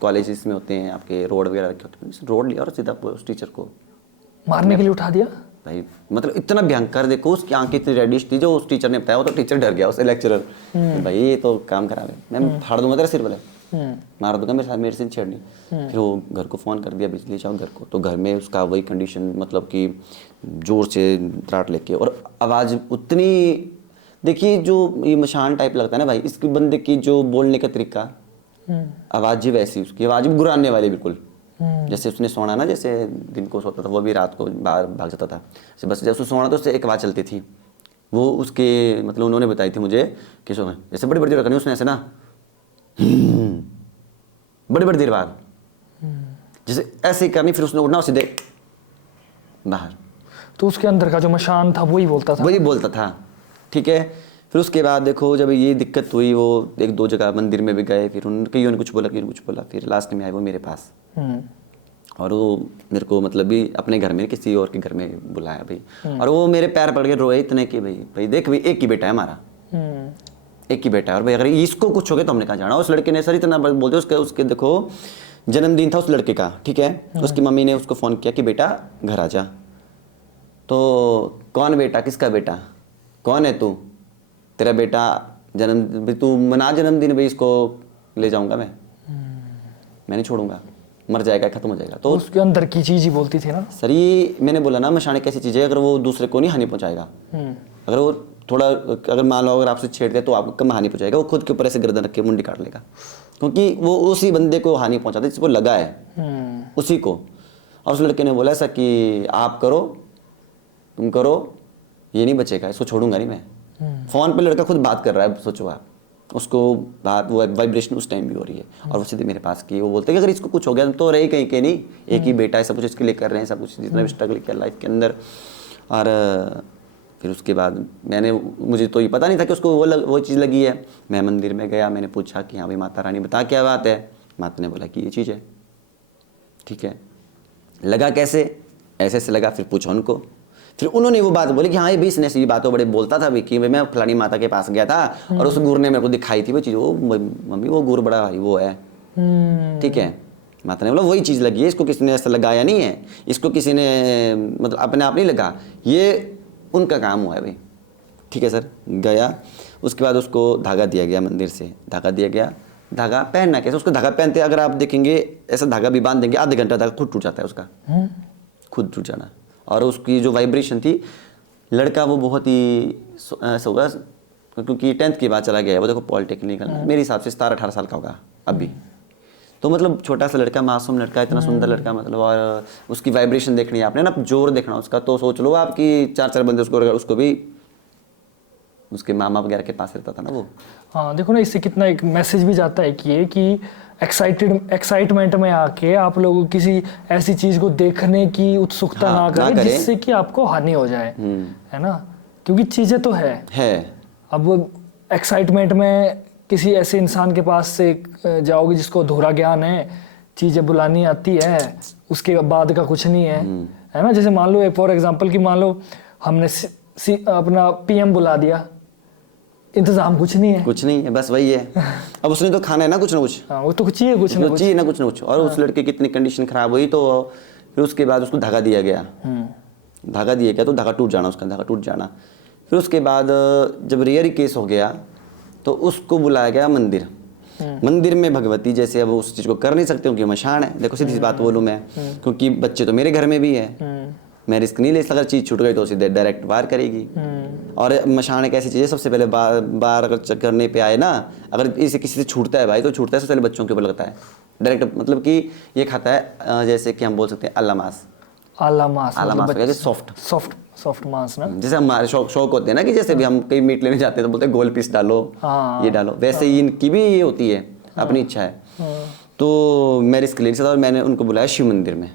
कॉलेजेस में होते हैं आपके रोड वगैरह रखे होते हैं, रोड लिया और सीधा उस टीचर को मारने के लिए उठा दिया भाई। मतलब इतना भयंकर, देखो उसकी आंखें इतनी रेडिश थी, जो उस टीचर ने बताया वो तो टीचर डर गया, उससे लेक्चरर भाई ये तो काम खराब है, मैं फाड़ दूंगा तेरा सिर बोले, मार दूंगा मेरे साथ, मेरे से छेड़नी। फिर वो घर को फ़ोन कर दिया बिजली जाओ घर को, तो घर में उसका वही कंडीशन, मतलब कि जोर से त्राट लेके, और आवाज़ उतनी, देखिए जो ये मशान टाइप लगता है ना भाई, इसके बंदे की जो बोलने का तरीका, आवाज़ ही वैसी, उसकी आवाज़ भी गुराने वाली बिल्कुल, जैसे उसने सोना ना, जैसे दिन को सोता था वो भी रात को बाहर भाग जाता था, बस जैसे उसने सोना तो उससे एक आवाज़ चलती थी, वो उसके मतलब उन्होंने बताई थी मुझे कि सो जैसे बड़ी बड़ी देर करनी उसने ऐसे ना बड़ी बड़ी देर बाद जैसे ऐसे करनी, फिर उसने उठना और सीधे बाहर। तो उसके अंदर का जो मशान था वही बोलता था, वही बोलता था, ठीक है। फिर उसके बाद देखो जब ये दिक्कत हुई, वो एक दो जगह मंदिर में भी गए, फिर उन कईयों ने कुछ बोला, कईयों ने कुछ बोला, फिर लास्ट में आए वो मेरे पास, और वो मेरे को मतलब भी अपने घर में किसी और के घर में बुलाया भाई, और वो मेरे पैर पड़ के रोए इतने कि भाई देख भाई एक ही बेटा है हमारा, एक ही बेटा है, और भाई अगर इसको कुछ हो गया तो हमने कहाँ जाना। उस लड़के ने सर इतना बोलते उसके देखो जन्मदिन था उस लड़के का, ठीक है, उसकी मम्मी ने उसको फ़ोन किया कि बेटा घर आ जा, तो कौन बेटा, किसका बेटा, कौन है तू, तेरा बेटा जन्म, तू मना जन्मदिन भाई, इसको ले जाऊंगा मैं नहीं छोड़ूंगा, मर जाएगा, खत्म हो जाएगा। तो उसके अंदर की चीज ही बोलती थी ना सर, ये मैंने बोला ना मशाने कैसी चीज़ है, अगर वो दूसरे को नहीं हानि पहुंचाएगा, अगर वो थोड़ा, अगर मान लो अगर आपसे छेड़ते तो आपको कम हानि पहुंचाएगा, वो खुद के ऊपर ऐसे गर्दन रख के मुंडी काट लेगा, क्योंकि वो उसी बंदे को हानि पहुंचाता है जिसको लगा है, उसी को। और उस लड़के ने बोला ऐसा कि आप करो, तुम करो, ये नहीं बचेगा, इसको छोड़ूंगा नहीं मैं। फ़ोन पे लड़का खुद बात कर रहा है, सोचो आप, उसको बात, वो वाइब्रेशन उस टाइम भी हो रही है, और वो सीधे मेरे पास की, वो बोलते हैं कि अगर इसको कुछ हो गया तो रही कहीं के नहीं, एक ही बेटा है, सब कुछ इसके लिए कर रहे हैं, सब कुछ जितना भी स्ट्रगल किया लाइफ के अंदर। और फिर उसके बाद मुझे तो ये पता नहीं था कि उसको वो चीज़ लगी है। मैं मंदिर में गया, मैंने पूछा कि हाँ भाई माता रानी बता क्या बात है, माता ने बोला कि ये चीज़ है, ठीक है, लगा कैसे, ऐसे ऐसे लगा, फिर पूछा उनको, फिर उन्होंने वो बात बोली कि हाँ ये भी इसने ऐसी बातों बड़े बोलता था भी कि भाई मैं फलानी माता के पास गया था और उस गुरु ने मेरे को दिखाई थी वो चीज़, वो मम्मी वो गुरु बड़ा भाई वो है, ठीक है। माता ने बोला वही चीज़ लगी है, इसको किसी ने ऐसा लगाया नहीं है, इसको किसी ने मतलब अपने आप नहीं लगा, ये उनका काम हुआ है भाई, ठीक है सर। गया, उसके बाद उसको धागा दिया गया, मंदिर से धागा दिया गया। धागा पहनना कैसे, उसको धागा पहनते अगर आप देखेंगे ऐसा धागा भी बांध देंगे, आधे घंटा धागा खुद टूट जाता है उसका, खुद टूट जाना। और उसकी जो वाइब्रेशन थी, लड़का वो बहुत ही ऐसा होगा क्योंकि 10th के बाद चला गया है वो, देखो पॉलिटेक्निकल, मेरे हिसाब से 17-18 साल का होगा अभी, तो मतलब छोटा सा लड़का, मासूम लड़का, इतना सुंदर लड़का, मतलब और उसकी वाइब्रेशन देखनी है आपने ना, जोर देखना उसका, तो सोच लो आपकी 4-4 बंदे उसको भी उसके मामा वगैरह के पास रहता था ना वो। हाँ देखो ना, इससे कितना एक मैसेज भी जाता है कि एक्साइटमेंट में आके आप लोग किसी ऐसी चीज को देखने की उत्सुकता ना करें जिससे कि आपको हानि हो जाए, है ना, क्योंकि चीजें तो है। अब एक्साइटमेंट में किसी ऐसे इंसान के पास से जाओगे जिसको अधूरा ज्ञान है, चीजें बुलानी आती है, उसके बाद का कुछ नहीं है ना। जैसे मान लो फॉर एग्जांपल कि मान लो हमने अपना पीएम बुला दिया, इंतजाम कुछ नहीं है, बस वही है। अब उसने तो खाना है ना कुछ ना कुछ, वो तो कुछ चाहिए, कुछ ना कुछ। और उस लड़के की इतनी कंडीशन खराब हुई, तो फिर उसके बाद उसको धागा दिया गया, तो धागा टूट जाना, उसका धागा टूट जाना। फिर उसके बाद जब रियल केस हो गया तो उसको बुलाया गया मंदिर में भगवती, जैसे अब उस चीज़ को कर नहीं सकते क्योंकि मशान है। देखो सीधी सी बात बोलूँ मैं, क्योंकि बच्चे तो मेरे घर में भी है, मैं रिस्क नहीं ले सकता, अगर चीज़ छूट गई तो सीधे डायरेक्ट वार करेगी। और मशान एक ऐसी चीज़ है, सबसे पहले बार अगर करने पे आए ना, अगर इसे किसी से छूटता है भाई तो छूटता है सबसे पहले बच्चों के ऊपर लगता है डायरेक्ट, मतलब कि ये खाता है जैसे कि हम बोल सकते हैं आला मांस सॉफ्ट मांस ना, जैसे हमारे शौक होते हैं ना कि जैसे भी हम कहीं मीट लेने जाते हैं तो बोलते हैं गोल पीस डालो, ये डालो, वैसे ही इनकी भी ये होती है, अपनी इच्छा है। तो मैं रिस्क ले नहीं सकता, और मैंने उनको बुलाया शिव मंदिर में,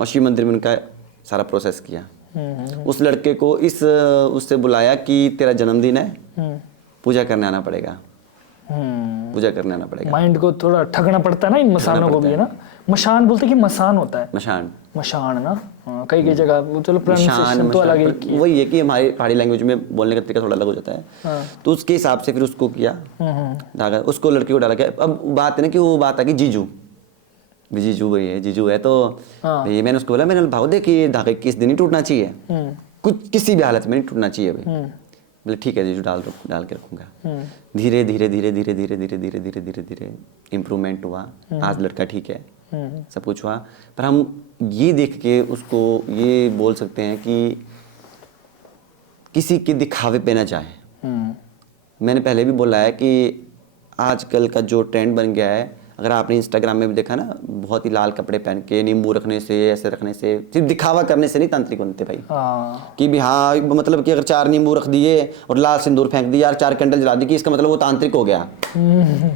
और शिव मंदिर में उनका सारा प्रोसेस किया। उस लड़के को उससे बुलाया कि तेरा जन्मदिन है, पूजा करने आना पड़ेगा, पूजा करने आना पड़ेगा। माइंड को थोड़ा ठगना पड़ता है ना इन मसानों को भी, है ना। मशान बोलते कि मसान होता है, मशान, मशान ना। हाँ, कई कई जगह वो, चलो मशान, प्रोनाउंसिएशन तो अलग है कि वही है कि हमारी पहाड़ी लैंग्वेज में बोलने का तरीका थोड़ा अलग हो जाता है। हाँ। तो उसके हिसाब से फिर उसको किया, धागा, उसको लड़की को डाला गया। अब बात है ना कि वो बात आ गई जीजू, भी जीजू वही है, जीजू है। तो ये मैंने उसको बोला, मैंने भाव देख ये धागा 21 दिन ही टूटना चाहिए, कुछ किसी भी हालत में नहीं टूटना चाहिए भाई। बोले ठीक है जीजू, डाल के रखूंगा। धीरे धीरे धीरे धीरे धीरे धीरे धीरे धीरे धीरे धीरे इम्प्रूवमेंट हुआ। आज लड़का ठीक है, सब कुछ हुआ। पर हम ये देख के उसको ये बोल सकते हैं कि किसी के दिखावे पे ना जाए। मैंने पहले भी बोला है कि आजकल का जो ट्रेंड बन गया है, अगर आपने इंस्टाग्राम में भी देखा ना, बहुत ही लाल कपड़े पहन के नींबू रखने से, ऐसे रखने से, सिर्फ दिखावा करने से नहीं तांत्रिक बनते भाई। कि भी हाँ, मतलब कि अगर 4 नींबू रख दिए और लाल सिंदूर फेंक दिया और 4 कैंडल जला दी, कि इसका मतलब वो तांत्रिक हो गया।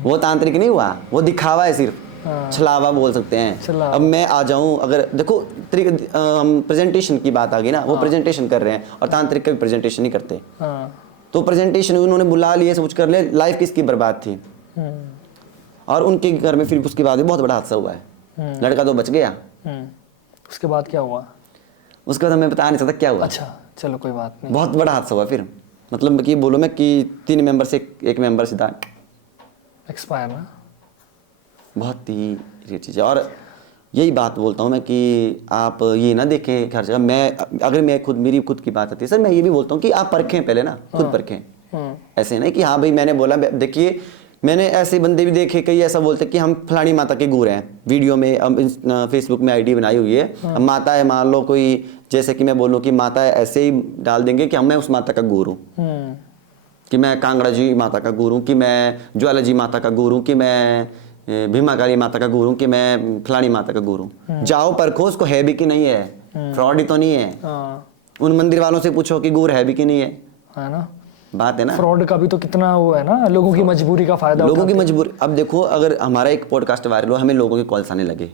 वो तांत्रिक नहीं हुआ, वो दिखावा है सिर्फ, छलावा बोल सकते हैं। अब मैं आ जाऊं, अगर देखो हम प्रेजेंटेशन की बात आ गई ना, वो प्रेजेंटेशन कर रहे हैं और तांत्रिक कभी प्रेजेंटेशन नहीं करते। तो प्रेजेंटेशन उन्होंने बुला लिए, सब कुछ कर ले, लाइफ किसकी बर्बाद थी। और उनके घर में फिर उसके बाद भी बहुत बड़ा हादसा हुआ है। लड़का तो बच गया। उसके बाद क्या हुआ? उसके बाद मैं बता नहीं सकता क्या हुआ। अच्छा चलो कोई बात नहीं। बहुत बड़ा हादसा हुआ फिर, मतलब कि बोलो मैं कि 3 मेंबर से एक मेंबर सीधा एक्सपायर ना। बहुत ही ये चीज़ है। और यही बात बोलता हूँ मैं कि आप ये ना देखें हर जगह। मैं अगर मैं खुद, मेरी खुद की बात आती है सर, मैं ये भी बोलता हूँ कि आप परखें पहले ना, खुद परखें। ऐसे नहीं कि हाँ भाई मैंने बोला, देखिए मैंने ऐसे बंदे भी देखे कई ऐसा बोलते कि हम फलानी माता के गुरु हैं। वीडियो में हम फेसबुक में आईडी बनाई हुई है, अब माता है, मान लो कोई, जैसे कि मैं बोलूँ कि माता है, ऐसे ही डाल देंगे कि मैं उस माता का गुरु, कि मैं कांगड़ा जी माता का गुरु, कि मैं ज्वाला जी माता का गुरु, कि मैं भीमा काली माता का गुरु, कि मैं फलानी माता का गुरु। जाओ परखो उसको है भी कि नहीं है, फ्रॉड ही तो नहीं है। उन मंदिर वालों से पूछो कि गुरु है भी कि नहीं है ना। बात है ना। फ्रॉड का भी तो कितना वो है ना, लोगों की मजबूरी का फायदा, लोगों की मजबूरी। अब देखो अगर हमारा एक पॉडकास्ट वायरल हो, हमें लोगों के कॉल्स आने लगे।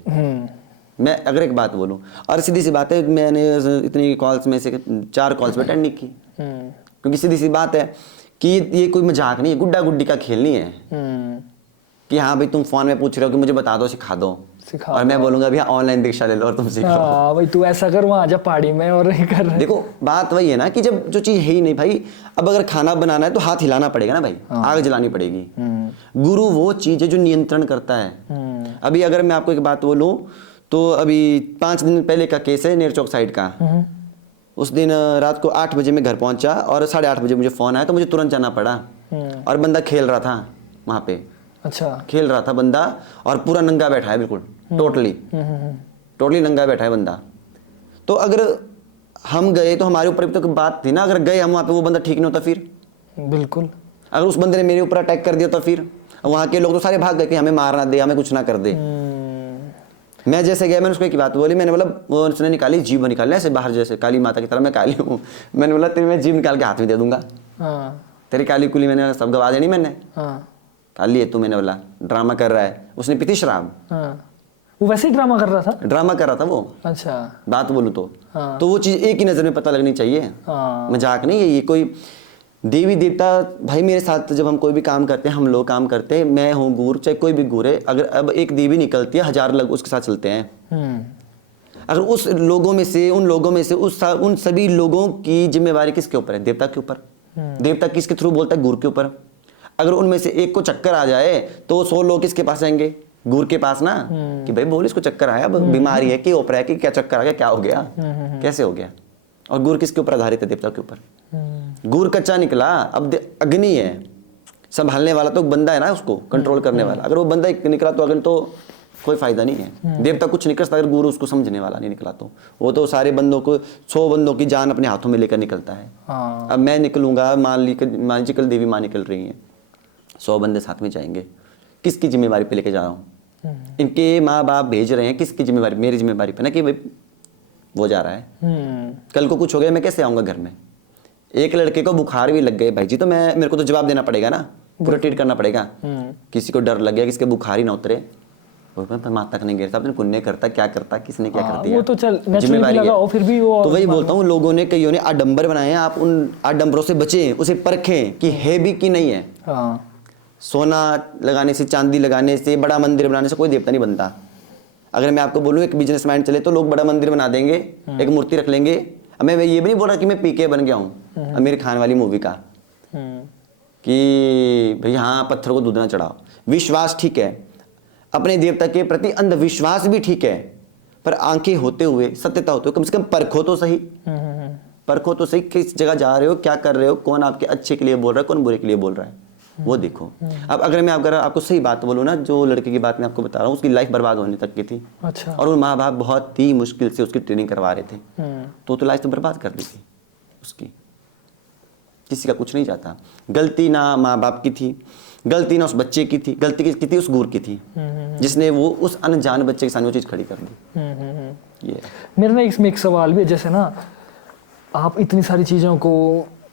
मैं अगर एक बात बोलूं, और सीधी सी बात है, मैंने इतनी कॉल्स में से 4 कॉल्स पे अटेंड नहीं की, क्योंकि सीधी सी बात है कि ये कोई मजाक नहीं है, गुड्डा गुड्डी का खेल नहीं है कि हाँ भाई तुम फोन में पूछ रहे हो कि मुझे बता दो, सिखा दो, और मैं बोलूंगा भैया ऑनलाइन दीक्षा ले लो और तुम सीखो। भाई तू ऐसा कर, वहां जा पहाड़ी में और कर। देखो बात वही है ना कि जब जो चीज है ही नहीं भाई, अब अगर खाना बनाना है तो हाथ हिलाना पड़ेगा ना भाई, आग जलानी पड़ेगी। गुरु वो चीज है जो नियंत्रण करता है। अभी अगर मैं आपको एक बात बोलूं तो अभी 5 दिन पहले का केस है नेरचौक साइड का। उस दिन रात को 8 बजे मैं घर पहुंचा और 8:30 बजे मुझे फोन आया, तो मुझे तुरंत जाना पड़ा। और बंदा खेल रहा था वहां पे, अच्छा खेल रहा था बंदा, और पूरा नंगा बैठा है, बिल्कुल टोटली नंगा बैठा है बंदा। तो अगर हम गए तो हमारे ऊपर भी तो बात थी ना, अगर गए हम वहाँ पे, वो बंदा ठीक नहीं होता फिर। बिल्कुल। अगर उस बंदे ने मेरे ऊपर अटैक कर दिया तो फिर वहाँ के लोग तो सारे भाग गए कि हमें मारना दे, हमें कुछ ना कर दे। मैं जैसे गया, मैंने उसको एक बात बोली, मैंने बोला, वो उसने निकाली जीभ निकालने ऐसे बाहर, जैसे काली माता की तरह मैं काली हूँ। मैंने बोला तेरी मैं जीभ निकाल के हाथ में दे दूंगा, तेरी काली कुली मैंने सब गवा देनी, मैंने काली है तू। मैंने बोला ड्रामा कर रहा है, उसने पीती शराब। वो वैसे ही ड्रामा कर रहा था, ड्रामा कर रहा था वो। अच्छा बात बोलूं तो वो चीज एक ही नजर में पता लगनी चाहिए, मजाक नहीं है ये। कोई देवी देवता भाई मेरे साथ जब हम कोई भी काम करते हैं, हम लोग काम करते हैं, मैं हूँ गुरु, चाहे कोई भी गुरु है, अगर अब एक देवी निकलती है, 1000 लोग उसके साथ चलते हैं। अगर उस लोगों में से, उन लोगों में से उन सभी लोगों की जिम्मेवारी किसके ऊपर है? देवता के ऊपर। देवता किसके थ्रू बोलता है? गुरु के ऊपर। अगर उनमें से एक को चक्कर आ जाए तो 100 लोग किसके पास जाएंगे? गुरु के पास ना, कि भाई बोल इसको चक्कर आया, बीमारी है कि ओपरा है कि क्या चक्कर आ गया, क्या हो गया, कैसे हो गया। और गुरु किसके ऊपर आधारित है? देवता के ऊपर। गुरु कच्चा निकला, अब अग्नि है, संभालने वाला तो बंदा है ना, उसको कंट्रोल करने वाला। अगर वो बंदा निकला तो अग्नि, तो कोई फायदा नहीं है। देवता कुछ नहीं कर सकता अगर गुरु उसको समझने वाला नहीं निकला तो। वो तो सारे बंदों को, 100 बंदों की जान अपने हाथों में लेकर निकलता है। अब मैं निकलूंगा, मान लीजिए कल देवी माँ निकल रही है, 100 बंदे साथ में जाएंगे, किसकी जिम्मेवारी पे लेके जा रहा हूँ? इनके माँ बाप भेज रहे हैं, किसकी जिम्मेवारी? मेरी जिम्मेवारी पे ना, कि भाई वो जा रहा है, कल को कुछ हो गया मैं कैसे आऊँगा घर में? एक लड़के को बुखार भी लग गए भाई जी, तो मेरे को तो जवाब देना पड़ेगा ना, पूरा ट्रीट करना पड़ेगा। किसी को डर लग गया, किसके बुखार ही ना उतरे, वो परमात्मा का नहीं गिरता, अपने पुण्य करता, क्या करता, किसने क्या कर दिया, वो तो चल नेचुरली जिम्मेदारी लगा है। हो फिर भी वो। तो वही बोलता हूँ, लोगों ने कईयों ने आडंबर बनाए हैं, आप उन आडंबरों से बचें, उसे परखें कि है भी कि नहीं है। हाँ सोना लगाने से, चांदी लगाने से, बड़ा मंदिर बनाने से कोई देवता नहीं बनता। अगर मैं आपको बोलूँ एक बिजनेसमैन चले तो लोग बड़ा मंदिर बना देंगे, एक मूर्ति रख लेंगे। अब मैं ये भी नहीं बोल रहा कि मैं पीके बन गया हूँ आमिर खान वाली मूवी का, कि भाई हाँ पत्थर को दूध ना चढ़ाओ। विश्वास ठीक है, अपने देवता के प्रति अंधविश्वास भी ठीक है, पर आंखें होते हुए, सत्यता होते हुए कम से कम परखो तो सही। परखो तो सही, किस जगह जा रहे हो, क्या कर रहे हो, कौन आपके अच्छे के लिए बोल रहा है, कौन बुरे के लिए बोल रहा है, वो देखो। अब अगर मैं आपको सही बात बोलूँ ना, जो लड़के की बात मैं आपको बता रहा हूँ, उसकी लाइफ बर्बाद होने तक की थी। अच्छा। और वो माँ बाप बहुत ही मुश्किल से उसकी ट्रेनिंग करवा रहे थे, तो लाइफ तो बर्बाद कर दी थी उसकी। किसी का कुछ नहीं जाता। गलती ना माँ बाप की थी, गलती ना उस बच्चे की थी, गलती किसकी थी? उस गुर की थी, जिसने वो उस अनजान बच्चे के सामने वो चीज़ खड़ी कर दी। ये मेरा ना इसमें एक सवाल भी है, जैसे ना आप इतनी सारी चीज़ों को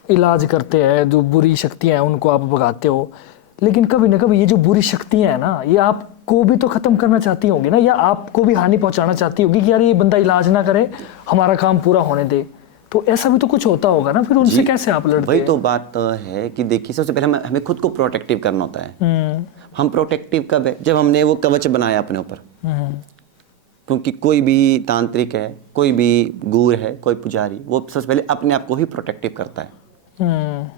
इलाज करते हैं, जो बुरी शक्तियाँ हैं उनको आप भगाते हो, लेकिन कभी ना कभी ये जो बुरी शक्तियाँ हैं ना, ये आपको भी तो ख़त्म करना चाहती होंगी ना, या आपको भी हानि पहुँचाना चाहती होगी कि यार ये बंदा इलाज ना करे, हमारा काम पूरा होने दे। तो ऐसा भी तो कुछ होता होगा ना, फिर उनसे कैसे आप लड़ते वही हैं? तो बात है कि देखिए, सबसे पहले हमें खुद को प्रोटेक्टिव करना होता है। हम प्रोटेक्टिव कब है? जब हमने वो कवच बनाया अपने ऊपर। क्योंकि कोई भी तांत्रिक है, कोई भी गुरु है, कोई पुजारी, वो सबसे पहले अपने आप को ही प्रोटेक्टिव करता है,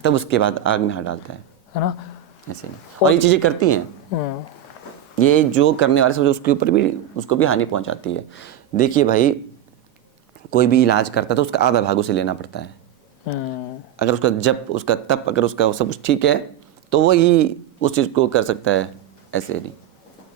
तब उसके बाद आग में हाथ डालता है ना। ऐसे नहीं। और ये चीज़ें करती हैं, ये जो करने वाले सब उसके ऊपर भी, उसको भी हानि पहुंचाती है। देखिए भाई, कोई भी इलाज करता है तो उसका आधा भाग उसे लेना पड़ता है। अगर उसका जप, उसका तप, अगर उसका सब कुछ ठीक है तो वो ही उस चीज़ को कर सकता है, ऐसे नहीं।